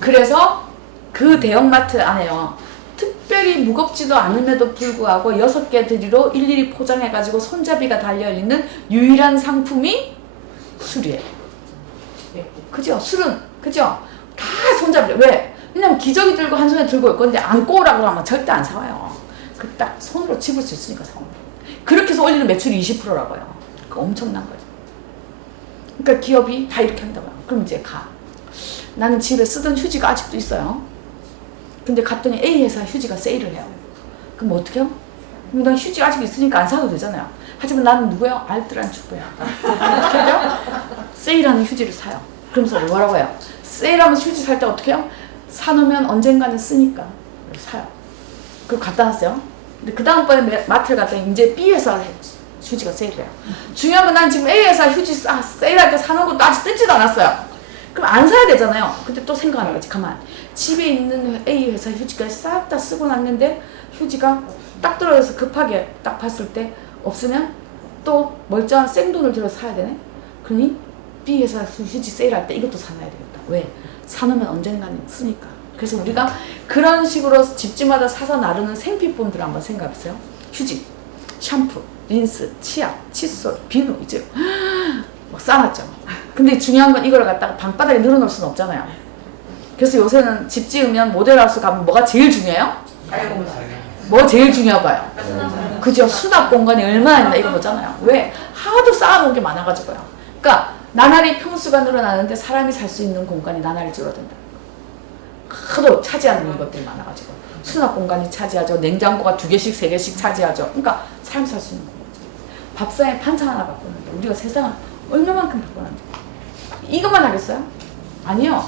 그래서 그 대형마트 안에요. 특별히 굉장히 무겁지도 않음에도 불구하고 6개 드리로 일일이 포장해가지고 손잡이가 달려있는 유일한 상품이 술이에요. 그죠? 술은, 그죠? 다 손잡이래. 왜? 왜냐면 기저귀 들고 한 손에 들고 올 건데 안고 오라고 하면 절대 안 사와요. 그 딱 손으로 집을 수 있으니까 사와요. 그렇게 해서 올리는 매출이 20%라고요. 그 엄청난 거죠. 그러니까 기업이 다 이렇게 한다고요. 그럼 이제 가. 나는 집에 쓰던 휴지가 아직도 있어요. 근데 갔더니 A 회사 휴지가 세일을 해요. 그럼 어떻게 해요? 그럼 난 휴지 아직 있으니까 안 사도 되잖아요. 하지만 나는 누구예요? 알뜰한 주부야. 어떻게 해야 돼요? 세일하는 휴지를 사요. 그러면서 뭐라고 해요? 세일하면서 휴지 살 때 어떻게 해요? 사놓으면 언젠가는 쓰니까 사요. 그리고 갖다 놨어요. 근데 그 다음번에 마트를 갔더니 이제 B 회사 휴지가 세일해요. 중요한 건 난 지금 A 회사 휴지 세일할 때 사놓은 것도 아직 뜯지도 않았어요. 그럼 안 사야 되잖아요. 근데 또 생각하는 거지. 가만. 집에 있는 A 회사 휴지까지 싹 다 쓰고 났는데 휴지가 딱 떨어져서 급하게 딱 봤을 때 없으면 또 멀쩡한 생돈을 들여서 사야 되네. 그러니 B 회사 휴지 세일할 때 이것도 사놔야 되겠다. 왜? 사놓으면 언젠가는 쓰니까. 그래서 우리가 그런 식으로 집집마다 사서 나르는 생필품들을 한번 생각해보세요. 휴지, 샴푸, 린스, 치약, 칫솔, 비누 이제 막 쌓아놨죠. 근데 중요한 건 이걸 갖다가 방바닥에 늘어놓을 수는 없잖아요. 그래서 요새는 집 지으면 모델하우스 가면 뭐가 제일 중요해요? 뭐 제일 중요할까요? 그죠? 수납 공간이 얼마나 있나 이거 보잖아요. 왜? 하도 쌓아놓은 게 많아가지고요. 그러니까 나날이 평수가 늘어나는데 사람이 살 수 있는 공간이 나날이 줄어든다. 하도 차지하는 것들이 많아가지고 수납 공간이 차지하죠. 냉장고가 2개씩 3개씩 차지하죠. 그러니까 사람이 살 수 있는 공간이죠. 밥상에 반찬 하나 바꾸는데 우리가 세상을 얼마만큼 바꾸는지 이것만 하겠어요? 아니요.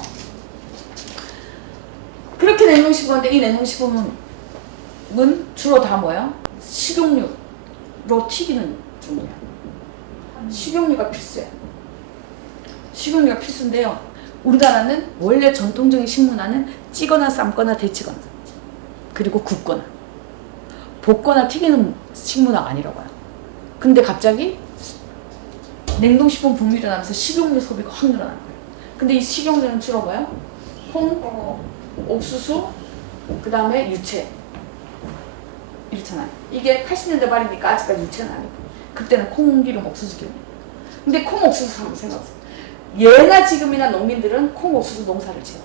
그렇게 냉동식품인데 이 냉동식품은 주로 다 뭐예요? 식용유로 튀기는 종류예요. 식용유가 필수예요. 식용유가 필수인데요. 우리나라는 원래 전통적인 식문화는 찌거나 삶거나 데치거나 그리고 굽거나 볶거나 튀기는 식문화가 아니라고 해요. 근데 갑자기 냉동식품 붐이 일어나면서 식용유 소비가 확 늘어난 거예요. 근데 이 식용유는 주로 뭐예요? 콩, 옥수수, 그 다음에 유채 이렇잖아요. 이게 80년대 말이니까 아직까지 유채는 아니고 그때는 콩기름, 옥수수기름. 근데 콩, 옥수수 한번 생각해보세요. 예나 지금이나 농민들은 콩, 옥수수 농사를 지어요.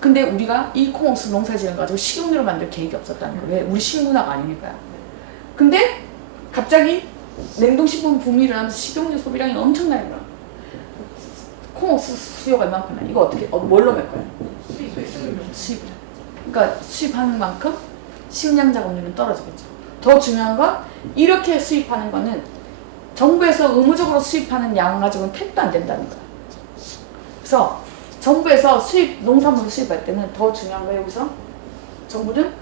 근데 우리가 이 콩, 옥수수 농사 지은 거 가지고 식용유를 만들 계획이 없었다는 거예요. 왜? 우리 식문화가 아니니까요. 근데 갑자기 냉동식품 붐이 일어나면서 식용유 소비량이 엄청나게 늘어요. 콩, 옥수수 수요가 이만큼 나요. 이거 어떻게, 뭘로 맬 거예요? 수입을. 그러니까 수입하는 만큼 식량 작업률은 떨어지겠죠. 더 중요한 건 이렇게 수입하는 거는 정부에서 의무적으로 수입하는 양 가지고는 택도 안 된다는 거예요. 그래서 정부에서 농산물을 수입할 때는 더 중요한 거 여기서 정부는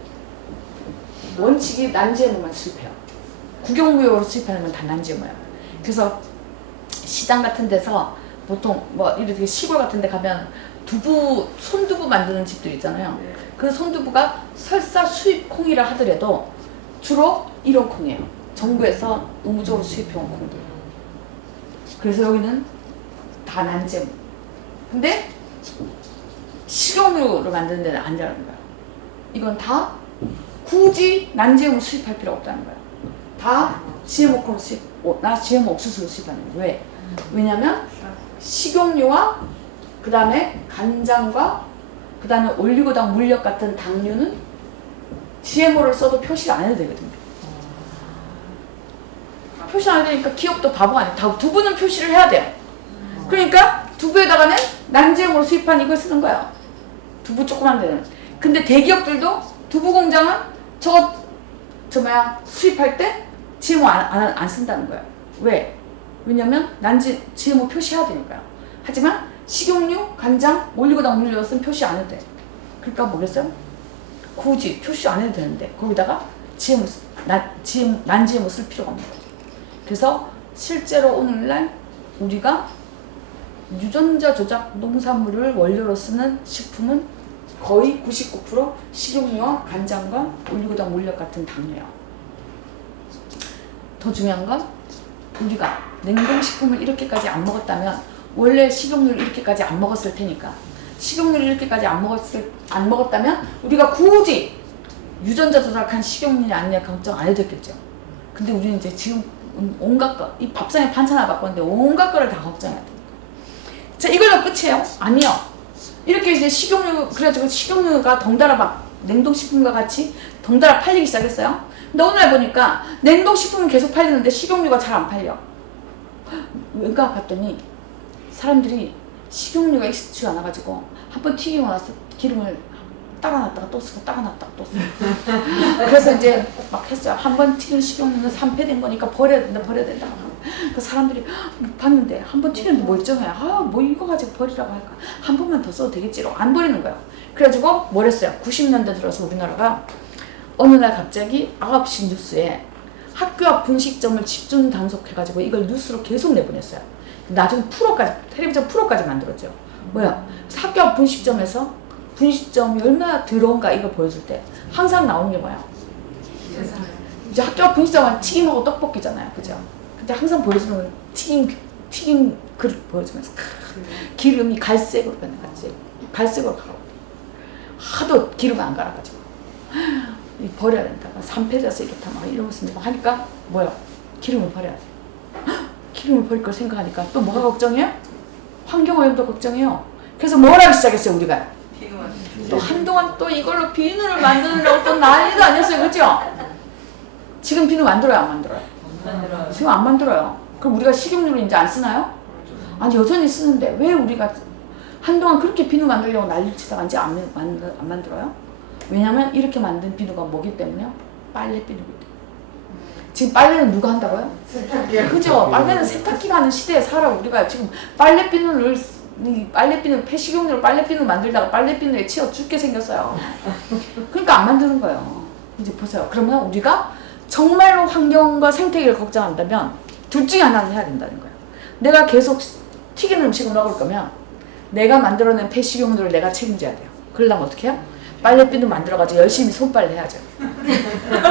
원칙이 난지해물만 수입해요. 국영무역으로 수입하는 건 다 난지해물이에요. 그래서 시장 같은 데서 보통 뭐 이렇게 시골 같은 데 가면 손두부 만드는 집들 있잖아요. 그 손두부가 설사 수입 콩이라 하더라도 주로 이런 콩이에요. 정부에서 의무적으로 수입해온 콩들. 그래서 여기는 다 난지해물. 근데 식용유를 만드는 데는 아니라는 거예요. 이건 다 굳이 난지해물 수입할 필요 없다는 거예요. 다 GMO 콩 GMO 옥수수를 수입하는 거예요. 왜? 왜냐면 식용유와 그 다음에 간장과 그 다음에 올리고당 물엿 같은 당류는 GMO를 써도 표시를 안 해도 되거든요. 표시 안 되니까 기업도 바보 아니에요. 두부는 표시를 해야 돼요. 그러니까 두부에다가는 난지해물로 수입한 이걸 쓰는 거예요. 두부 조그만 데는. 근데 대기업들도 두부 공장은 수입할 때 GMO 안 쓴다는 거예요. 왜? 왜냐면 GMO 표시해야 되니까요. 하지만 식용유, 간장, 올리고당 물엿은 표시 안 해도 돼. 그러니까 뭐겠어요? 굳이 표시 안 해도 되는데 거기다가 난GMO 쓸 필요가 없는 거죠. 그래서 실제로 오늘날 우리가 유전자 조작 농산물을 원료로 쓰는 식품은 거의 99% 식용유와 간장과 올리고당 물엿 같은 당류예요. 더 중요한 건 우리가 냉동식품을 이렇게까지 안 먹었다면 원래 식용유를 이렇게까지 안 먹었을 테니까 식용유를 이렇게까지 안 먹었다면 우리가 굳이 유전자 조작한 식용유냐 아니냐 걱정 안 해도 됐겠죠. 근데 우리는 이제 지금 온갖 거, 이 밥상에 반찬 하나 바꿨는데 온갖 거를 다 걱정해야 돼. 자, 이걸로 끝이에요? 아니요. 이렇게 이제 식용유, 그래가지고 식용유가 덩달아 막 냉동식품과 같이 덩달아 팔리기 시작했어요. 근데 오늘 보니까 냉동식품은 계속 팔리는데 식용유가 잘 안 팔려. 왜가 봤더니 사람들이 식용유가 익숙지 않아가지고 한번 튀기고 나서 기름을 따라놨다가 또 쓰고 따라놨다가 또 쓰고 그래서 이제 막 했어요. 한번 튀긴 식용유는 산패된 거니까 버려야 된다. 그 사람들이 봤는데 한번 튀겼는데 멀쩡해. 뭐 이거 가지고 버리라고 할까. 한 번만 더 써도 되겠지로 안 버리는 거예요. 그래가지고 뭘 했어요. 90년대 들어서 우리나라가 어느 날 갑자기 9시 뉴스에 학교 앞 분식점을 집중 단속해가지고 이걸 뉴스로 계속 내보냈어요. 나중에 프로까지, 텔레비전 프로까지 만들었죠. 뭐야? 학교 앞 분식점에서 분식점이 얼마나 더러운가 이걸 보여줄 때 항상 나오는 게 뭐야? 이제 학교 앞 분식점은 튀김하고 떡볶이잖아요. 그죠? 근데 항상 보여주는 건 튀김 그릇 보여주면서 기름이 갈색으로 변해가지고 갈색으로 가고 하도 기름 안 갈아가지고 버려야 된다. 산패돼서 이렇다 막 이러면서 막 하니까 뭐야? 기름을 버려야 돼. 기름을 버릴 걸 생각하니까 또 뭐가 걱정해요? 환경오염도 걱정해요. 그래서 뭘 하기 시작했어요 우리가? 또 한동안 또 이걸로 비누를 만드느라고 또 난리도 아니었어요. 그죠? 지금 비누 만들어요 안 만들어요? 지금 안 만들어요. 그럼 우리가 식용유를 이제 안 쓰나요? 아니 여전히 쓰는데 왜 우리가 한동안 그렇게 비누 만들려고 난리를 치다가 이제 안 만들어요? 왜냐면 이렇게 만든 비누가 뭐기 때문에요? 빨래 비누기 때문에. 지금 빨래는 누가 한다고요? 세탁기요. 그죠? 빨래는 세탁기가 하는 시대에 살아. 우리가 지금 빨래비누를 폐식용유로 빨래비누 만들다가 빨래비누에 치여 죽게 생겼어요. 그러니까 안 만드는 거예요. 이제 보세요. 그러면 우리가 정말로 환경과 생태계를 걱정한다면 둘 중에 하나는 해야 된다는 거예요. 내가 계속 튀긴 음식을 먹을 거면 내가 만들어낸 폐식용유를 내가 책임져야 돼요. 그러려면 어떻게 해요? 빨래비누 만들어가지고 열심히 손빨래 해야죠.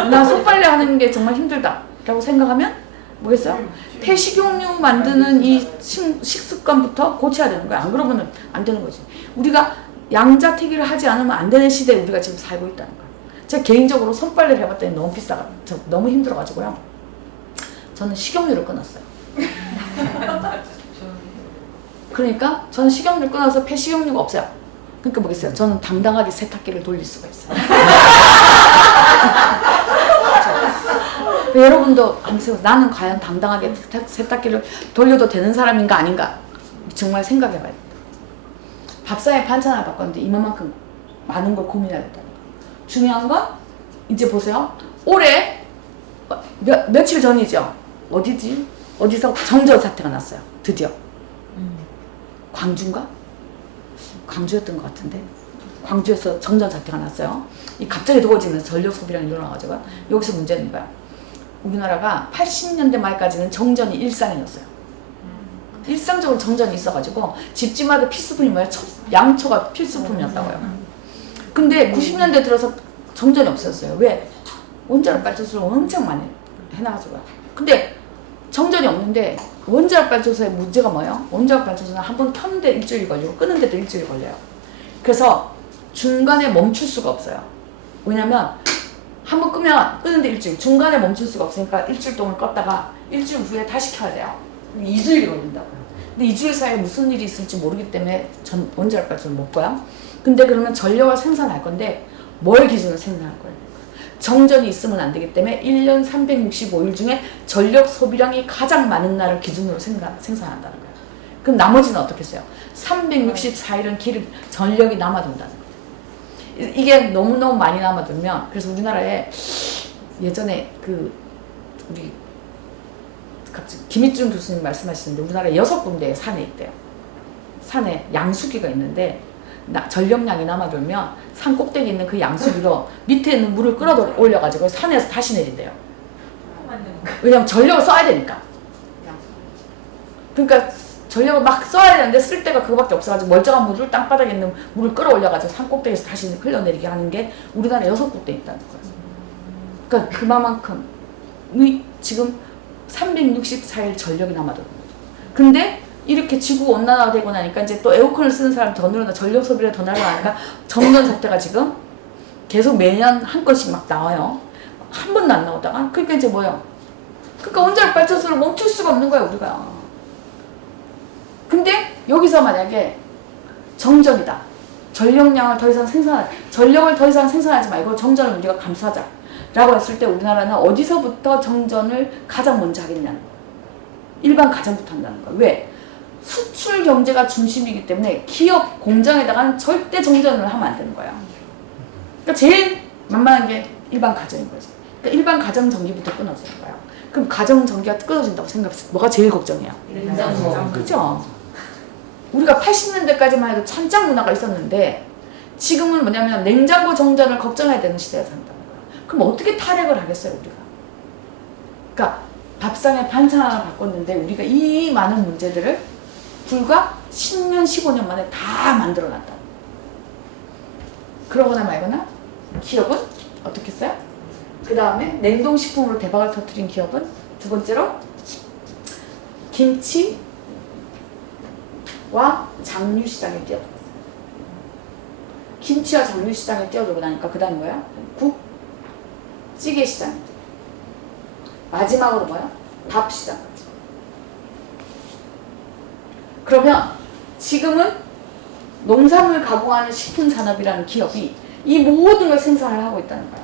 나 손빨래 하는 게 정말 힘들다 라고 생각하면 뭐겠어요? 폐식용유 만드는 이 식습관부터 고쳐야 되는 거야. 안 그러면 안 되는 거지. 우리가 양자택일을 하지 않으면 안 되는 시대에 우리가 지금 살고 있다는 거야. 제가 개인적으로 손빨래를 해봤더니 너무 비싸가 너무 힘들어가지고요. 저는 식용유를 끊었어요. 그러니까 저는 식용유를 끊어서 폐식용유가 없어요. 그러니까 뭐겠어요? 저는 당당하게 세탁기를 돌릴 수가 있어요. 여러분도 아무튼 나는 과연 당당하게 세탁기를 돌려도 되는 사람인가 아닌가 정말 생각해봐야 된다. 밥상에 반찬 하나 바꿨는데 이만큼 많은 걸 고민해야 된다는 거. 중요한 건 이제 보세요. 올해 며칠 전이죠. 어디지? 어디서 정전 사태가 났어요. 드디어. 광주인가? 광주였던 것 같은데 광주에서 정전 사태가 났어요. 이 갑자기 더워지면서 전력 소비량이 늘어나가지고 여기서 문제는 거야. 우리나라가 80년대 말까지는 정전이 일상이었어요. 일상적으로 정전이 있어가지고 집집마다 필수품이 뭐야? 양초가 필수품이었다고요. 근데 90년대 들어서 정전이 없어졌어요. 왜? 원자력 발전소를 엄청 많이 해놔가지고요. 근데 정전이 없는데 원자력 발전소의 문제가 뭐예요? 원자력 발전소는 한번 켰는데 일주일 걸리고 끄는데도 일주일 걸려요. 그래서 중간에 멈출 수가 없어요. 왜냐면 한번 끄면 끄는데 일주일, 중간에 멈출 수가 없으니까 일주일 동안 껐다가 일주일 후에 다시 켜야 돼요. 2주일이 걸린다고요. 근데 2주일 사이에 무슨 일이 있을지 모르기 때문에 원자력 발전을 못 꺼요. 근데 그러면 전력을 생산할 건데 뭘 기준으로 생산할 거예요? 정전이 있으면 안 되기 때문에 1년 365일 중에 전력 소비량이 가장 많은 날을 기준으로 생산한다는 거예요. 그럼 나머지는 어떻게 써요? 364일은 전력이 남아둔다는 거예요. 이게 너무너무 많이 남아두면, 그래서 우리나라에 예전에 우리 갑자기 김익준 교수님 말씀하시는데 우리나라에 6군데 산에 있대요. 산에 양수기가 있는데 전력량이 남아돌면 산 꼭대기 있는 그 양수기로 밑에 있는 물을 끌어올려가지고 산에서 다시 내린대요. 왜냐면 전력을 써야 되니까. 그러니까 전력을 막 써야 되는데 쓸 데가 그거밖에 없어가지고 멀쩡한 물을 땅바닥에 있는 물을 끌어올려가지고 산 꼭대기에서 다시 흘러내리게 하는 게 우리나라 6군데 있다는 거예요. 그러니까 그만큼이 지금 364일 전력이 남아도는 거죠. 근데 이렇게 지구 온난화가 되고 나니까 이제 또 에어컨을 쓰는 사람 더 늘어나, 전력 소비가 더 늘어나니까 정전 사태가 지금 계속 매년 한 건씩 막 나와요. 한 번도 안 나오다가 그러니까 이제 뭐예요? 그러니까 원자력 발전소를 멈출 수가 없는 거야 우리가. 근데 여기서 만약에 정전이다. 전력을 더 이상 생산하지 말고 정전을 우리가 감수하자 라고 했을 때 우리나라는 어디서부터 정전을 가장 먼저 하겠냐는 거야. 일반 가정부터 한다는 거야. 왜? 수출 경제가 중심이기 때문에 기업 공장에다가는 절대 정전을 하면 안 되는 거야. 그러니까 제일 만만한 게 일반 가정인 거지. 그러니까 일반 가정 전기부터 끊어지는 거야. 그럼 가정 전기가 끊어진다고 생각했을 때 뭐가 제일 걱정이야? 냉장고. 그죠? 우리가 80년대까지만 해도 찬장 문화가 있었는데 지금은 뭐냐면 냉장고 정전을 걱정해야 되는 시대에 산다는 거야. 그럼 어떻게 탈핵을 하겠어요 우리가? 그러니까 밥상에 반찬 하나 바꿨는데 우리가 이 많은 문제들을 불과 10년 15년 만에 다 만들어놨다. 그러거나 말거나 기업은 어떻게 했어요? 그 다음에 냉동식품으로 대박을 터뜨린 기업은 두 번째로 김치와 장류 시장에 뛰어들었어요. 김치와 장류 시장에 뛰어들고 나니까 그 다음 뭐야? 국, 찌개 시장. 마지막으로 뭐야? 밥 시장까지. 그러면 지금은 농산물 가공하는 식품산업이라는 기업이 이 모든 걸 생산을 하고 있다는 거야.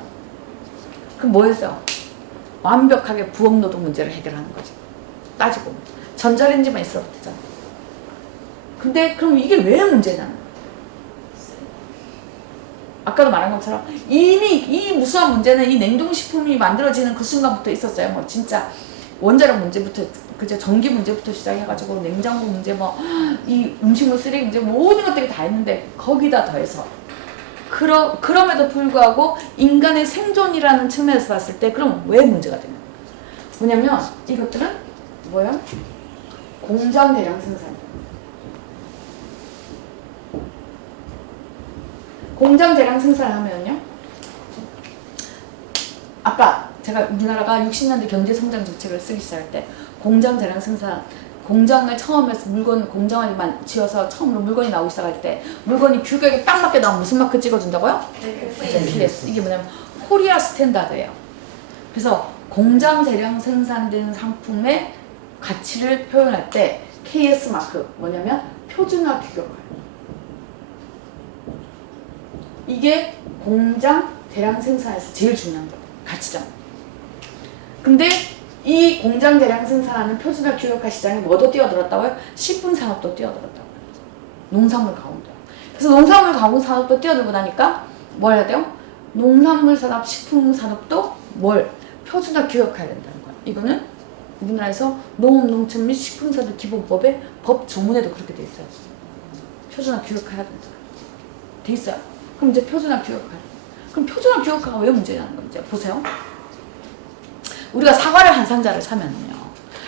그럼 뭐였어요? 완벽하게 부업노동 문제를 해결하는 거지. 따지고 보면. 전자레인지만 있어도 되잖아. 근데 그럼 이게 왜 문제냐는 거야. 아까도 말한 것처럼 이미 이 무수한 문제는 이 냉동식품이 만들어지는 그 순간부터 있었어요. 뭐 진짜 원자력 문제부터 그저 전기 문제부터 시작해가지고 냉장고 문제 뭐 이 음식물 쓰레기 문제 모든 것들이 다 있는데 거기다 더해서 그럼에도 불구하고 인간의 생존이라는 측면에서 봤을 때 그럼 왜 문제가 되냐? 뭐냐면 이것들은 뭐야? 공장 대량 생산. 공장 대량 생산을 하면요. 아까 제가 우리나라가 60년대 경제 성장 정책을 쓰기 시작할 때 공장 대량 생산, 공장을 처음에서 공장을 지어서 처음으로 물건이 나오기 시작할 때 물건이 규격에 딱 맞게 나오면 무슨 마크 찍어준다고요? PS. 이게 뭐냐면 코리아 스탠다드예요. 그래서 공장 대량 생산된 상품의 가치를 표현할 때 KS 마크 뭐냐면 표준화 규격화. 이게 공장 대량 생산에서 제일 중요한 거 가치잖아. 근데 이 공장 대량 생산하는 표준화 규격화 시장이 뭐도 뛰어들었다고요? 식품 산업도 뛰어들었다고요. 농산물 가공도. 그래서 농산물 가공 산업도 뛰어들고 나니까 뭘 해야 돼요? 농산물 산업, 식품 산업도 뭘? 표준화 규격화해야 된다는 거야. 이거는 우리나라에서 농업, 농촌 및 식품산업 기본법의 법 조문에도 그렇게 돼 있어요. 표준화 규격화해야 된다. 돼 있어요. 그럼 이제 표준화 규격화. 그럼 표준화 규격화가 왜 문제냐는 거 이제 보세요. 우리가 사과를 한 상자를 사면요.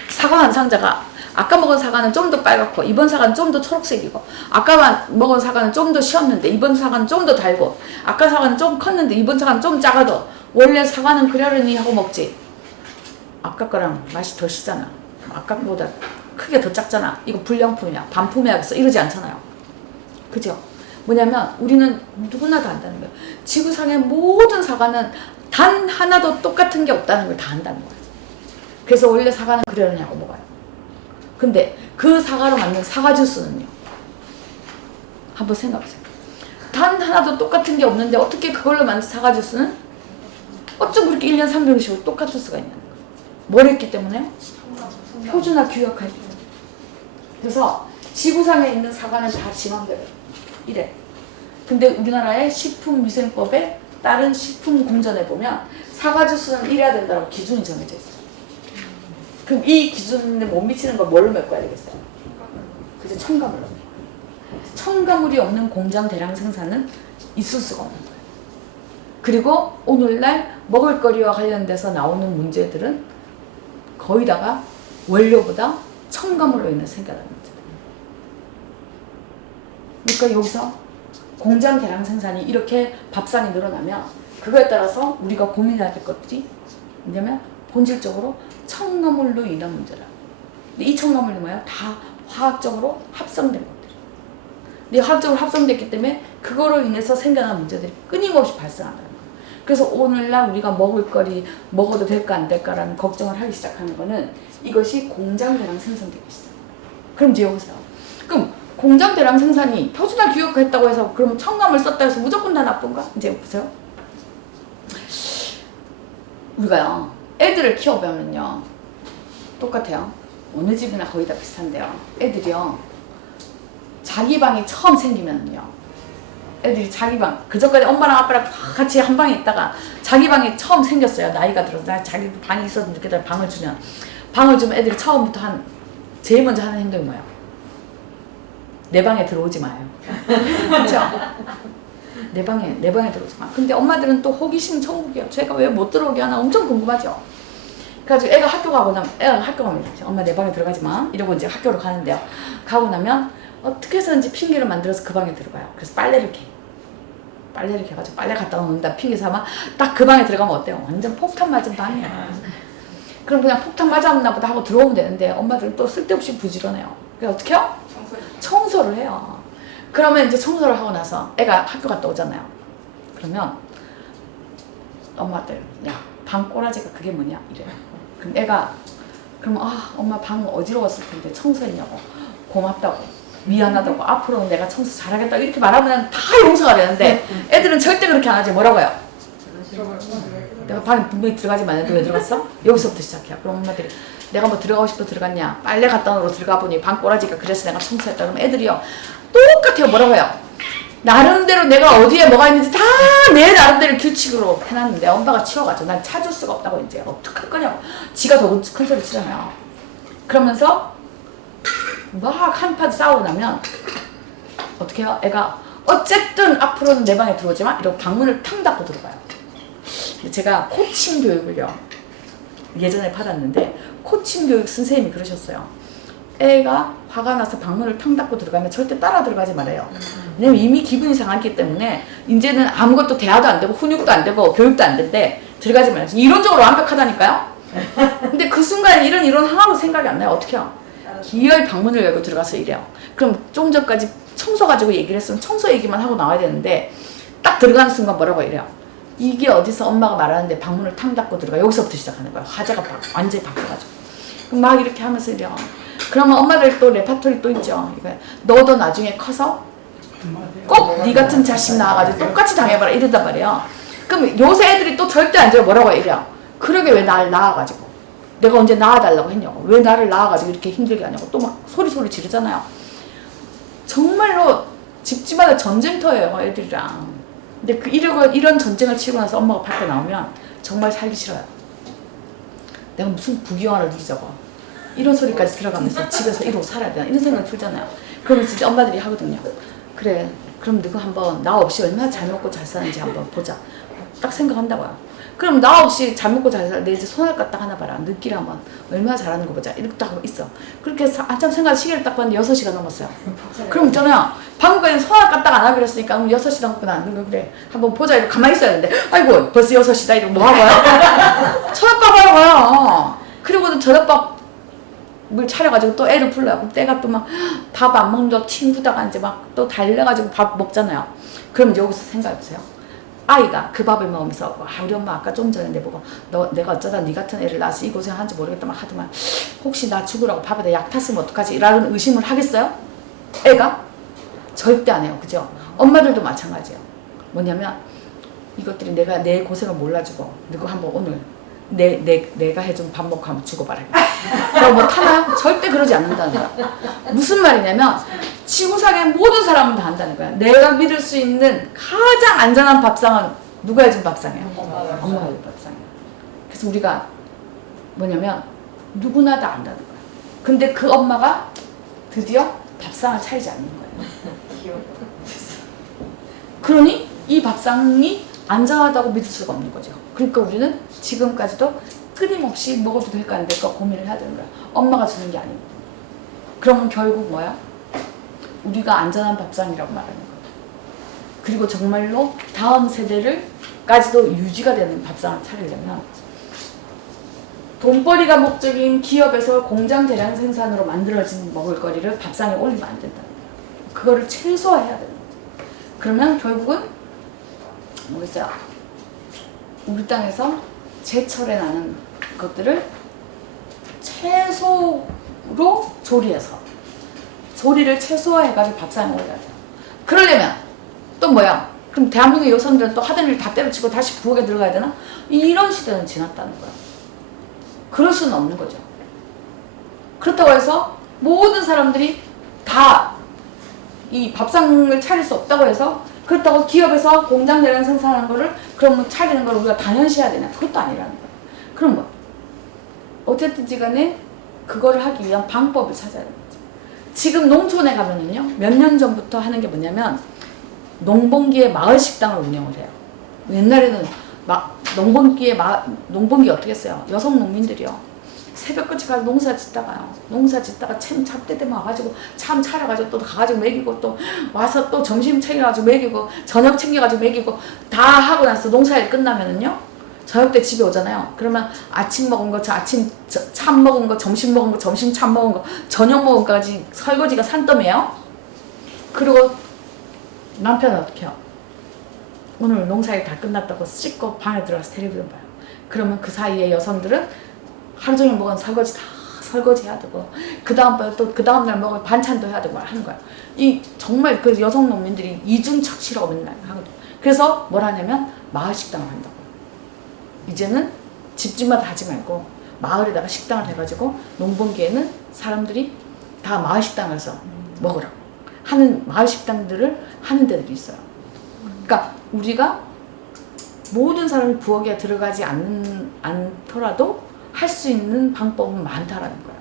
사과 한 상자가 아까 먹은 사과는 좀 더 빨갛고 이번 사과는 좀 더 초록색이고 아까 먹은 사과는 좀 더 쉬었는데 이번 사과는 좀 더 달고 아까 사과는 좀 컸는데 이번 사과는 좀 작아도 원래 사과는 그러려니 하고 먹지. 아까 거랑 맛이 더 시잖아. 아까 거보다 크게 더 작잖아. 이거 불량품이야. 반품해야겠어. 이러지 않잖아요. 그죠? 뭐냐면 우리는 누구나 다 안다는 거예요. 지구상의 모든 사과는 단 하나도 똑같은 게 없다는 걸 다 안다는 거예요. 그래서 원래 사과는 그러려냐고 먹어요. 근데 그 사과로 만든 사과 주스는요. 한번 생각해보세요. 단 하나도 똑같은 게 없는데 어떻게 그걸로 만든 사과 주스는 어쩜 그렇게 1년 365일 똑같을 수가 있냐는 거예요. 뭘 했기 때문에요? 표준화 규격화했기 때문에. 그래서 지구상에 있는 사과는 다 지맘대로 이래. 근데 우리나라의 식품위생법에 따른 식품공전에 보면 사과 주스는 이래야 된다고 기준이 정해져 있어요. 그럼 이 기준에 못 미치는 걸 뭘로 메꿔야 되겠어요? 그래서 첨가물로. 첨가물이 없는 공장 대량 생산은 있을 수가 없는 거예요. 그리고 오늘날 먹을거리와 관련돼서 나오는 문제들은 거의 다가 원료보다 첨가물로 인해 생겨나는 문제들. 그러니까 여기서 공장 대량 생산이 이렇게 밥상이 늘어나면 그거에 따라서 우리가 고민해야 될 것들이 뭐냐면 본질적으로 첨가물로 인한 문제라. 근데 이 첨가물이 뭐야? 다 화학적으로 합성된 것들. 근데 화학적으로 합성됐기 때문에 그거로 인해서 생겨난 문제들이 끊임없이 발생한다는 거예요. 그래서 오늘날 우리가 먹을 거리 먹어도 될까 안 될까라는 걱정을 하기 시작하는 거는 이것이 공장 대량 생산되기 시작. 그럼 이제 여보세요. 그럼 공장 대량 생산이 표준화 규격했다고 해서 그럼 첨가물 썼다 해서 무조건 다 나쁜가? 이제 보세요. 우리가요 애들을 키워보면요 똑같아요. 어느 집이나 거의 다 비슷한데요. 애들이요 자기 방이 처음 생기면요 애들이 자기 방 그전까지 엄마랑 아빠랑 같이 한 방에 있다가 자기 방이 처음 생겼어요. 나이가 들어서 나 자기 방이 있었으면 좋겠다. 방을 주면 애들이 처음부터 제일 먼저 하는 행동이 뭐예요? 내 방에 들어오지 마요. 그렇죠? 내 방에 들어오지 마. 근데 엄마들은 또 호기심 천국이에요. 제가 왜 못 들어오게 하나 엄청 궁금하죠. 그래가지고 애가 학교 가면 엄마 내 방에 들어가지 마 이러고 이제 학교로 가는데요. 가고 나면 어떻게 해서든지 핑계를 만들어서 그 방에 들어가요. 그래서 빨래를 해가지고 빨래 갖다 놓는다 핑계 삼아 딱 그 방에 들어가면 어때요? 완전 폭탄 맞은 방이야. 그럼 그냥 폭탄 맞았나 보다 하고 들어오면 되는데 엄마들은 또 쓸데없이 부지런해요. 그래서 어떻게 해요? 청소를 해요. 그러면 이제 청소를 하고 나서 애가 학교 갔다 오잖아요. 그러면 엄마들 야 방 꼬라지가 그게 뭐냐 이래요. 그럼 애가 그러면 엄마 방 어지러웠을 텐데 청소했냐고 고맙다고 미안하다고 앞으로는 내가 청소 잘하겠다 이렇게 말하면 다 용서가 되는데 애들은 절대 그렇게 안 하지. 뭐라고요? 내가 방에 분명히 들어가지 말랬는데 왜 들어갔어? 여기서부터 시작해요. 그럼 엄마들이 내가 뭐 들어가고 싶어 들어갔냐? 빨래 갖다 놓으러 들어가 보니 방 꼬라지가 그래서 내가 청소했다. 그러면 애들이요 똑같아요. 뭐라고 해요? 나름대로 내가 어디에 뭐가 있는지 다 내 나름대로 규칙으로 해놨는데 엄마가 치워가지고 난 찾을 수가 없다고 이제 어떡할 거냐고 지가 더 큰 소리 치잖아요. 그러면서 막 한판 싸우고 나면 어떻게 해요? 애가 어쨌든 앞으로는 내 방에 들어오지 마 이러고 방문을 탕 닫고 들어가요. 제가 코칭 교육을요 예전에 받았는데 코칭 교육 선생님이 그러셨어요. 애가 화가 나서 방문을 탕 닫고 들어가면 절대 따라 들어가지 말아요. 왜냐면 이미 기분이 상했기 때문에 이제는 아무것도 대화도 안 되고 훈육도 안 되고 교육도 안 된대. 들어가지 말아요. 이론적으로 완벽하다니까요. 근데 그 순간 이런 하나도 생각이 안 나요. 어떻게 해요? 기어이 방문을 열고 들어가서 이래요. 그럼 좀 전까지 청소 가지고 얘기를 했으면 청소 얘기만 하고 나와야 되는데 딱 들어가는 순간 뭐라고 이래요? 이게 어디서 엄마가 말하는데 방문을 탕 닫고 들어가. 여기서부터 시작하는 거예요. 화제가 완전히 바뀌어가지고. 그럼 막 이렇게 하면서 이래요. 그러면 엄마들 또 레파토리 또 있죠. 너도 나중에 커서 꼭 네 같은 자식 낳아가지고 똑같이 당해봐라 이런단 말이에요. 그럼 요새 애들이 또 절대 안 줘요. 뭐라고 이래요? 그러게 왜 나를 낳아가지고 내가 언제 낳아달라고 했냐고 왜 나를 낳아가지고 이렇게 힘들게 하냐고 또 막 소리 지르잖아요. 정말로 집집마다 전쟁터예요 애들이랑. 근데 이런 전쟁을 치고 나서 엄마가 밖에 나오면 정말 살기 싫어요. 내가 무슨 부귀영화를 누리자고 이런 소리까지 들어가면서 집에서 이러고 살아야 되나 이런 생각이 들잖아요. 그러면서 이제 엄마들이 하거든요. 그래 그럼 너가 한번 나 없이 얼마나 잘 먹고 잘 사는지 한번 보자 딱 생각한다고요. 그럼 나 없이 잘 먹고 잘 살 내 이제 손을 딱 하나 봐라. 늦기를 한번 얼마나 잘하는 거 보자 이렇게 딱 있어. 그렇게 한참 생각 시계를 딱 봤는데 6시가 넘었어요. 그럼 있잖아요. 방금까지 손을 까딱 안 하기로 했으니까 6시 넘구나. 그래 한번 보자 이러고 가만히 있어야 되는데 아이고 벌써 6시다 이러고 뭐 하고요? 저녁밥 하러 가요. 그리고는 저녁밥 물 차려가지고 또 애를 불러요. 그럼 때가 또 막 밥 안 먹는다고 튕구다가 이제 막 또 달려가지고 밥 먹잖아요. 그럼 이제 여기서 생각해보세요. 아이가 그 밥을 먹으면서 우리 엄마 아까 좀 전에 내보고 내가 어쩌다 네 같은 애를 낳아서 이 고생하는지 모르겠다 막 하더만 혹시 나 죽으라고 밥에다 약 탔으면 어떡하지? 라는 의심을 하겠어요? 애가? 절대 안 해요. 그죠? 엄마들도 마찬가지예요. 뭐냐면 이것들이 내 고생을 몰라주고 너가 한번 오늘 내가 해준 밥 먹고 한번 죽어봐라. 그럼 뭐 타나요? 절대 그러지 않는다는 거야. 무슨 말이냐면 지구상의 모든 사람은 다 한다는 거야. 내가 믿을 수 있는 가장 안전한 밥상은 누가 해준 밥상이에요? 엄마가 해준 밥상이에요. 그래서 우리가 뭐냐면 누구나 다 안다는 거야. 근데 그 엄마가 드디어 밥상을 차리지 않는 거예요. 그러니 이 밥상이 안전하다고 믿을 수가 없는 거죠. 그러니까 우리는 지금까지도 끊임없이 먹어도 될까 안 될까 고민을 해야 되는 거야. 엄마가 주는 게 아니고. 그러면 결국 뭐야? 우리가 안전한 밥상이라고 말하는 거야. 그리고 정말로 다음 세대를까지도 유지가 되는 밥상을 차리려면 돈벌이가 목적인 기업에서 공장 대량 생산으로 만들어진 먹을거리를 밥상에 올리면 안 된다. 그거를 최소화해야 되는 거죠. 그러면 결국은 뭐겠어요? 우리 땅에서 제철에 나는 것들을 채소로 조리해서 조리를 최소화해가지고 밥상에 올려야 돼요. 그러려면 또 뭐야? 그럼 대한민국 여성들은 또 하던 일 다 때려치고 다시 부엌에 들어가야 되나? 이런 시대는 지났다는 거야. 그럴 수는 없는 거죠. 그렇다고 해서 모든 사람들이 다 이 밥상을 차릴 수 없다고 해서 그렇다고 기업에서 공장 대량 생산하는 거를 그러면 차리는 걸 우리가 당연시해야 되냐? 그것도 아니라는 거야. 그럼 뭐? 어쨌든지 간에 그거를 하기 위한 방법을 찾아야 되는 거죠. 지금 농촌에 가면은요, 몇 년 전부터 하는 게 뭐냐면 농번기에 마을 식당을 운영을 해요. 옛날에는 농번기 어떻게 했어요? 여성 농민들이요. 새벽까지 가서 농사 짓다가 참 잡대 되면 와가지고 참 차려가지고 또 가가지고 먹이고 또 와서 또 점심 챙겨가지고 먹이고 저녁 챙겨가지고 먹이고 다 하고 나서 농사일 끝나면은요, 저녁 때 집에 오잖아요. 그러면 아침 먹은 거, 참 먹은 거, 점심 먹은 거, 점심 참 먹은 거, 저녁 먹은 거까지 설거지가 산더미예요. 그리고 남편은 어떻게 해요? 오늘 농사일 다 끝났다고 씻고 방에 들어가서 텔레비전 봐요. 그러면 그 사이에 여성들은 하루 종일 먹은 설거지 다 설거지해야 되고 그 다음번에 또 그 다음날 먹을 반찬도 해야 되고 하는 거야. 이 정말 그 여성 농민들이 이중척치라고 맨날 하거든. 그래서 뭘 하냐면 마을 식당을 한다고. 이제는 집집마다 하지 말고 마을에다가 식당을 해가지고 농번기에는 사람들이 다 마을 식당을 가서 먹으라고 하는 마을 식당들을 하는 데들이 있어요. 그러니까 우리가 모든 사람이 부엌에 들어가지 않더라도 할 수 있는 방법은 많다라는 거야.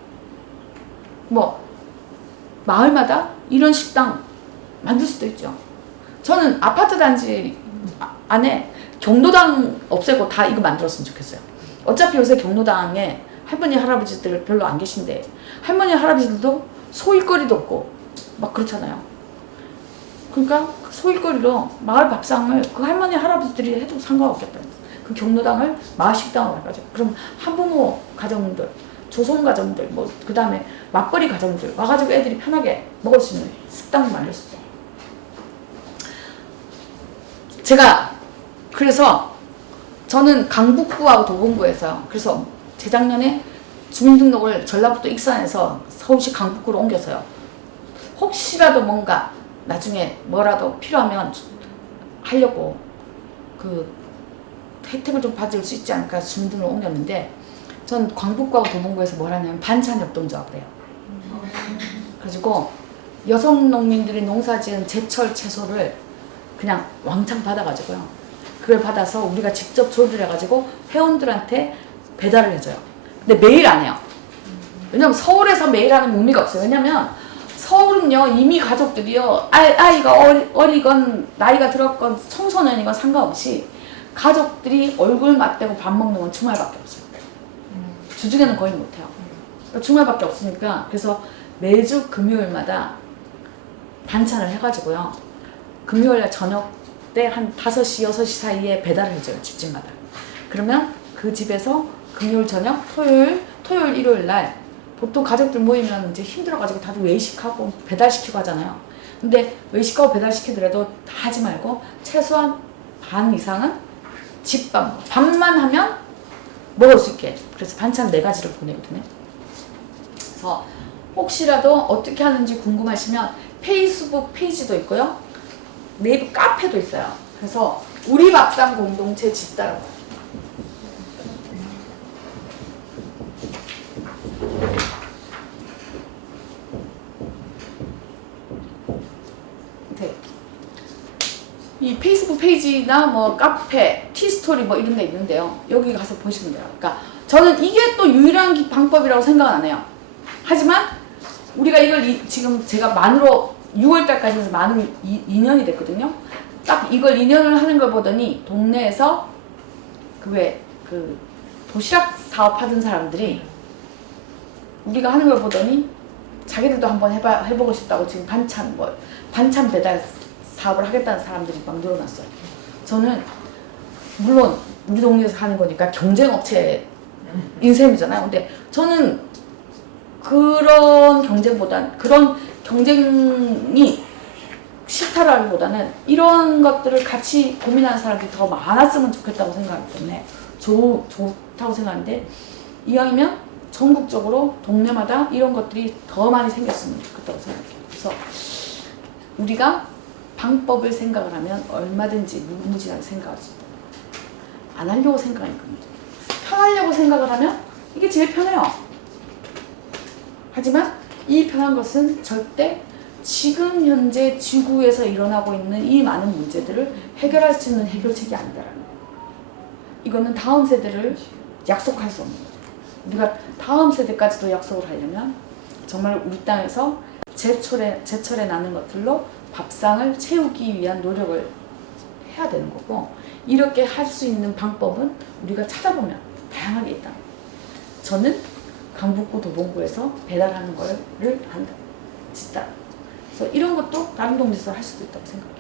뭐 마을마다 이런 식당 만들 수도 있죠. 저는 아파트 단지 안에 경로당 없애고 다 이거 만들었으면 좋겠어요. 어차피 요새 경로당에 할머니 할아버지들 별로 안 계신데 할머니 할아버지들도 소일거리도 없고 막 그렇잖아요. 그러니까 소일거리로 마을 밥상을 그 할머니 할아버지들이 해도 상관없겠다. 그 경로당을 마을 식당으로 해가지고 그럼 한부모 가정들, 조선 가정들, 뭐 그 다음에 맞벌이 가정들 와가지고 애들이 편하게 먹을 수 있는 식당을 만들 수 있어요. 제가 그래서 저는 강북구하고 도봉구에서요. 그래서 재작년에 주민등록을 전라북도 익산에서 서울시 강북구로 옮겼어요. 혹시라도 뭔가 나중에 뭐라도 필요하면 하려고 그 혜택을 좀 받을 수 있지 않을까 주민등록을 옮겼는데 전 광북구하고 도봉구에서 뭘 하냐면 반찬 협동조합을 해요. 그래가지고 여성 농민들이 농사지은 제철 채소를 그냥 왕창 받아가지고요. 그걸 받아서 우리가 직접 조리를 해가지고 회원들한테 배달을 해줘요. 근데 매일 안 해요. 왜냐면 서울에서 매일 하는 의미가 없어요. 왜냐면 서울은요 이미 가족들이요 아이가 어리건 나이가 들었건 청소년이건 상관없이 가족들이 얼굴 맞대고 밥 먹는 건 주말밖에 없어요. 주중에는 거의 못해요. 그러니까 주말밖에 없으니까 그래서 매주 금요일마다 반찬을 해가지고요. 금요일날 저녁 때 한 5시, 6시 사이에 배달을 해줘요. 집집마다. 그러면 그 집에서 금요일 저녁, 토요일, 일요일 날 보통 가족들 모이면 이제 힘들어가지고 다들 외식하고 배달시키고 하잖아요. 근데 외식하고 배달시키더라도 다 하지 말고 최소한 반 이상은 집밥, 밥만 하면 먹을 수 있게. 그래서 반찬 4가지를 보내거든요. 그래서 혹시라도 어떻게 하는지 궁금하시면 페이스북 페이지도 있고요. 네이버 카페도 있어요. 그래서 우리 밥상 공동체 집다라고. 네. 이 페이스북 페이지나 뭐 카페, 티스토리 뭐 이런 데 있는데요. 여기 가서 보시면 돼요. 그러니까 저는 이게 또 유일한 방법이라고 생각은 안 해요. 하지만 우리가 이걸 지금 제가 만으로 6월달까지 해서 만으로 2년이 됐거든요. 딱 이걸 2년을 하는 걸 보더니 동네에서 그 도시락 사업하던 사람들이 우리가 하는 걸 보더니 자기들도 한번 해보고 싶다고 지금 반찬 배달 사업을 하겠다는 사람들이 막 늘어났어요. 저는 물론 우리 동네에서 하는 거니까 경쟁업체 인셈이잖아요. 근데 저는 그런 경쟁보단 그런 경쟁이 싫다라기보다는 이런 것들을 같이 고민하는 사람들이 더 많았으면 좋겠다고 생각하기 때문에 좋다고 생각하는데 이왕이면 전국적으로 동네마다 이런 것들이 더 많이 생겼으면 좋겠다고 생각해요. 그래서 우리가 방법을 생각을 하면 얼마든지 무궁무진하게 생각할 수 있다. 안 하려고 생각하니까 편하려고 생각을 하면 이게 제일 편해요. 하지만 이 편한 것은 절대 지금 현재 지구에서 일어나고 있는 이 많은 문제들을 해결할 수 있는 해결책이 아니다라는 거예요. 이거는 다음 세대를 약속할 수 없는 거죠. 우리가 다음 세대까지도 약속을 하려면 정말 우리 땅에서 제철에 나는 것들로 밥상을 채우기 위한 노력을 해야 되는 거고, 이렇게 할 수 있는 방법은 우리가 찾아보면 다양하게 있다. 저는 강북구 도봉구에서 배달하는 거를 한다. 짓다. 그래서 이런 것도 다른 동네에서 할 수도 있다고 생각해요.